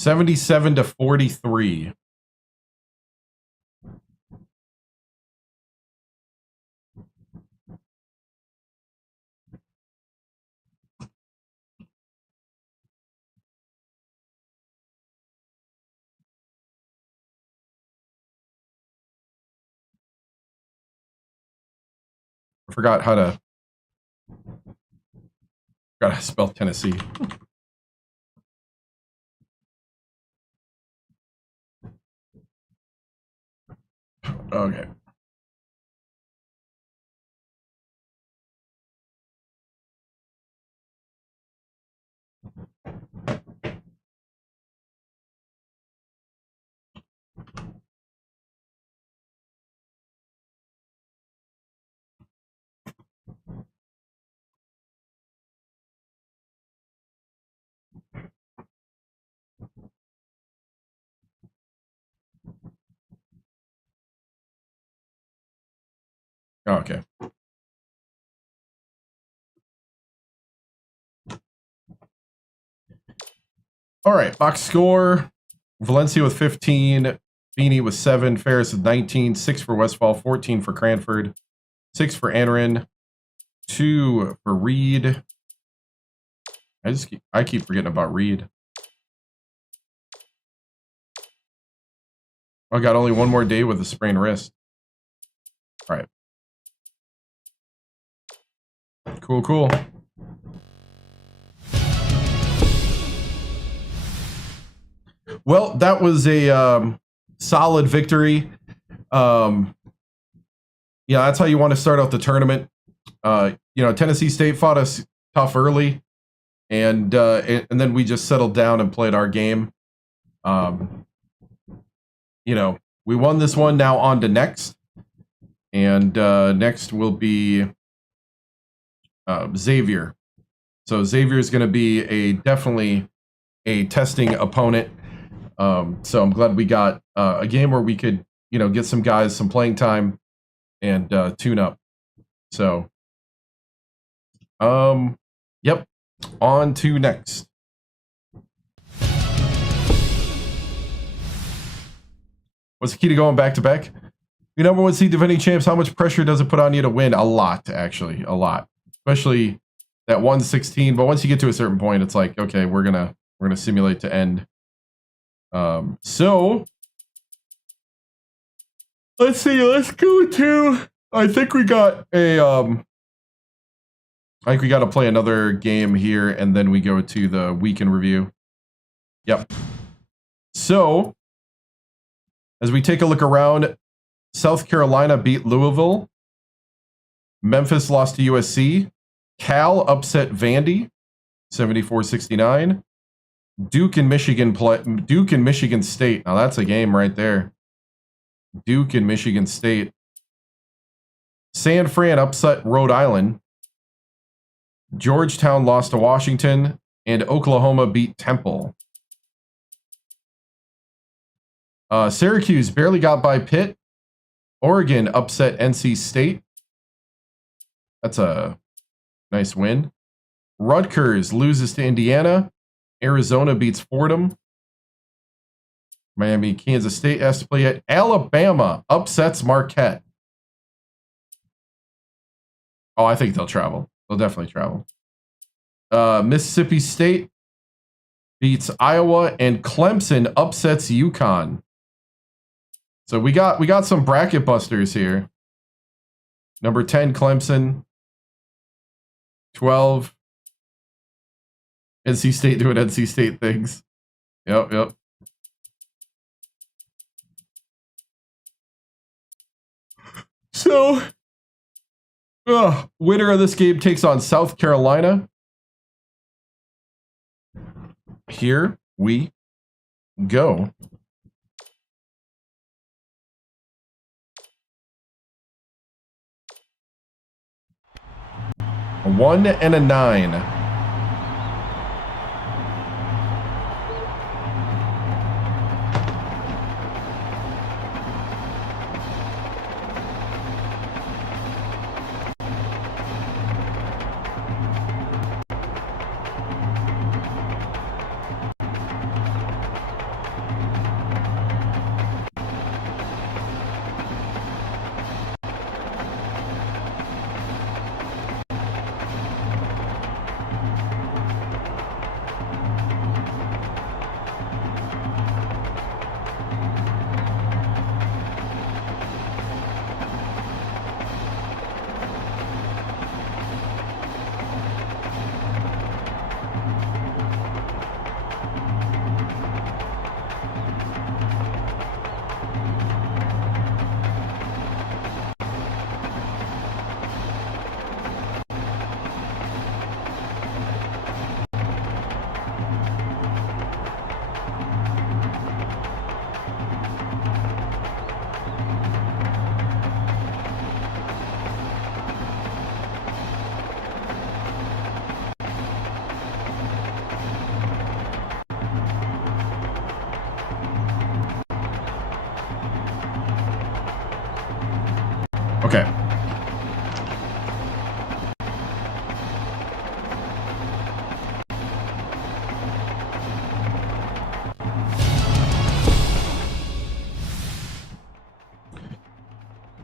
$77-43. I forgot how to spell Tennessee. Okay. Okay. All right, box score. Valencia with 15, Feeney with 7, Ferris with 19, 6 for Westfall, 14 for Cranford, 6 for Anarin, 2 for Reed. I keep forgetting about Reed. I got only one more day with a sprained wrist. All right. Cool, cool. Well, that was a solid victory. Yeah, that's how you want to start out the tournament. Tennessee State fought us tough early, and then we just settled down and played our game. We won this one. Now on to next, and next will be Xavier. So Xavier is going to be definitely a testing opponent. So I'm glad we got a game where we could, get some guys some playing time and tune up. So, yep, on to next. What's the key to going back to back? You number one seed defending champs, how much pressure does it put on you to win? A lot, actually, a lot. Especially that 116. But once you get to a certain point, it's like, okay, we're gonna simulate to end. So let's see. Let's go to. I think we got to play another game here, and then we go to the weekend review. Yep. So as we take a look around, South Carolina beat Louisville. Memphis lost to USC. Cal upset Vandy, 74-69. Duke and Michigan State. Now that's a game right there. Duke and Michigan State. San Fran upset Rhode Island. Georgetown lost to Washington, and Oklahoma beat Temple. Syracuse barely got by Pitt. Oregon upset NC State. That's a nice win. Rutgers loses to Indiana. Arizona beats Fordham. Kansas State has to play it. Alabama upsets Marquette. Oh, I think they'll travel. They'll definitely travel. Mississippi State beats Iowa, and Clemson upsets UConn. So we got some bracket busters here. Number 10, Clemson. 12. NC State doing NC State things. Yep. So, winner of this game takes on South Carolina. Here we go. A 1 and a 9.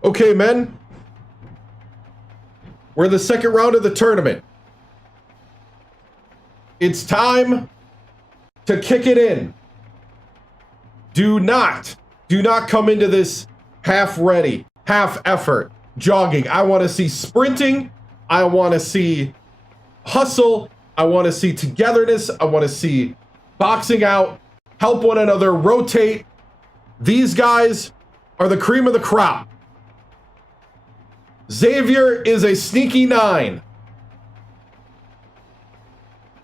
Okay, men. We're in the second round of the tournament. It's time to kick it in. Do not come into this half ready, half effort, jogging. I want to see sprinting. I want to see hustle. I want to see togetherness. I want to see boxing out, help one another, rotate. These guys are the cream of the crop. Xavier is a sneaky 9.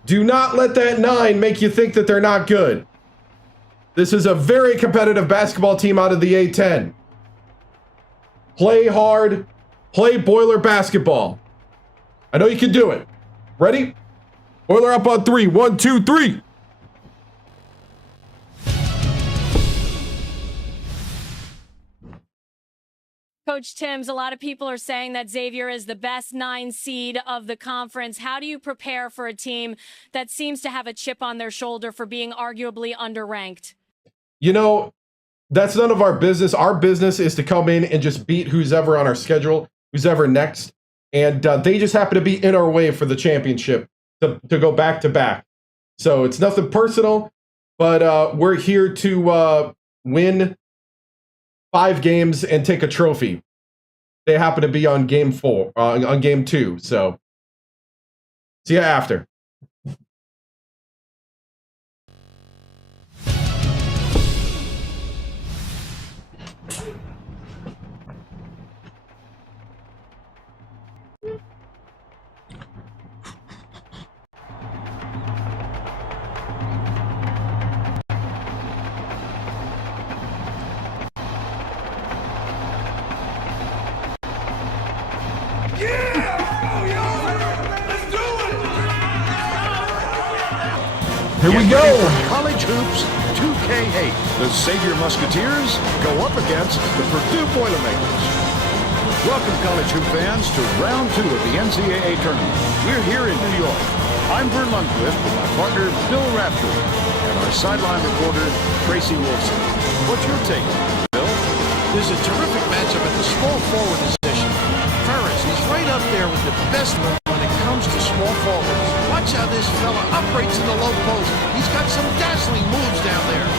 Do not let that 9 make you think that they're not good. This is a very competitive basketball team out of the A10. Play hard. Play Boiler basketball. I know you can do it. Ready? Boiler up on 3. 1, 2, 3. Coach Timms, a lot of people are saying that Xavier is the best 9 seed of the conference. How do you prepare for a team that seems to have a chip on their shoulder for being arguably underranked? You know, that's none of our business. Our business is to come in and just beat who's ever on our schedule, who's ever next. And they just happen to be in our way for the championship to go back to back. So it's nothing personal, but we're here to win 5 games and take a trophy. They happen to be on game 4, on game 2. So see you after. Here we go. College Hoops 2K8. The Xavier Musketeers go up against the Purdue Boilermakers. Welcome, college hoop fans, to round 2 of the NCAA tournament. We're here in New York. I'm Vern Lundquist with my partner, Bill Raftery, and our sideline reporter, Tracy Wilson. What's your take, Bill? There's a terrific matchup at the small forward position. Ferris is right up there with the best when it comes to small forwards. Watch how this fella operates in the low post. He's got some dazzling moves down there.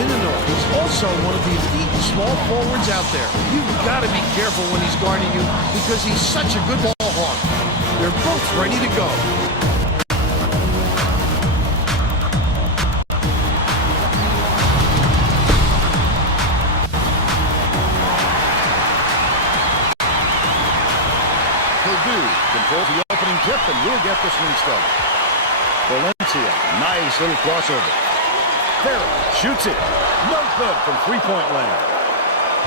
Vinanov is also one of the elite small forwards out there. You've got to be careful when he's guarding you because he's such a good ball hawk. They're both ready to go. Controls the opening tip, and we'll get this one started. Valencia, nice little crossover. Ferris shoots it. No good from three-point land.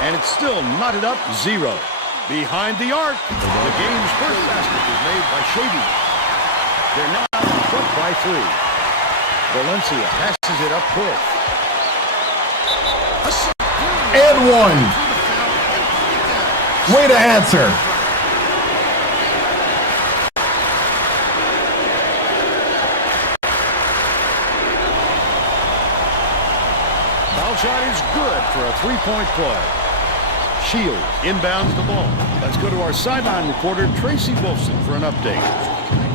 And it's still knotted up 0. Behind the arc, the game's first basket is made by Shady. They're now up by 3. Valencia passes it up court. And 1. Way to answer. Shot is good for a 3-point play. Shields inbounds the ball. Let's go to our sideline reporter, Tracy Wilson, for an update.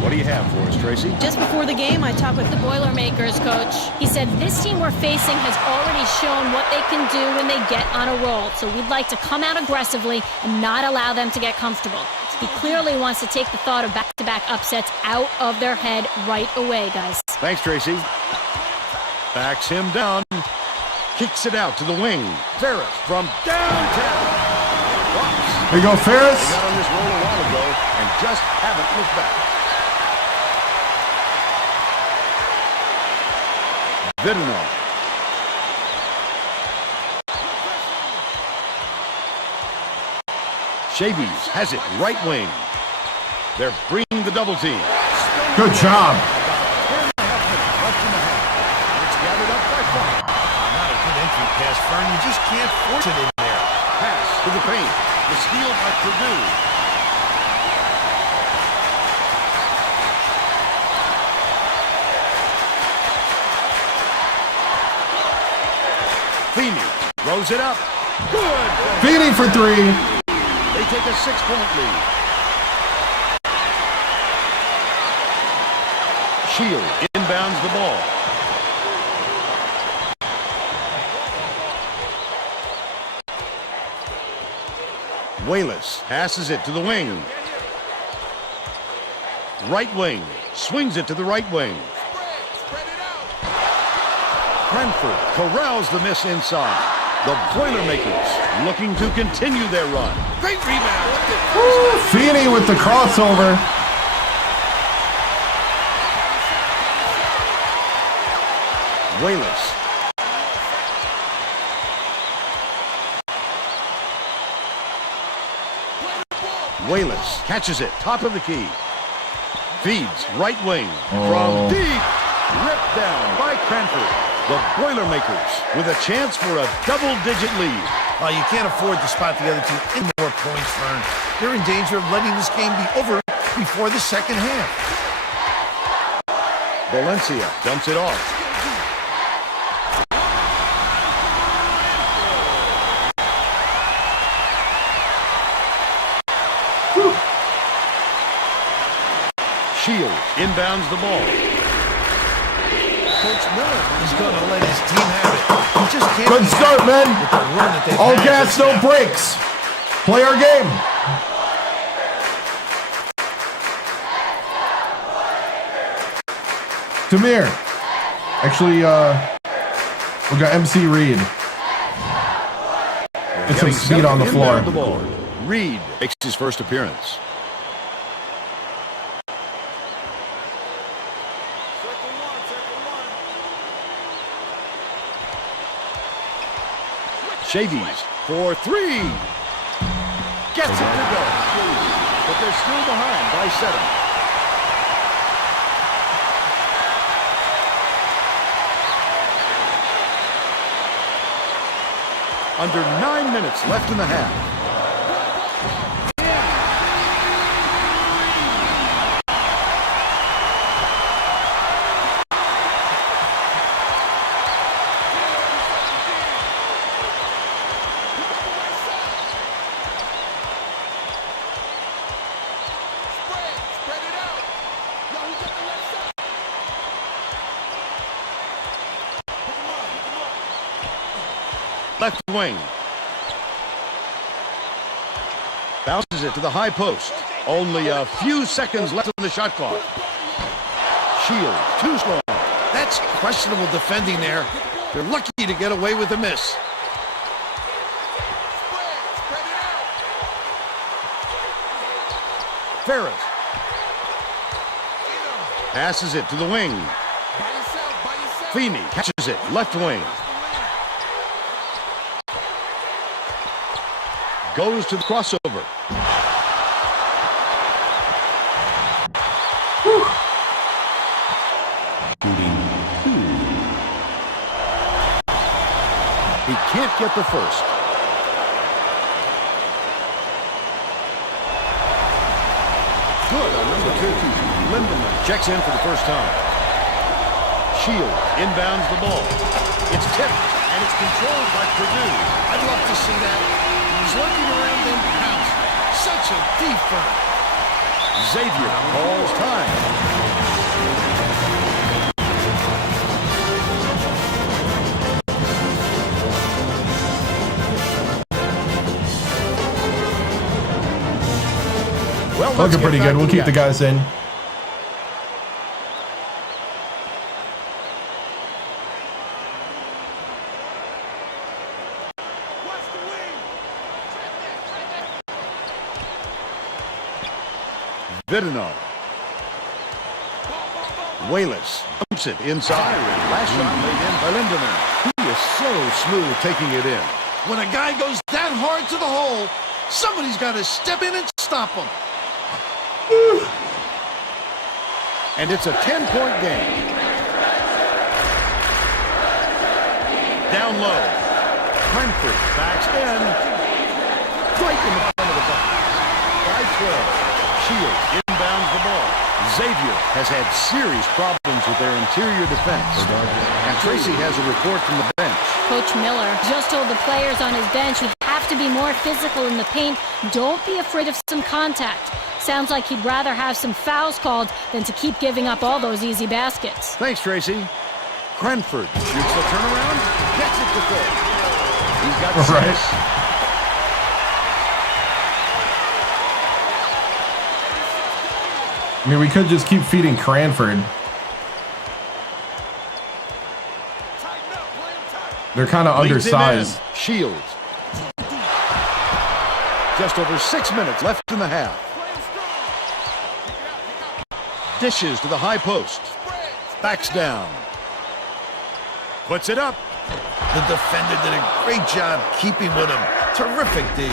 What do you have for us, Tracy? Just before the game, I talked with the Boilermakers coach. He said this team we're facing has already shown what they can do when they get on a roll. So we'd like to come out aggressively and not allow them to get comfortable. He clearly wants to take the thought of back-to-back upsets out of their head right away, guys. Thanks, Tracy. Backs him down. Kicks it out to the wing. Ferris from downtown. There you go, Ferris. They got on this roll a while ago and just haven't looked back. Vidinov. Shavies has it right wing. They're bringing the double team. Good job. Pass, Fern, you just can't force it in there. Pass to the paint. The steal by Purdue. Feeney throws it up. Good. Feeney for 3. take a 6-point lead. Shield inbounds the ball. Wallace passes it to the wing. Right wing. Swings it to the right wing. Cranford corrals the miss inside. The Boilermakers looking to continue their run. Great rebound. Feeney with the crossover. Wallace. Wallace catches it, top of the key. Feeds right wing from deep. Ripped down by Cranford. The Boilermakers with a chance for a double-digit lead. You can't afford to spot the other team any more points, Vern. They're in danger of letting this game be over before the second half. Valencia dumps it off. Shield inbounds the ball. Coach Miller is going to let his team have it. He just can't. Good start, man. With the run that they've All had gas, no now. brakes. Play our game. Tamir. Actually, we got MC Reed. Get some speed on the floor. The ball. Reed makes his first appearance. Shavies for three. Gets it to go. But they're still behind by 7. Under 9 minutes left in the half. Left wing. Bounces it to the high post. Only a few seconds left on the shot clock. Shield, too strong. That's questionable defending there. They're lucky to get away with a miss. Ferris. Passes it to the wing. Feeney catches it, left wing. Goes to the crossover. He can't get the first. Good on number 2. Lindemann checks in for the first time. Shield inbounds the ball. It's tipped, and it's controlled by Purdue. I'd love to see that. He's looking around in house. Such a defense. Xavier calls time. Well, Looking pretty good. We'll keep the guys in. Vidino. Wallace dumps it inside. Last shot made in by Lindemann. He is so smooth taking it in. When a guy goes that hard to the hole, somebody's got to step in and stop him. And it's a 10-point game. Down low. Cranford backs in. Right in the front of the bucket. By 12. Shield inbounds the ball. Xavier has had serious problems with their interior defense. And Tracy has a report from the bench. Coach Miller just told the players on his bench we have to be more physical in the paint. Don't be afraid of some contact. Sounds like he'd rather have some fouls called than to keep giving up all those easy baskets. Thanks, Tracy. Cranford shoots the turnaround, gets it to Phil. He's got 6. I mean, we could just keep feeding Cranford. They're kind of undersized. Shields. Just over 6 minutes left in the half. Dishes to the high post. Backs down. Puts it up. The defender did a great job keeping with him. Terrific D.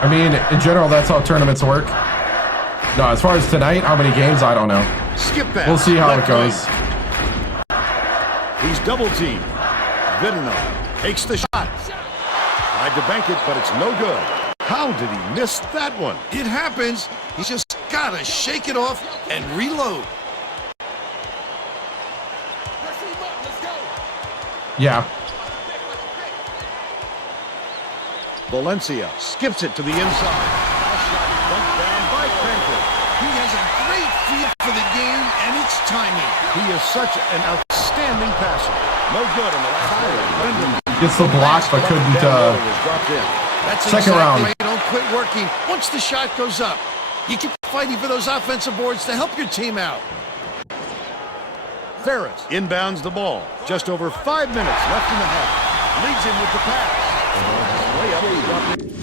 I mean, in general, that's how tournaments work. No, as far as tonight, how many games, I don't know. Skip pass. We'll see how it goes. He's double teamed. Vidinov takes the shot. Tried to bank it, but it's no good. How did he miss that one? It happens. He's just got to shake it off and reload. Yeah. Valencia skips it to the inside. Last shot bumped down by Cranford. He has a great feel for the game and its timing. He is such an outstanding passer. No good on the last play. Gets the block, but couldn't. That's second exactly round. Right. Don't quit working. Once the shot goes up, you keep fighting for those offensive boards to help your team out. Ferris inbounds the ball. Just over 5 minutes left in the half. Leads him with the pass. Way up, he dropped it.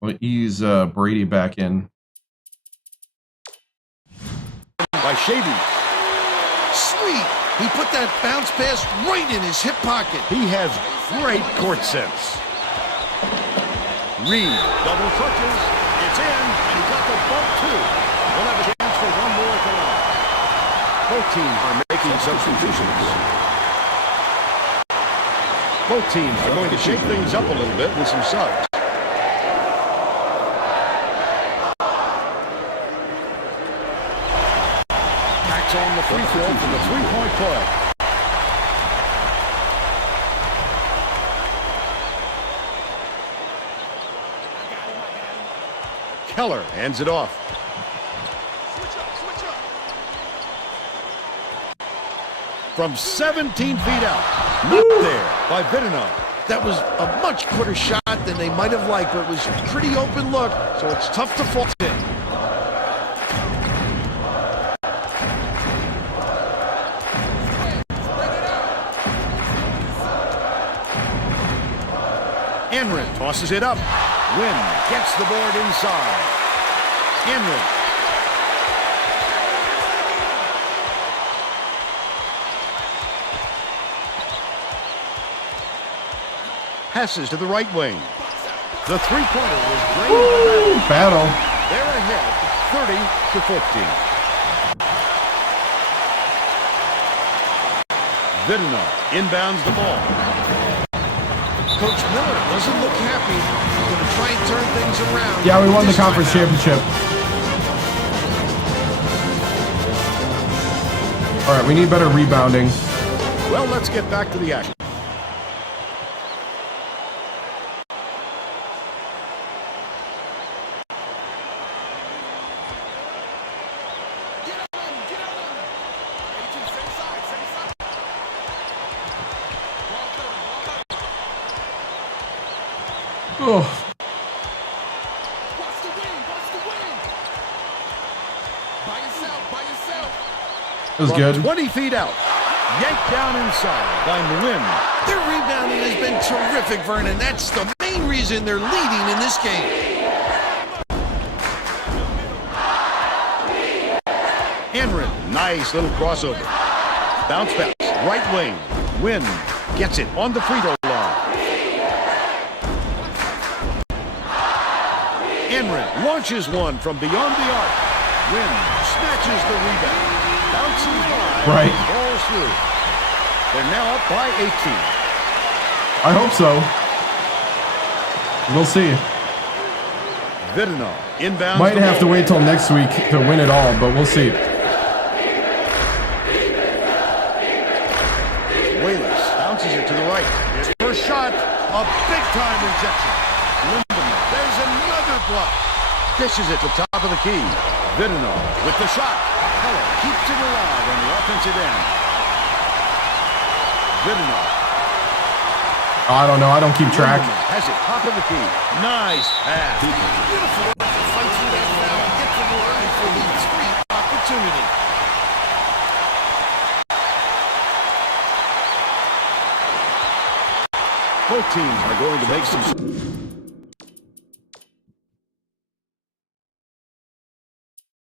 We'll ease Brady back in. By Shady. Sweet. He put that bounce pass right in his hip pocket. He has great court sense. Reed double touches. It's in, and he got the bump too. We'll have a chance for one more at the line. Both teams are making substitutions. Both teams are going to shake things up a little bit with some subs. On the free throw from the three-point play. Keller hands it off. From 17 feet out. Not there by Vidinov. That was a much quicker shot than they might have liked, but it was a pretty open look, so it's tough to fault it. Enrin tosses it up. Wynn gets the board inside. Enrin. Passes to the right wing. The three-pointer was great. Battle. They're ahead 30-14. Vidinov inbounds the ball. Coach Miller doesn't look happy. He's going to try and turn things around. Yeah, we won the conference championship. All right, we need better rebounding. Well, let's get back to the action. Oh. That was good. 20 feet out. Yanked down inside by Nguyen. Their rebounding has been terrific, Vernon. That's the main reason they're leading in this game. Enrin, nice little crossover. Bounce pass, right wing. Nguyen gets it on the free throw line. Enrin launches one from beyond the arc. Wynn snatches the rebound. Bounces high. Right. And falls through. They're now up by 18. I hope so. We'll see. Vidinov inbounds. Might have to wait till next week to win it all, but we'll see. Wallace bounces it to the right. His first shot, a big-time rejection. Lindemann, there's another block. Dishes it to the top of the key. Vidinov with the shot. Keller keeps it alive on the offensive end. Vidinov. I don't know. I don't keep track. Lindemann has it top of the key. Nice pass. Beautiful to fight through that foul and get to the line for the three opportunity. Both teams are going to make some...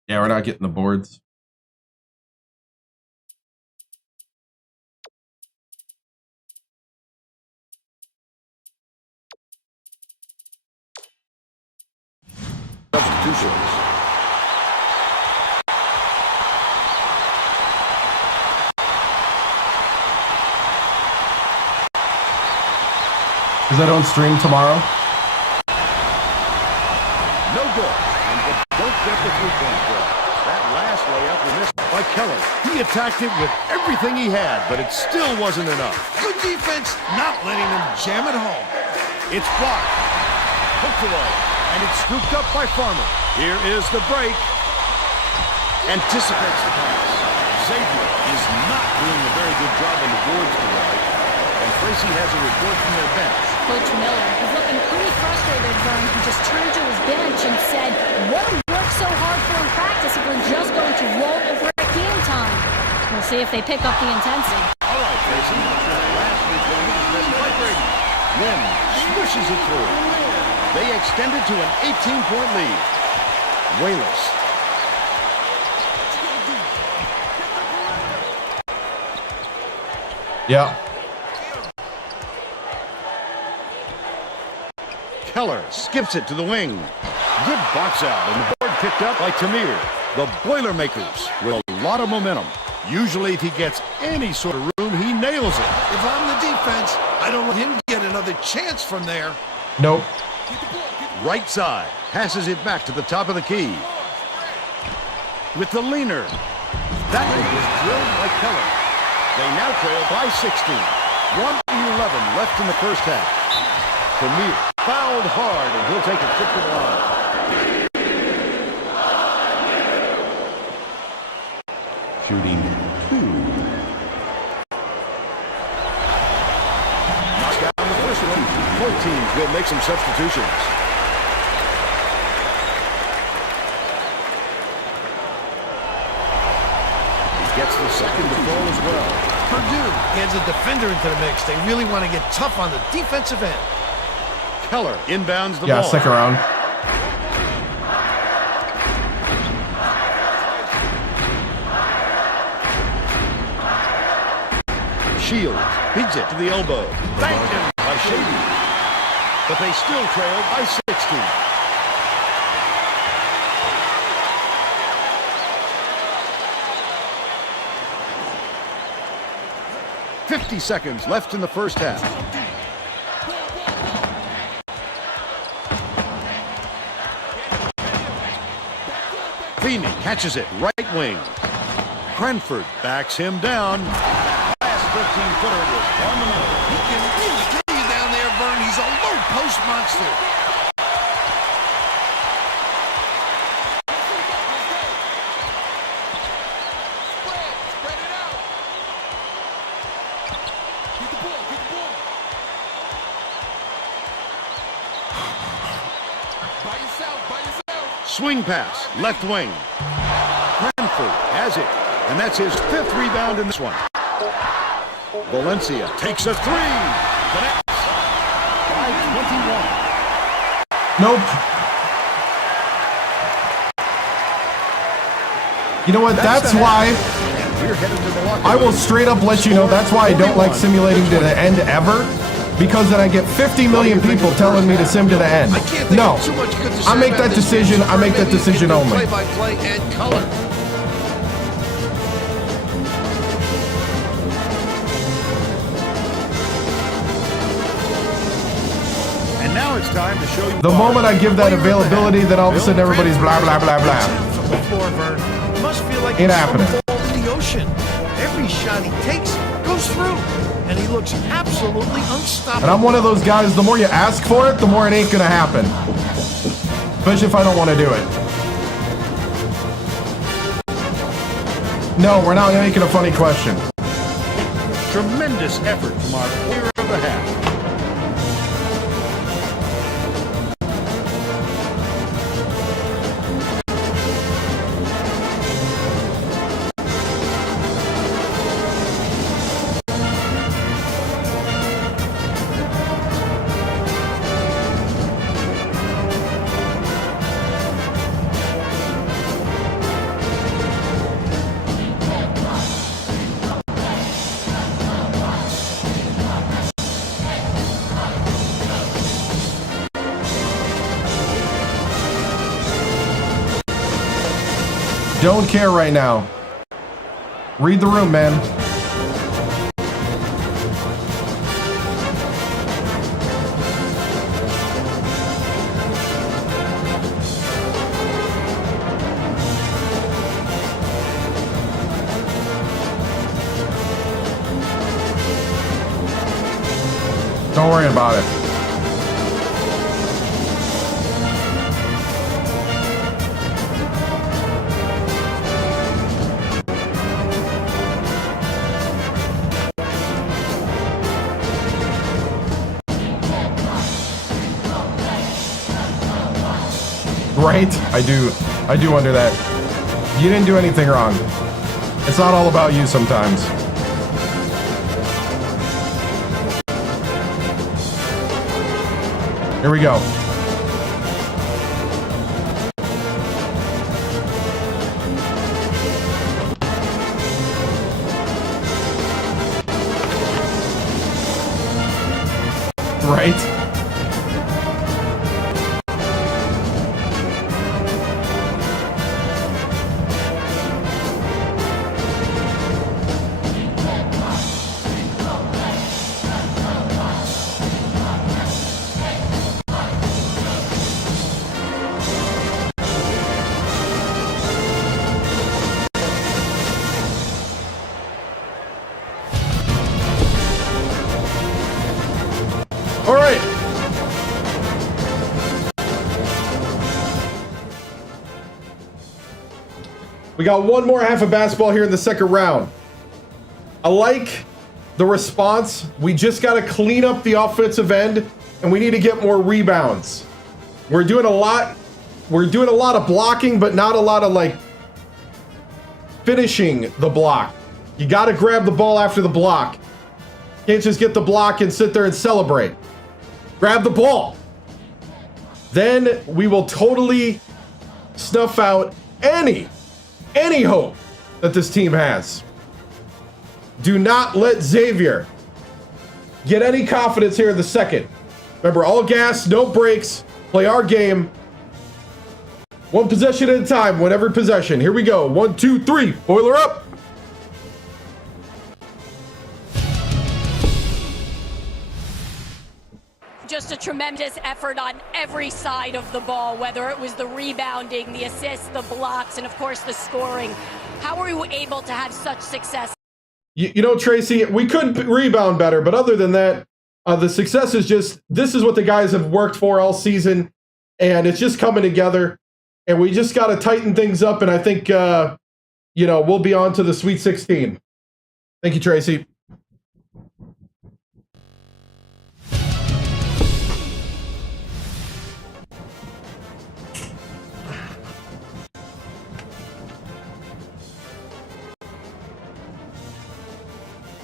Yeah, we're not getting the boards. Substitutions. Is that on stream tomorrow? No good. And they don't get the three-point play. That last layup was missed by Keller. He attacked it with everything he had, but it still wasn't enough. Good defense, not letting them jam it home. It's blocked. Hooked away. And it's scooped up by Farmer. Here is the break. Anticipates the pass. Xavier is not doing a very good job on the boards tonight. And Tracy has a report from their bench. Coach Miller is looking pretty frustrated, Vern. He just turned to his bench and said, what worked so hard for in practice if we're just going to roll over at game time? We'll see if they pick up the intensity. All right, Tracy. Last three-point is missed by Brady. Wynn swishes it through. They extended to an 18-point lead. Wallace. Yeah. Keller skips it to the wing. Good box out, and the board picked up by Tamir. The Boilermakers with a lot of momentum. Usually, if he gets any sort of room, he nails it. If I'm the defense, I don't let him get another chance from there. Nope. Right side. Passes it back to the top of the key. With the leaner. That one was drilled by Keller. They now trail by 16. 1:11 left in the first half. Tamir fouled hard, and he'll take a trip to the line. Shooting 2. Knocks down the first one. Both teams will make some substitutions. He gets the second to fall as well. Purdue adds a defender into the mix. They really want to get tough on the defensive end. Keller inbounds the Yeah, ball. second round. Shields beats it to the elbow. Banked him by Shady. But they still trail by 16. .50 seconds left in the first half. Feeney catches it right wing. Cranford backs him down. Last 15-footer was on the middle. He can really kill you down there, Vern. He's a low post monster. Spread it out. Get the ball, get the ball. By yourself, by yourself. Swing pass, left wing. Cranford has it, and that's his 5th rebound in this one. Valencia takes a three. Connects. By 21. Nope. You know what? That's why We're headed to the locker I will room. straight up let you know. That's why I don't like simulating to the end ever. because then I get 50 million people telling me to sim to the end. No, I make that decision. I make that decision only. Play-by-play and color. And now it's time to show you The moment I give that availability, then all of a sudden everybody's blah, blah, blah, blah. From the floor, Vern. It must feel like Ain't he's happening. throwing in the ocean. Every shot he takes goes through, and he looks absolutely unstoppable. And I'm one of those guys, the more you ask for it, the more it ain't gonna happen. Especially if I don't want to do it. No, we're not making a funny question. tremendous effort from our player of the half. Don't care right now. Read the room, man. Don't worry about it. Right? I do wonder that. You didn't do anything wrong. It's not all about you sometimes. Here we go. Right? All right. We got one more half of basketball here in the second round. I like the response. We just got to clean up the offensive end, and we need to get more rebounds. We're doing a lot of blocking, but not a lot of like finishing the block. You got to grab the ball after the block. Can't just get the block and sit there and celebrate. Grab the ball. Then we will totally snuff out any hope that this team has. Do not let Xavier get any confidence here in the second. Remember, all gas, no brakes. Play our game. One possession at a time, win every possession. Here we go. 1, 2, 3. Boiler up. Just a tremendous effort on every side of the ball, whether it was the rebounding, the assists, the blocks, and of course the scoring. How were you able to have such success? You know, Tracy, we could rebound better, but other than that, the success is just, this is what the guys have worked for all season, and it's just coming together, and we just got to tighten things up, and I think, we'll be on to the Sweet 16. Thank you, Tracy.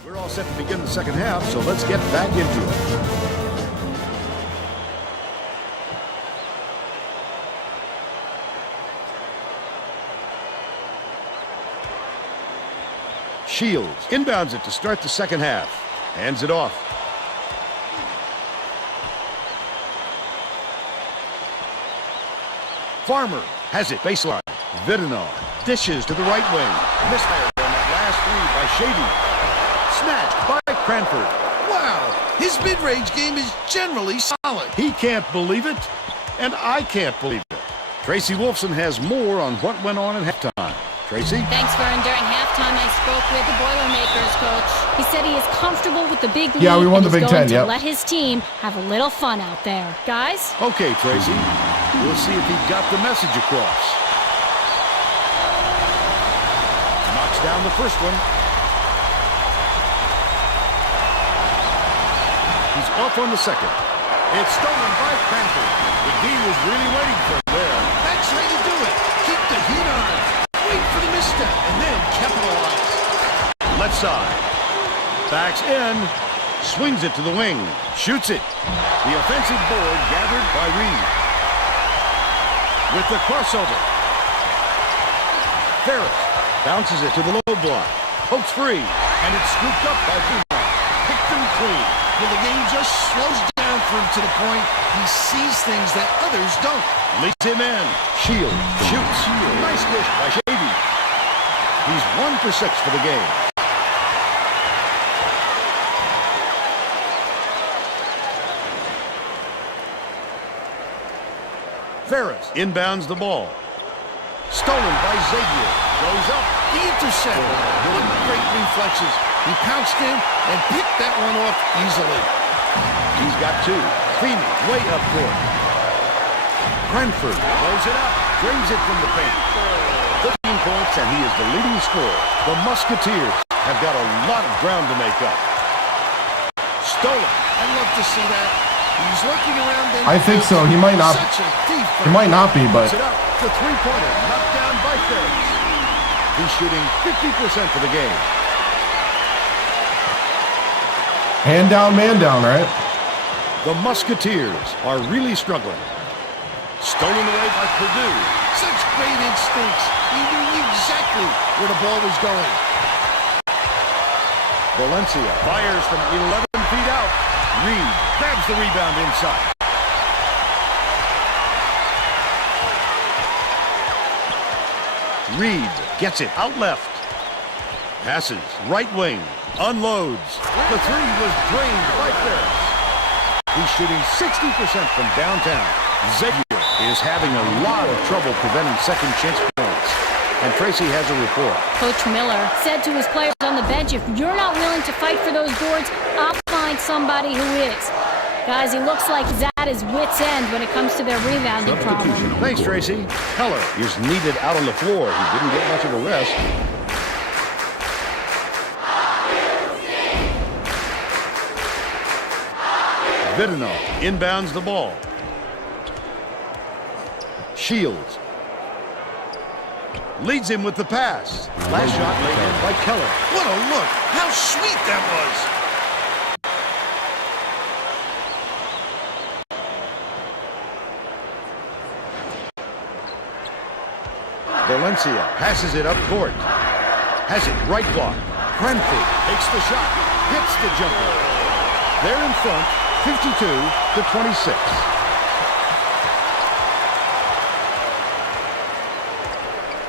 We're all set to begin the second half, so let's get back into it. Shields inbounds it to start the second half. Hands it off. Farmer has it baseline. Vidinov dishes to the right wing. Misfire on that last three by Shady. Snatched by Cranford. Wow, his mid-range game is generally solid. He can't believe it, and I can't believe it. Tracy Wolfson has more on what went on at halftime. Tracy? Thanks, Vern. During halftime, I spoke with the Boilermakers coach. He said he is comfortable with the big lead. Yeah, we won the and Big is going Ten, to yep. let his team have a little fun out there. Guys? Okay, Tracy. We'll see if he got the message across. Knocks down the first one. He's off on the second. It's stolen by Cranford. The D was really waiting for him there. That's how you do it. Keep the heat on. Wait for the misstep and then capitalize. Left side. Backs in. Swings it to the wing. Shoots it. The offensive board gathered by Reed. With the crossover. Ferris bounces it to the low block. Pokes free. And it's scooped up by Puma. Picked him clean. Well, the game just slows down for him to the point he sees things that others don't. Leads him in. Shield shoots. Nice dish by Shady. He's 1 for 6 for the game. Ferris inbounds the ball. Stolen by Xavier. Goes up. The intercept. What great reflexes. He pounced in and picked that one off easily. He's got 2. Feeney way up court. Cranford throws it up. Drains it from the paint. 13 points and he is the leading scorer. The Musketeers have got a lot of ground to make up. Stolen. I'd love to see that. He's looking around. I think so. He might not. He might not be, but Puts it up. The three-pointer knocked down by Ferris. He's shooting 50% for the game. hand down, man down, right? The Musketeers are really struggling. Stolen away by Purdue. Such great instincts. He knew exactly where the ball was going. Valencia fires from 11 feet out. Reed grabs the rebound inside. Reed gets it out left. Passes right wing. Unloads. The three was drained by Ferris. He's shooting 60% from downtown. Xavier is having a lot of trouble preventing second chance points. And Tracy has a report. Coach Miller said to his players on the bench, if you're not willing to fight for those boards, I'll find somebody who is. Guys, he looks like he's at his wit's end when it comes to their rebounding problem. Thanks, Tracy. Heller is needed out on the floor. He didn't get much of a rest. Vidinov inbounds the ball. Shields leads him with the pass. Last shot laid in by Keller. What a look. How sweet that was. Valencia passes it up court. Has it right block. Cranford takes the shot. Hits the jumper. They're in front, 52-26.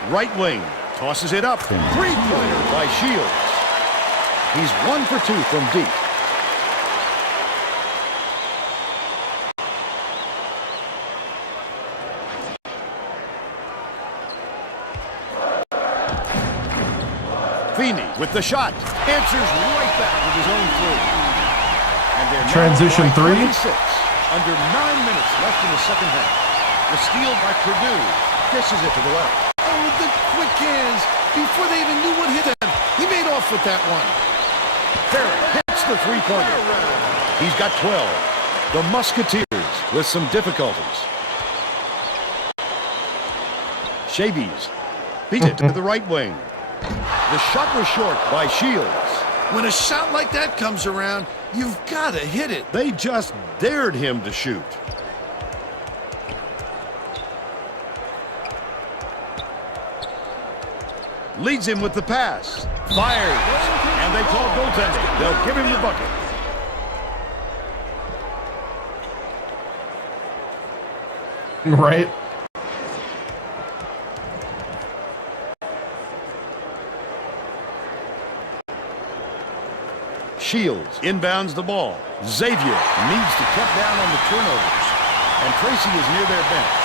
Right wing. Tosses it up. Three-pointer by Shields. He's 1 for 2 from deep. Feeney with the shot. Answers right back with his own three. And they're Transition three. 26, under 9 minutes left in the second half. The steal by Purdue. Dishes it to the left. Oh, the quick hands. Before they even knew what hit them, he made off with that one. Ferris hits the three-pointer. He's got 12. The Musketeers with some difficulties. Shavies beat it to the right wing. The shot was short by Shields. When a shot like that comes around, you've got to hit it. They just dared him to shoot. Leads him with the pass. Fires. And they call goaltending. They'll give him the bucket. Right. Shields inbounds the ball. Xavier needs to cut down on the turnovers. And Tracy is near their bench.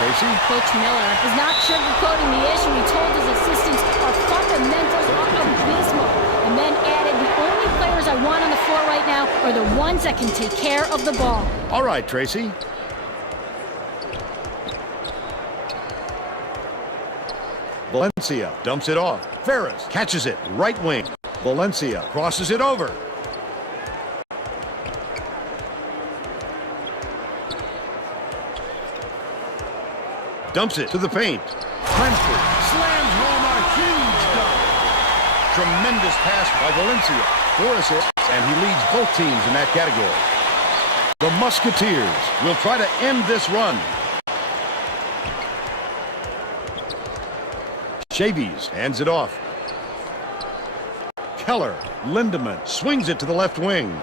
Tracy? Coach Miller is not sugarcoating the issue. He told his assistants our fundamentals are abysmal. And then added, the only players I want on the floor right now are the ones that can take care of the ball. All right, Tracy. Valencia dumps it off. Ferris catches it, right wing. Valencia crosses it over. Dumps it to the paint. Cranford slams home a huge dunk. Tremendous pass by Valencia. 4 assists, and he leads both teams in that category. The Musketeers will try to end this run. Chavies hands it off. Keller, Lindemann swings it to the left wing.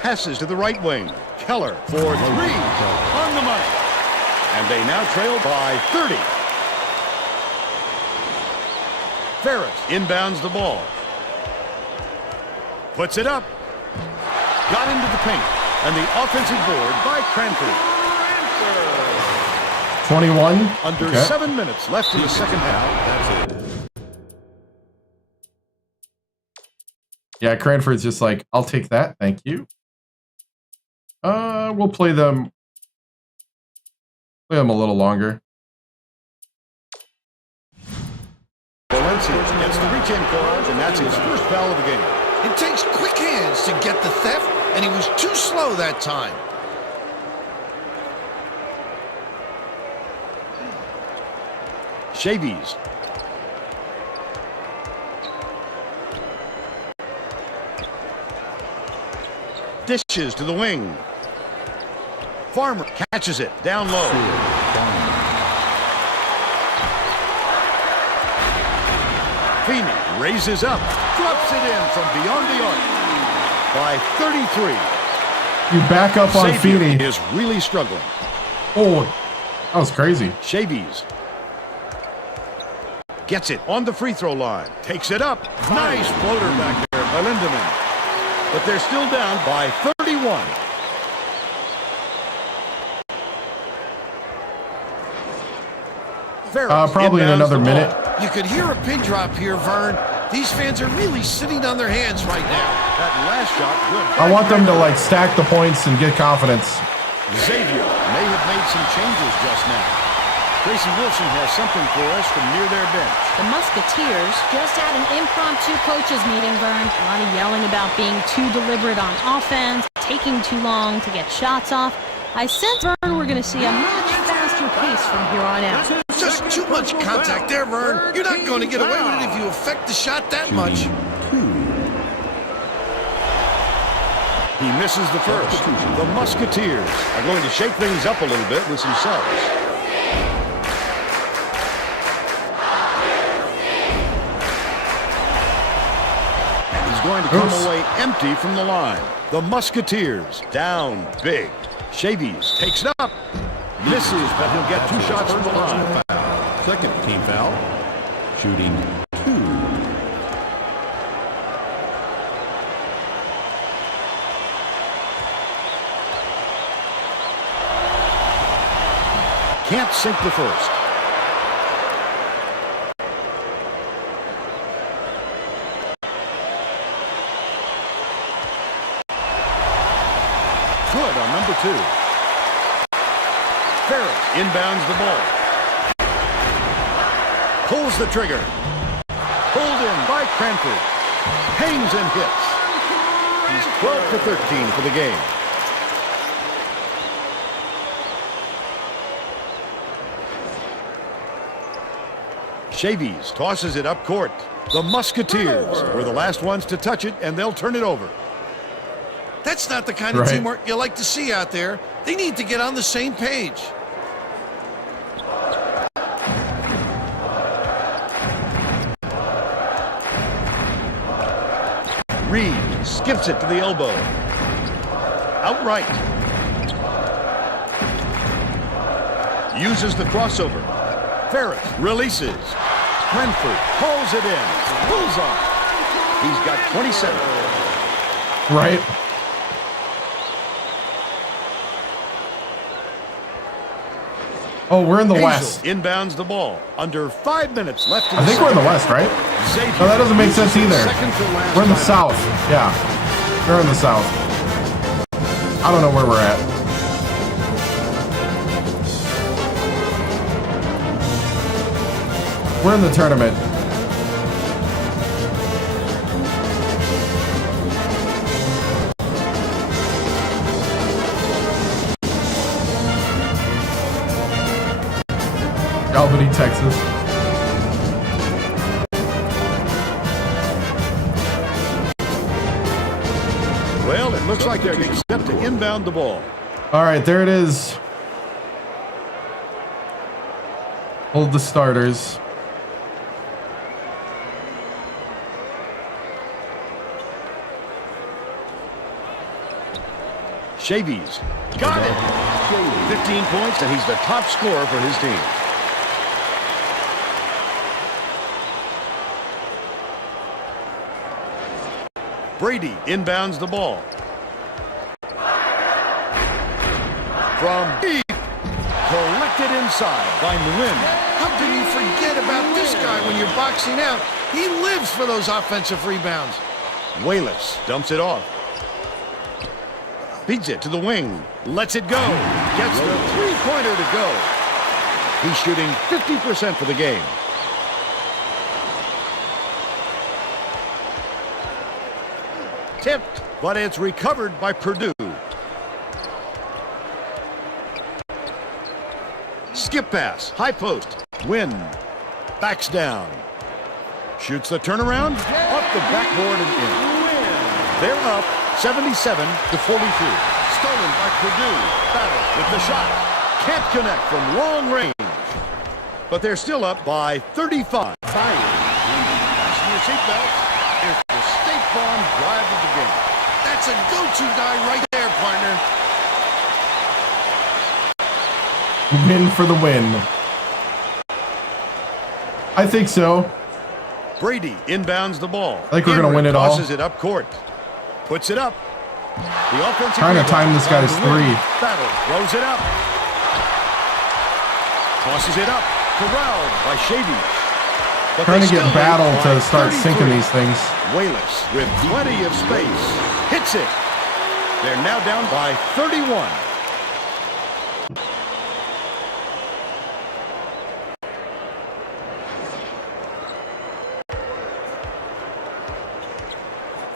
Passes to the right wing. Keller for 3 on the money. And they now trail by 30. Ferris inbounds the ball. Puts it up. Got into the paint. And the offensive board by Cranford. 21. Under 7 minutes left in the second half. That's it. Yeah, Cranford's just like, I'll take that, thank you. We'll play them a little longer. Valencia gets the reach-in call, and that's his first foul of the game. It takes quick hands to get the theft, and he was too slow that time. Chavies. Dishes to the wing. Farmer catches it down low. Feeney raises up, drops it in from beyond the arc by 33. You back up on Xavier Feeney. is really struggling. Oh, that was crazy. Chavies gets it on the free throw line. Takes it up. Nice floater back there by Lindemann. But they're still down by 31. Probably in another minute. You could hear a pin drop here, Vern. These fans are really sitting on their hands right now. That last shot, good. I want them to like stack the points and get confidence. Xavier may have made some changes just now. Tracy Wilson has something for us from near their bench. The Musketeers just had an impromptu coaches meeting, Vern. A lot of yelling about being too deliberate on offense, taking too long to get shots off. I sense, Vern, we're going to see a much faster pace from here on out. Just too much contact there, Vern. You're not going to get away with it if you affect the shot that much. He misses the first. The Musketeers are going to shake things up a little bit with some subs. Going to come away empty from the line. The Musketeers down big. Chavies takes it up. Misses, but he'll get 2 shots from the line. Second team foul. Shooting 2. Can't sink the first. Good on number 2. Ferris inbounds the ball. Pulls the trigger. Pulled in by Cranford. Hangs and hits. He's 12 for 13 for the game. Chavies tosses it up court. The Musketeers were the last ones to touch it, and they'll turn it over. That's not the kind of teamwork you like to see out there. They need to get on the same page. Reed skips it to the elbow. Outright. Uses the crossover. Ferris releases. Cranford pulls it in. Bullseye. He's got 27. Right? Oh, we're in the Hazel West. inbounds the ball. Under 5 minutes left in I the think we're in the second West, right? half. Xavier No, that doesn't make sense either. second to last We're in the time. South. Yeah. We're in the South. I don't know where we're at. We're in the tournament. Albany, Texas. Well, it looks like they're getting set to inbound the ball. All right, there it is. Hold the starters. Chavies got it. 15 points, and he's the top scorer for his team. Brady inbounds the ball. From deep, collected inside by Nguyen. How can you forget about this guy when you're boxing out? He lives for those offensive rebounds. Wallace dumps it off. Feeds it to the wing. Lets it go. Gets the three-pointer to go. He's shooting 50% for the game. Tipped, but it's recovered by Purdue. Skip pass. High post. Win. Backs down. Shoots the turnaround. Off the backboard and in. They're up 77 to 42. Stolen by Purdue. Battle with the shot. Can't connect from long range. But they're still up by 35. Fasten your seatbelts. It's the State Farm drive of the game. That's a go-to guy right there, partner. Win for the win. I think so. Brady inbounds the ball. I think we're going to win it all. Tosses it up court. Puts it up. The offensive Trying to time this guy's three. Battle. Throws it up. Tosses it up. Corralled by Shady. But Trying they to get still Battle lead to by start 33. sinking these things. Wallace with plenty of space. Hits it. They're now down by 31.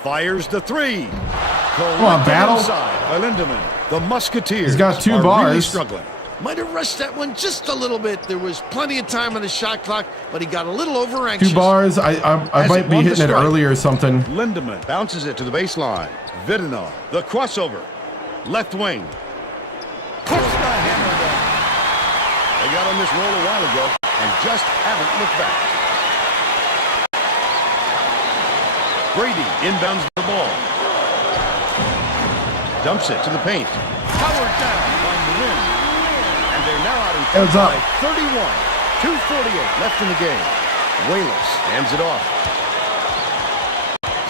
Fires the three. Come on, Battle. By Lindemann. The Musketeers. He's got 2 are bars. Really struggling. Might have rushed that one just a little bit. There was plenty of time on the shot clock, but he got a little over anxious. 2 bars. I might be hitting it early or something. Lindemann bounces it to the baseline. Vidinov, the crossover. Left wing. Puts the hammer down. They got on this roll a while ago and just haven't looked back. Brady inbounds the ball. Dumps it to the paint. Powered down by Nguyen. And they're now out in front by 31. 2:48 left in the game. Wallace hands it off.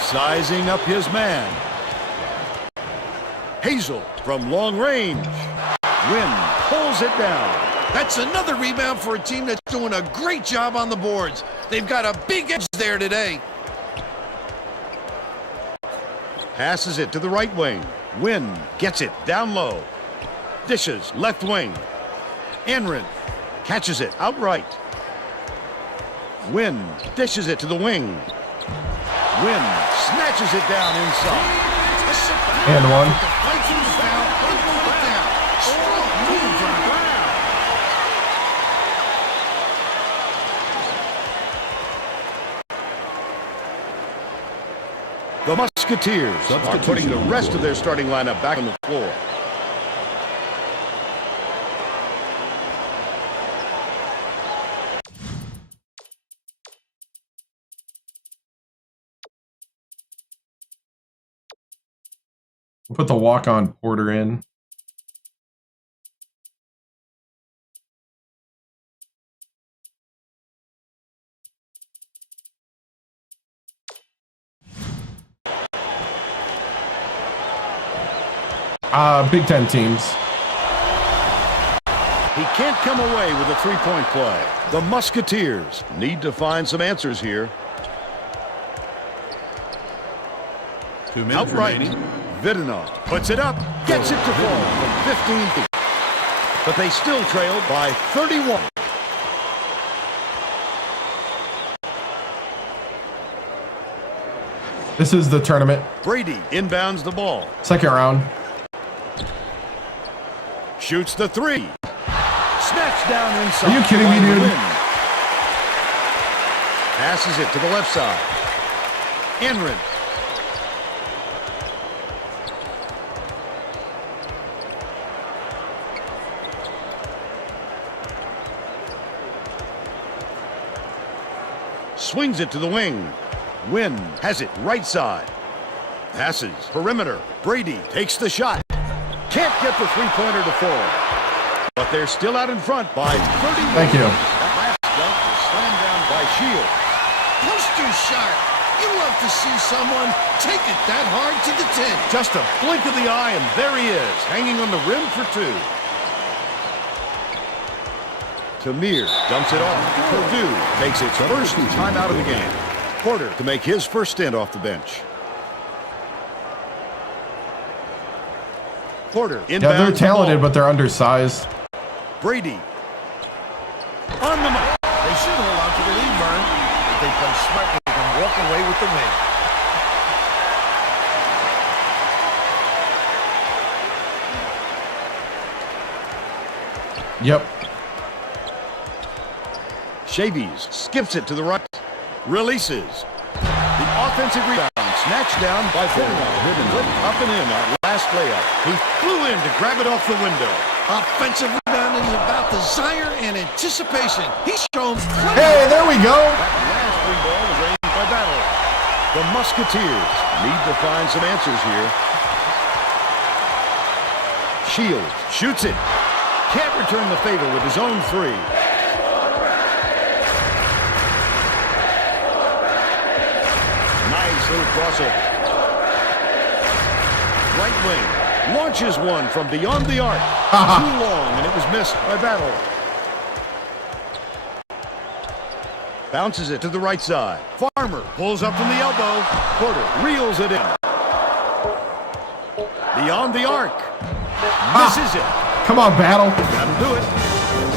Sizing up his man. Hazel from long range. Nguyen pulls it down. That's another rebound for a team that's doing a great job on the boards. They've got a big edge there today. Passes it to the right wing. Nguyen gets it down low. Dishes left wing. Enrin catches it outright. Nguyen dishes it to the wing. Nguyen snatches it down inside. And one. The Musketeers are putting the rest of their starting lineup back on the floor. We'll put the walk-on Porter in. Big Ten teams. He can't come away with a three-point play. The Musketeers need to find some answers here. 2 minutes remaining. Vidinov puts it up, gets it to fall from 15 feet. But they still trail by 31. This is the tournament. Brady inbounds the ball. Second round. Shoots the three. Snatched down inside. Are you kidding me, dude? Passes it to the left side. Enrin. Swings it to the wing. Wynn has it right side. Passes. Perimeter. Brady takes the shot. Can't get the three-pointer to fall. But they're still out in front by 30. Thank you. That last dunk was slammed down by Shields. Poster shot. You love to see someone take it that hard to the 10. Just a blink of the eye, and there he is, hanging on the rim for two. Tamir dumps it off. Purdue takes its first time out of the game. Porter to make his first stint off the bench. Porter inbounds. Yeah, they're talented, but they're undersized. Brady on the mark. They should hold on to the lead, Vern. If they play smart, they can walk away with the win. Yep. Shavies skips it to the right. Releases. The offensive rebound snatched down by Vidinov. Up and in on last layup. He flew in to grab it off the window. Offensive rebounding is about desire and anticipation. He's shown. Hey, there we go. That last three ball was raised by Battle. The Musketeers need to find some answers here. Shields shoots it. Can't return the favor with his own three. Nice little crossover. Right wing launches one from beyond the arc. Too long, and it was missed by Battle. Bounces it to the right side. Farmer pulls up from the elbow. Porter reels it in. Beyond the arc. Misses it. Come on, Battle. That'll do it.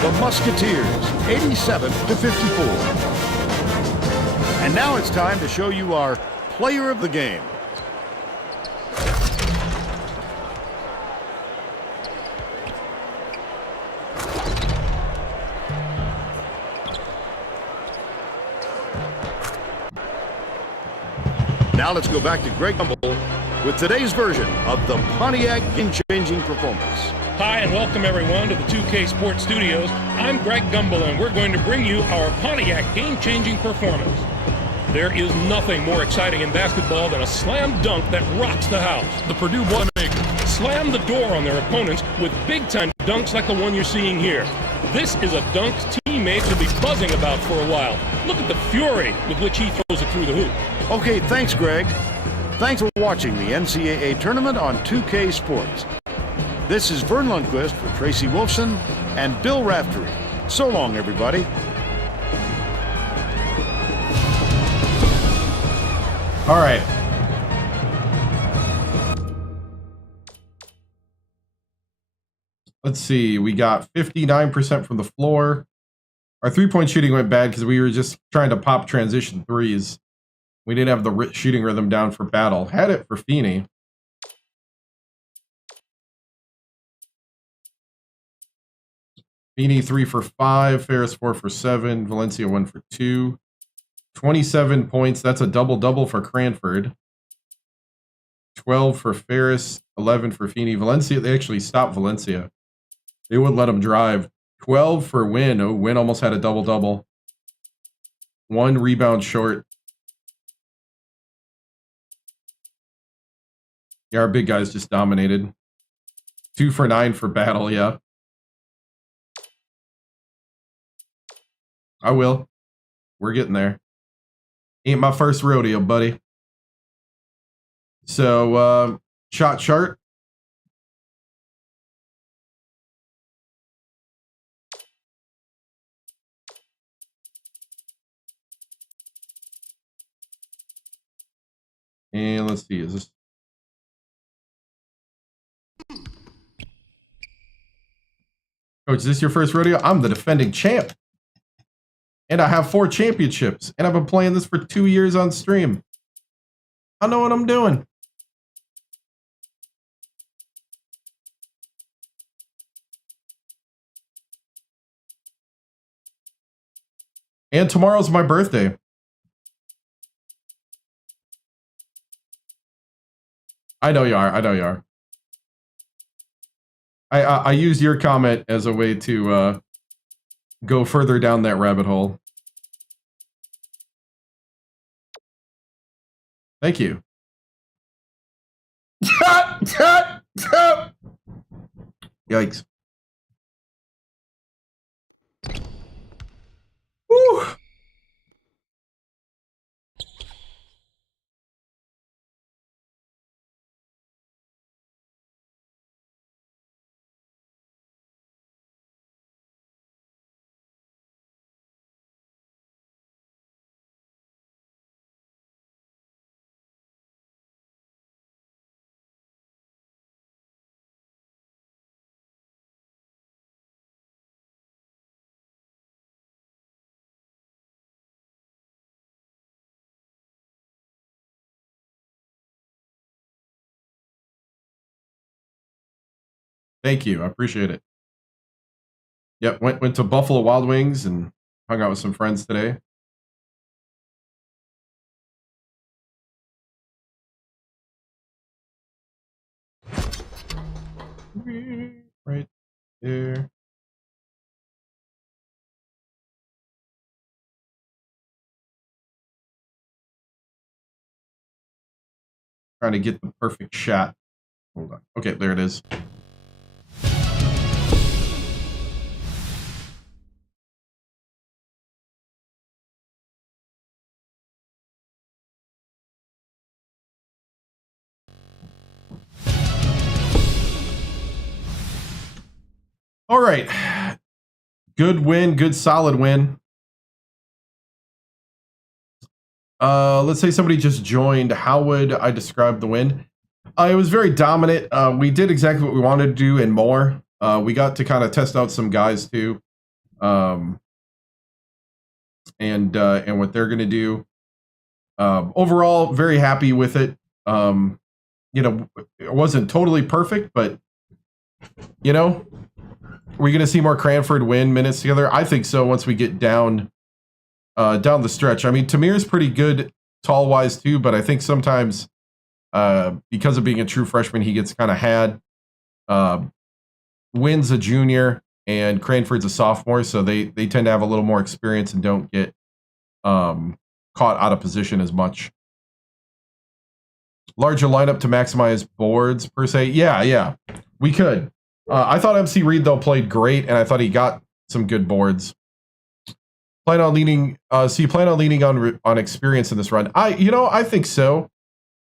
The Musketeers, 87-54. And now it's time to show you our player of the game. Now let's go back to Greg Gumbel with today's version of the Pontiac game-changing performance. Hi, and welcome everyone to the 2K Sports Studios. I'm Greg Gumbel, and we're going to bring you our Pontiac game-changing performance. There is nothing more exciting in basketball than a slam dunk that rocks the house. The Purdue Boilermakers slam the door on their opponents with big-time dunks like the one you're seeing here. This is a dunk teammates will be buzzing about for a while. Look at the fury with which he throws it through the hoop. Okay, thanks, Greg. Thanks for watching the NCAA tournament on 2K Sports. This is Vern Lundquist for Tracy Wolfson and Bill Raftery. So long, everybody. All right. Let's see. We got 59% from the floor. Our three-point shooting went bad because we were just trying to pop transition threes. We didn't have the shooting rhythm down for Battle. Had it for Feeney. Feeney 3 for 5. Ferris 4 for 7. Valencia 1 for 2. 27 points. That's a double-double for Cranford. 12 for Ferris. 11 for Feeney. Valencia, they actually stopped Valencia. They wouldn't let him drive. 12 for Wynn. Oh, Wynn almost had a double-double. 1 rebound short. Yeah, our big guys just dominated. 2 for 9 for Battle, yeah. I will. We're getting there. Ain't my first rodeo, buddy. So, shot chart. And let's see, is this... Coach, is this your first rodeo? I'm the defending champ. And I have 4 championships. And I've been playing this for 2 years on stream. I know what I'm doing. And tomorrow's my birthday. I know you are. I know you are. I use your comment as a way to go further down that rabbit hole. Thank you. Yikes. Woo. Thank you. I appreciate it. Yep, went to Buffalo Wild Wings and hung out with some friends today. Right there. Trying to get the perfect shot. Hold on. Okay, there it is. All right. Good win, good solid win. Let's say somebody just joined. How would I describe the win? It was very dominant. We did exactly what we wanted to do and more. We got to kind of test out some guys too. And what they're going to do. Overall, very happy with it. You know, it wasn't totally perfect, but you know, we're going to see more Cranford win minutes together. I think so. Once we get down the stretch. I mean, Tamir's pretty good tall wise too, but I think sometimes because of being a true freshman, he gets kind of had. Wynn's a junior and Cranford's a sophomore, so they tend to have a little more experience and don't get caught out of position as much. Larger lineup to maximize boards per se. Yeah, we could. I thought MC Reed though played great, and I thought he got some good boards. Plan on leaning. So you plan on leaning on experience in this run? I think so.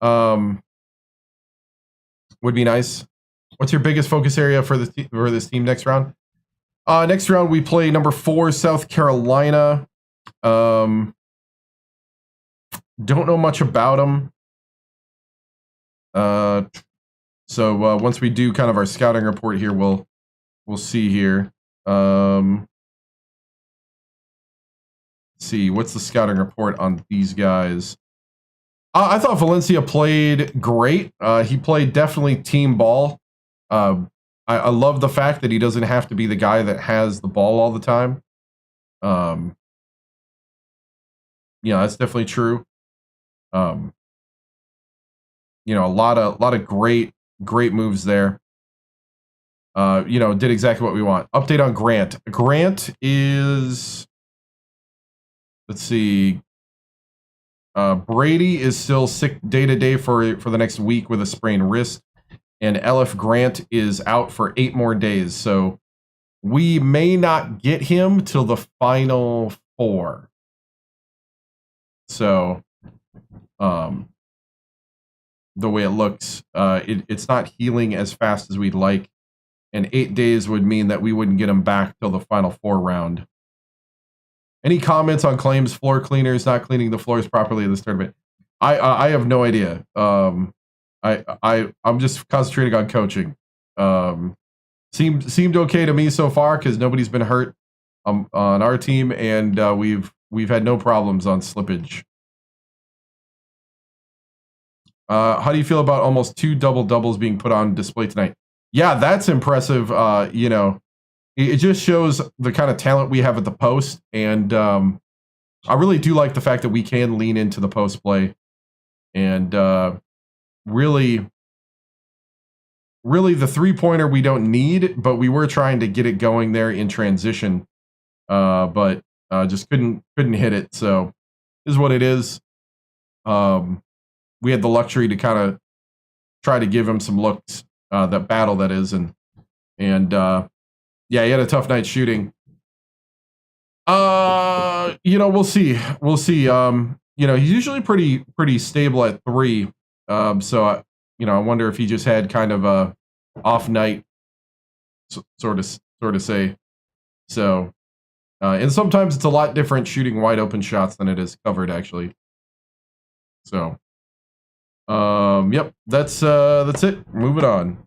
Would be nice. What's your biggest focus area for this team next round? Next round we play number 4 South Carolina. Don't know much about them. So once we do kind of our scouting report here, we'll see here. Let's see, what's the scouting report on these guys? I thought Valencia played great. He played definitely team ball. I love the fact that he doesn't have to be the guy that has the ball all the time. Yeah, that's definitely true. A lot of great moves there. Did exactly what we want. Update on Grant. Grant is, let's see. Brady is still sick day to day for the next week with a sprained wrist, and LF Grant is out for 8 more days. So we may not get him till the final 4. So, the way it looks, it's not healing as fast as we'd like, and 8 days would mean that we wouldn't get him back till the final 4 round. Any comments on claims floor cleaners not cleaning the floors properly in this tournament? I have no idea. I'm just concentrating on coaching. Seemed okay to me so far because nobody's been hurt on our team, and we've had no problems on slippage. How do you feel about almost 2 double-doubles being put on display tonight? Yeah, that's impressive. You know, it just shows the kind of talent we have at the post, and I really do like the fact that we can lean into the post play, and really the three-pointer we don't need, but we were trying to get it going there in transition, but just couldn't hit it. So this is what it is. We had the luxury to kind of try to give him some looks, that battle that is, and yeah, he had a tough night shooting. You know, we'll see. You know, he's usually pretty stable at 3. So you know, I wonder if he just had kind of a off night, sort of say. So, and sometimes it's a lot different shooting wide open shots than it is covered, actually. So, yep, that's it. Moving on.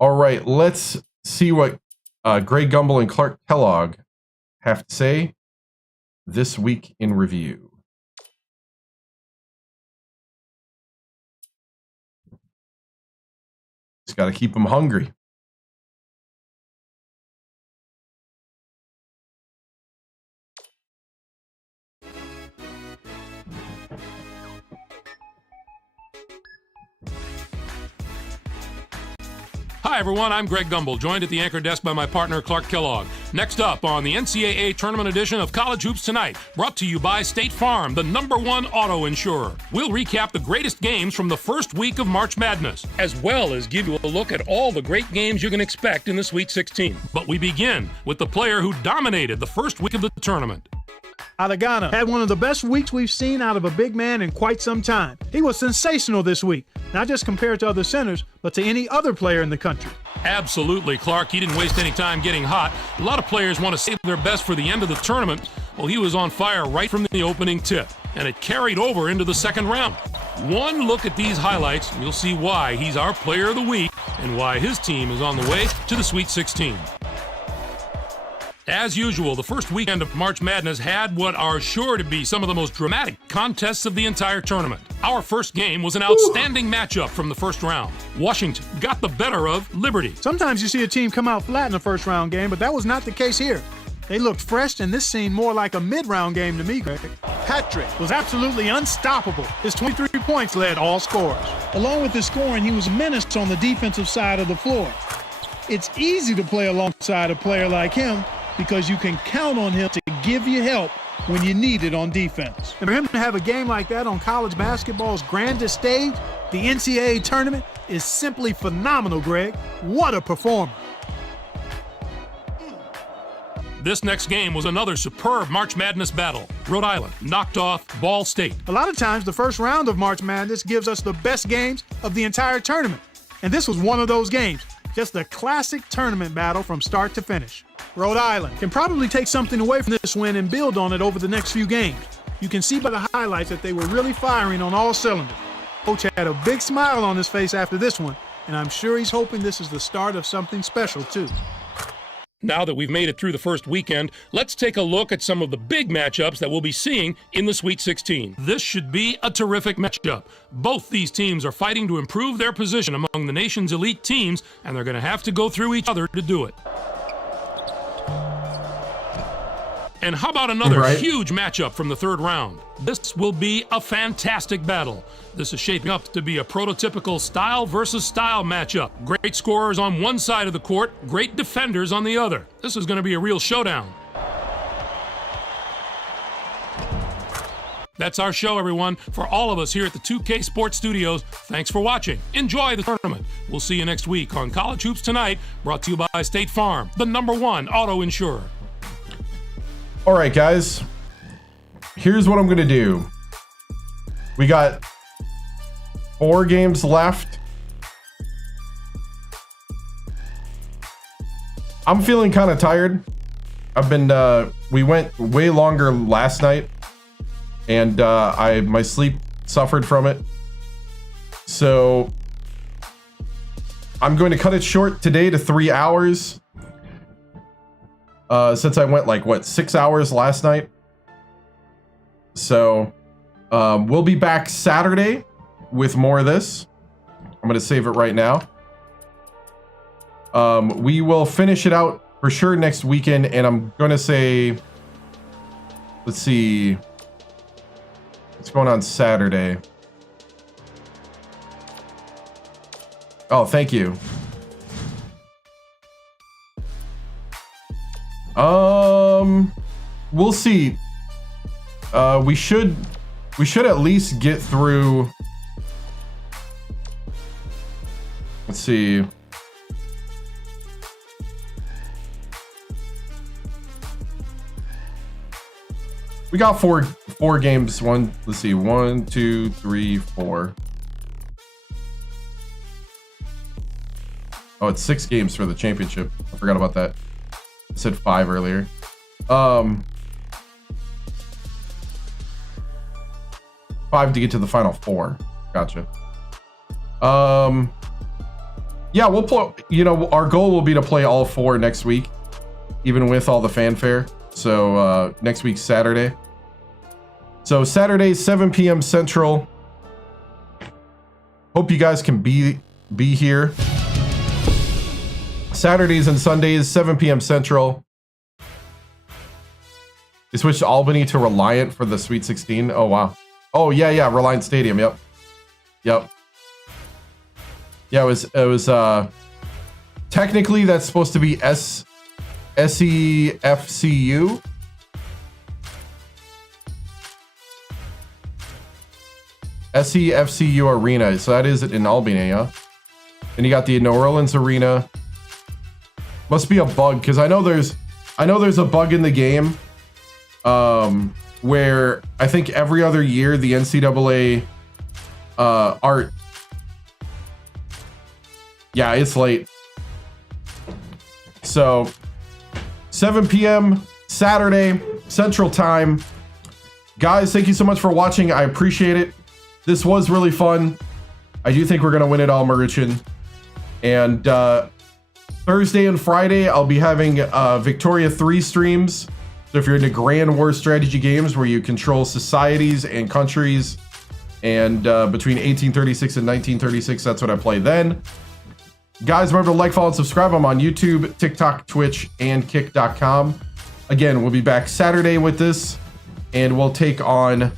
All right, let's see what Greg Gumbel and Clark Kellogg have to say this week in review. Just got to keep them hungry. Hi, everyone. I'm Greg Gumbel, joined at the anchor desk by my partner, Clark Kellogg. Next up on the NCAA Tournament Edition of College Hoops Tonight, brought to you by State Farm, the #1 auto insurer. We'll recap the greatest games from the first week of March Madness, as well as give you a look at all the great games you can expect in the Sweet 16. But we begin with the player who dominated the first week of the tournament. Adagana had one of the best weeks we've seen out of a big man in quite some time. He was sensational this week, not just compared to other centers, but to any other player in the country. Absolutely, Clark. He didn't waste any time getting hot. A lot of players want to save their best for the end of the tournament. Well, he was on fire right from the opening tip, and it carried over into the second round. One look at these highlights, and you'll see why he's our player of the week and why his team is on the way to the Sweet 16. As usual, the first weekend of March Madness had what are sure to be some of the most dramatic contests of the entire tournament. Our first game was an outstanding matchup from the first round. Washington got the better of Liberty. Sometimes you see a team come out flat in a first round game, but that was not the case here. They looked fresh, and this seemed more like a mid-round game to me, Greg. Patrick was absolutely unstoppable. His 23 points led all scorers. Along with his scoring, he was a menace on the defensive side of the floor. It's easy to play alongside a player like him, because you can count on him to give you help when you need it on defense. And for him to have a game like that on college basketball's grandest stage, the NCAA tournament, is simply phenomenal, Greg. What a performer. This next game was another superb March Madness battle. Rhode Island knocked off Ball State. A lot of times, the first round of March Madness gives us the best games of the entire tournament. And this was one of those games. Just a classic tournament battle from start to finish. Rhode Island can probably take something away from this win and build on it over the next few games. You can see by the highlights that they were really firing on all cylinders. Coach had a big smile on his face after this one, and I'm sure he's hoping this is the start of something special, too. Now that we've made it through the first weekend, let's take a look at some of the big matchups that we'll be seeing in the Sweet 16. This should be a terrific matchup. Both these teams are fighting to improve their position among the nation's elite teams, and they're going to have to go through each other to do it. And how about another huge matchup from the third round? This will be a fantastic battle. This is shaping up to be a prototypical style versus style matchup. Great scorers on one side of the court, great defenders on the other. This is going to be a real showdown. That's our show, everyone. For all of us here at the 2K Sports Studios, thanks for watching. Enjoy the tournament. We'll see you next week on College Hoops Tonight, brought to you by State Farm, the #1 auto insurer. All right, guys. Here's what I'm going to do. We got 4 games left. I'm feeling kind of tired. I've been we went way longer last night, and my sleep suffered from it. So I'm going to cut it short today to 3 hours. Since I went like what 6 hours last night. So we'll be back Saturday with more of this. I'm gonna save it right now. We will finish it out for sure next weekend, and I'm gonna say, let's see, what's going on Saturday? Oh, thank you. We'll see. We should at least get through. Let's see. We got four games. Let's see. 1, 2, 3, 4. Oh, it's 6 games for the championship. I forgot about that. I said 5 earlier. 5 to get to the final 4. Gotcha. Yeah, we'll play. You know, our goal will be to play all 4 next week, even with all the fanfare. So next week, Saturday. So Saturday, 7 p.m. Central. Hope you guys can be here. Saturdays and Sundays, 7 p.m. Central. They switched Albany to Reliant for the Sweet 16. Oh, wow. Oh, yeah, Reliant Stadium. Yep. Yeah, it was technically that's supposed to be SEFCU. SEFCU Arena. So that is in Albany, yeah. And you got the New Orleans Arena. Must be a bug, because I know there's a bug in the game where I think every other year the NCAA art. Yeah, it's late. So 7 p.m. Saturday Central Time. Guys, thank you so much for watching. I appreciate it. This was really fun. I do think we're gonna win it all, Maruchan. And Thursday and Friday, I'll be having Victoria 3 streams. So if you're into Grand War strategy games where you control societies and countries, and between 1836 and 1936, that's what I play then. Guys, remember to like, follow, and subscribe. I'm on YouTube, TikTok, Twitch, and Kick.com. Again, we'll be back Saturday with this, and we'll take on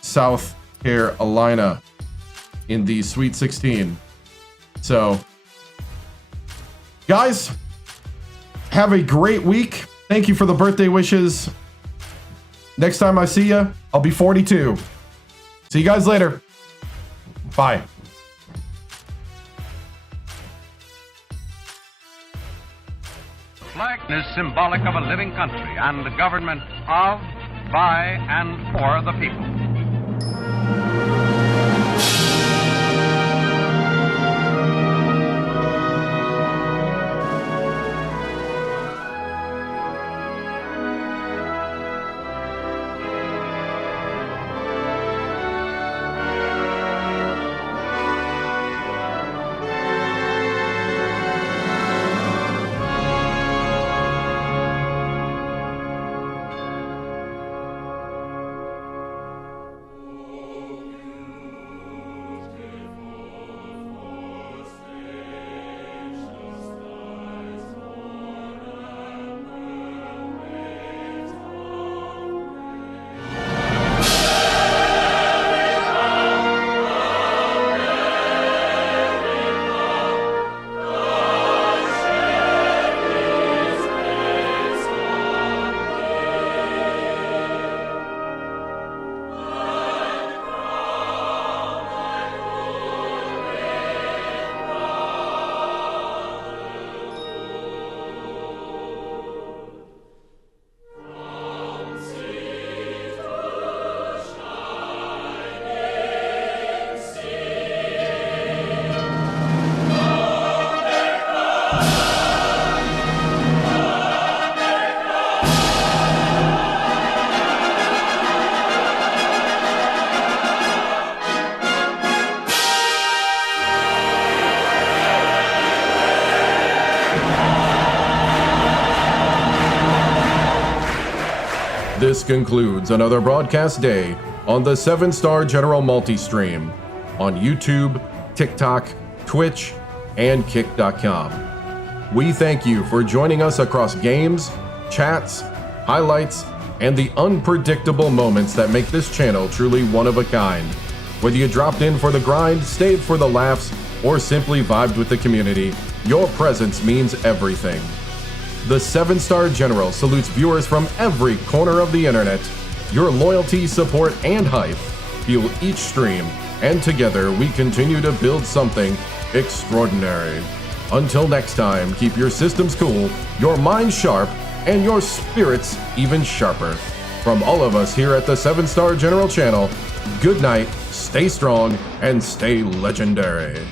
South Carolina in the Sweet 16. So, guys, have a great week. Thank you for the birthday wishes. Next time I see you, I'll be 42. See you guys later. Bye. Flag is symbolic of a living country and the government of, by, and for the people. This concludes another broadcast day on the 7-Star General Multi-Stream on YouTube, TikTok, Twitch, and Kick.com. We thank you for joining us across games, chats, highlights, and the unpredictable moments that make this channel truly one of a kind. Whether you dropped in for the grind, stayed for the laughs, or simply vibed with the community, your presence means everything. The 7-Star General salutes viewers from every corner of the internet. Your loyalty, support, and hype fuel each stream, and together we continue to build something extraordinary. Until next time, keep your systems cool, your minds sharp, and your spirits even sharper. From all of us here at the 7-Star General channel, good night, stay strong, and stay legendary.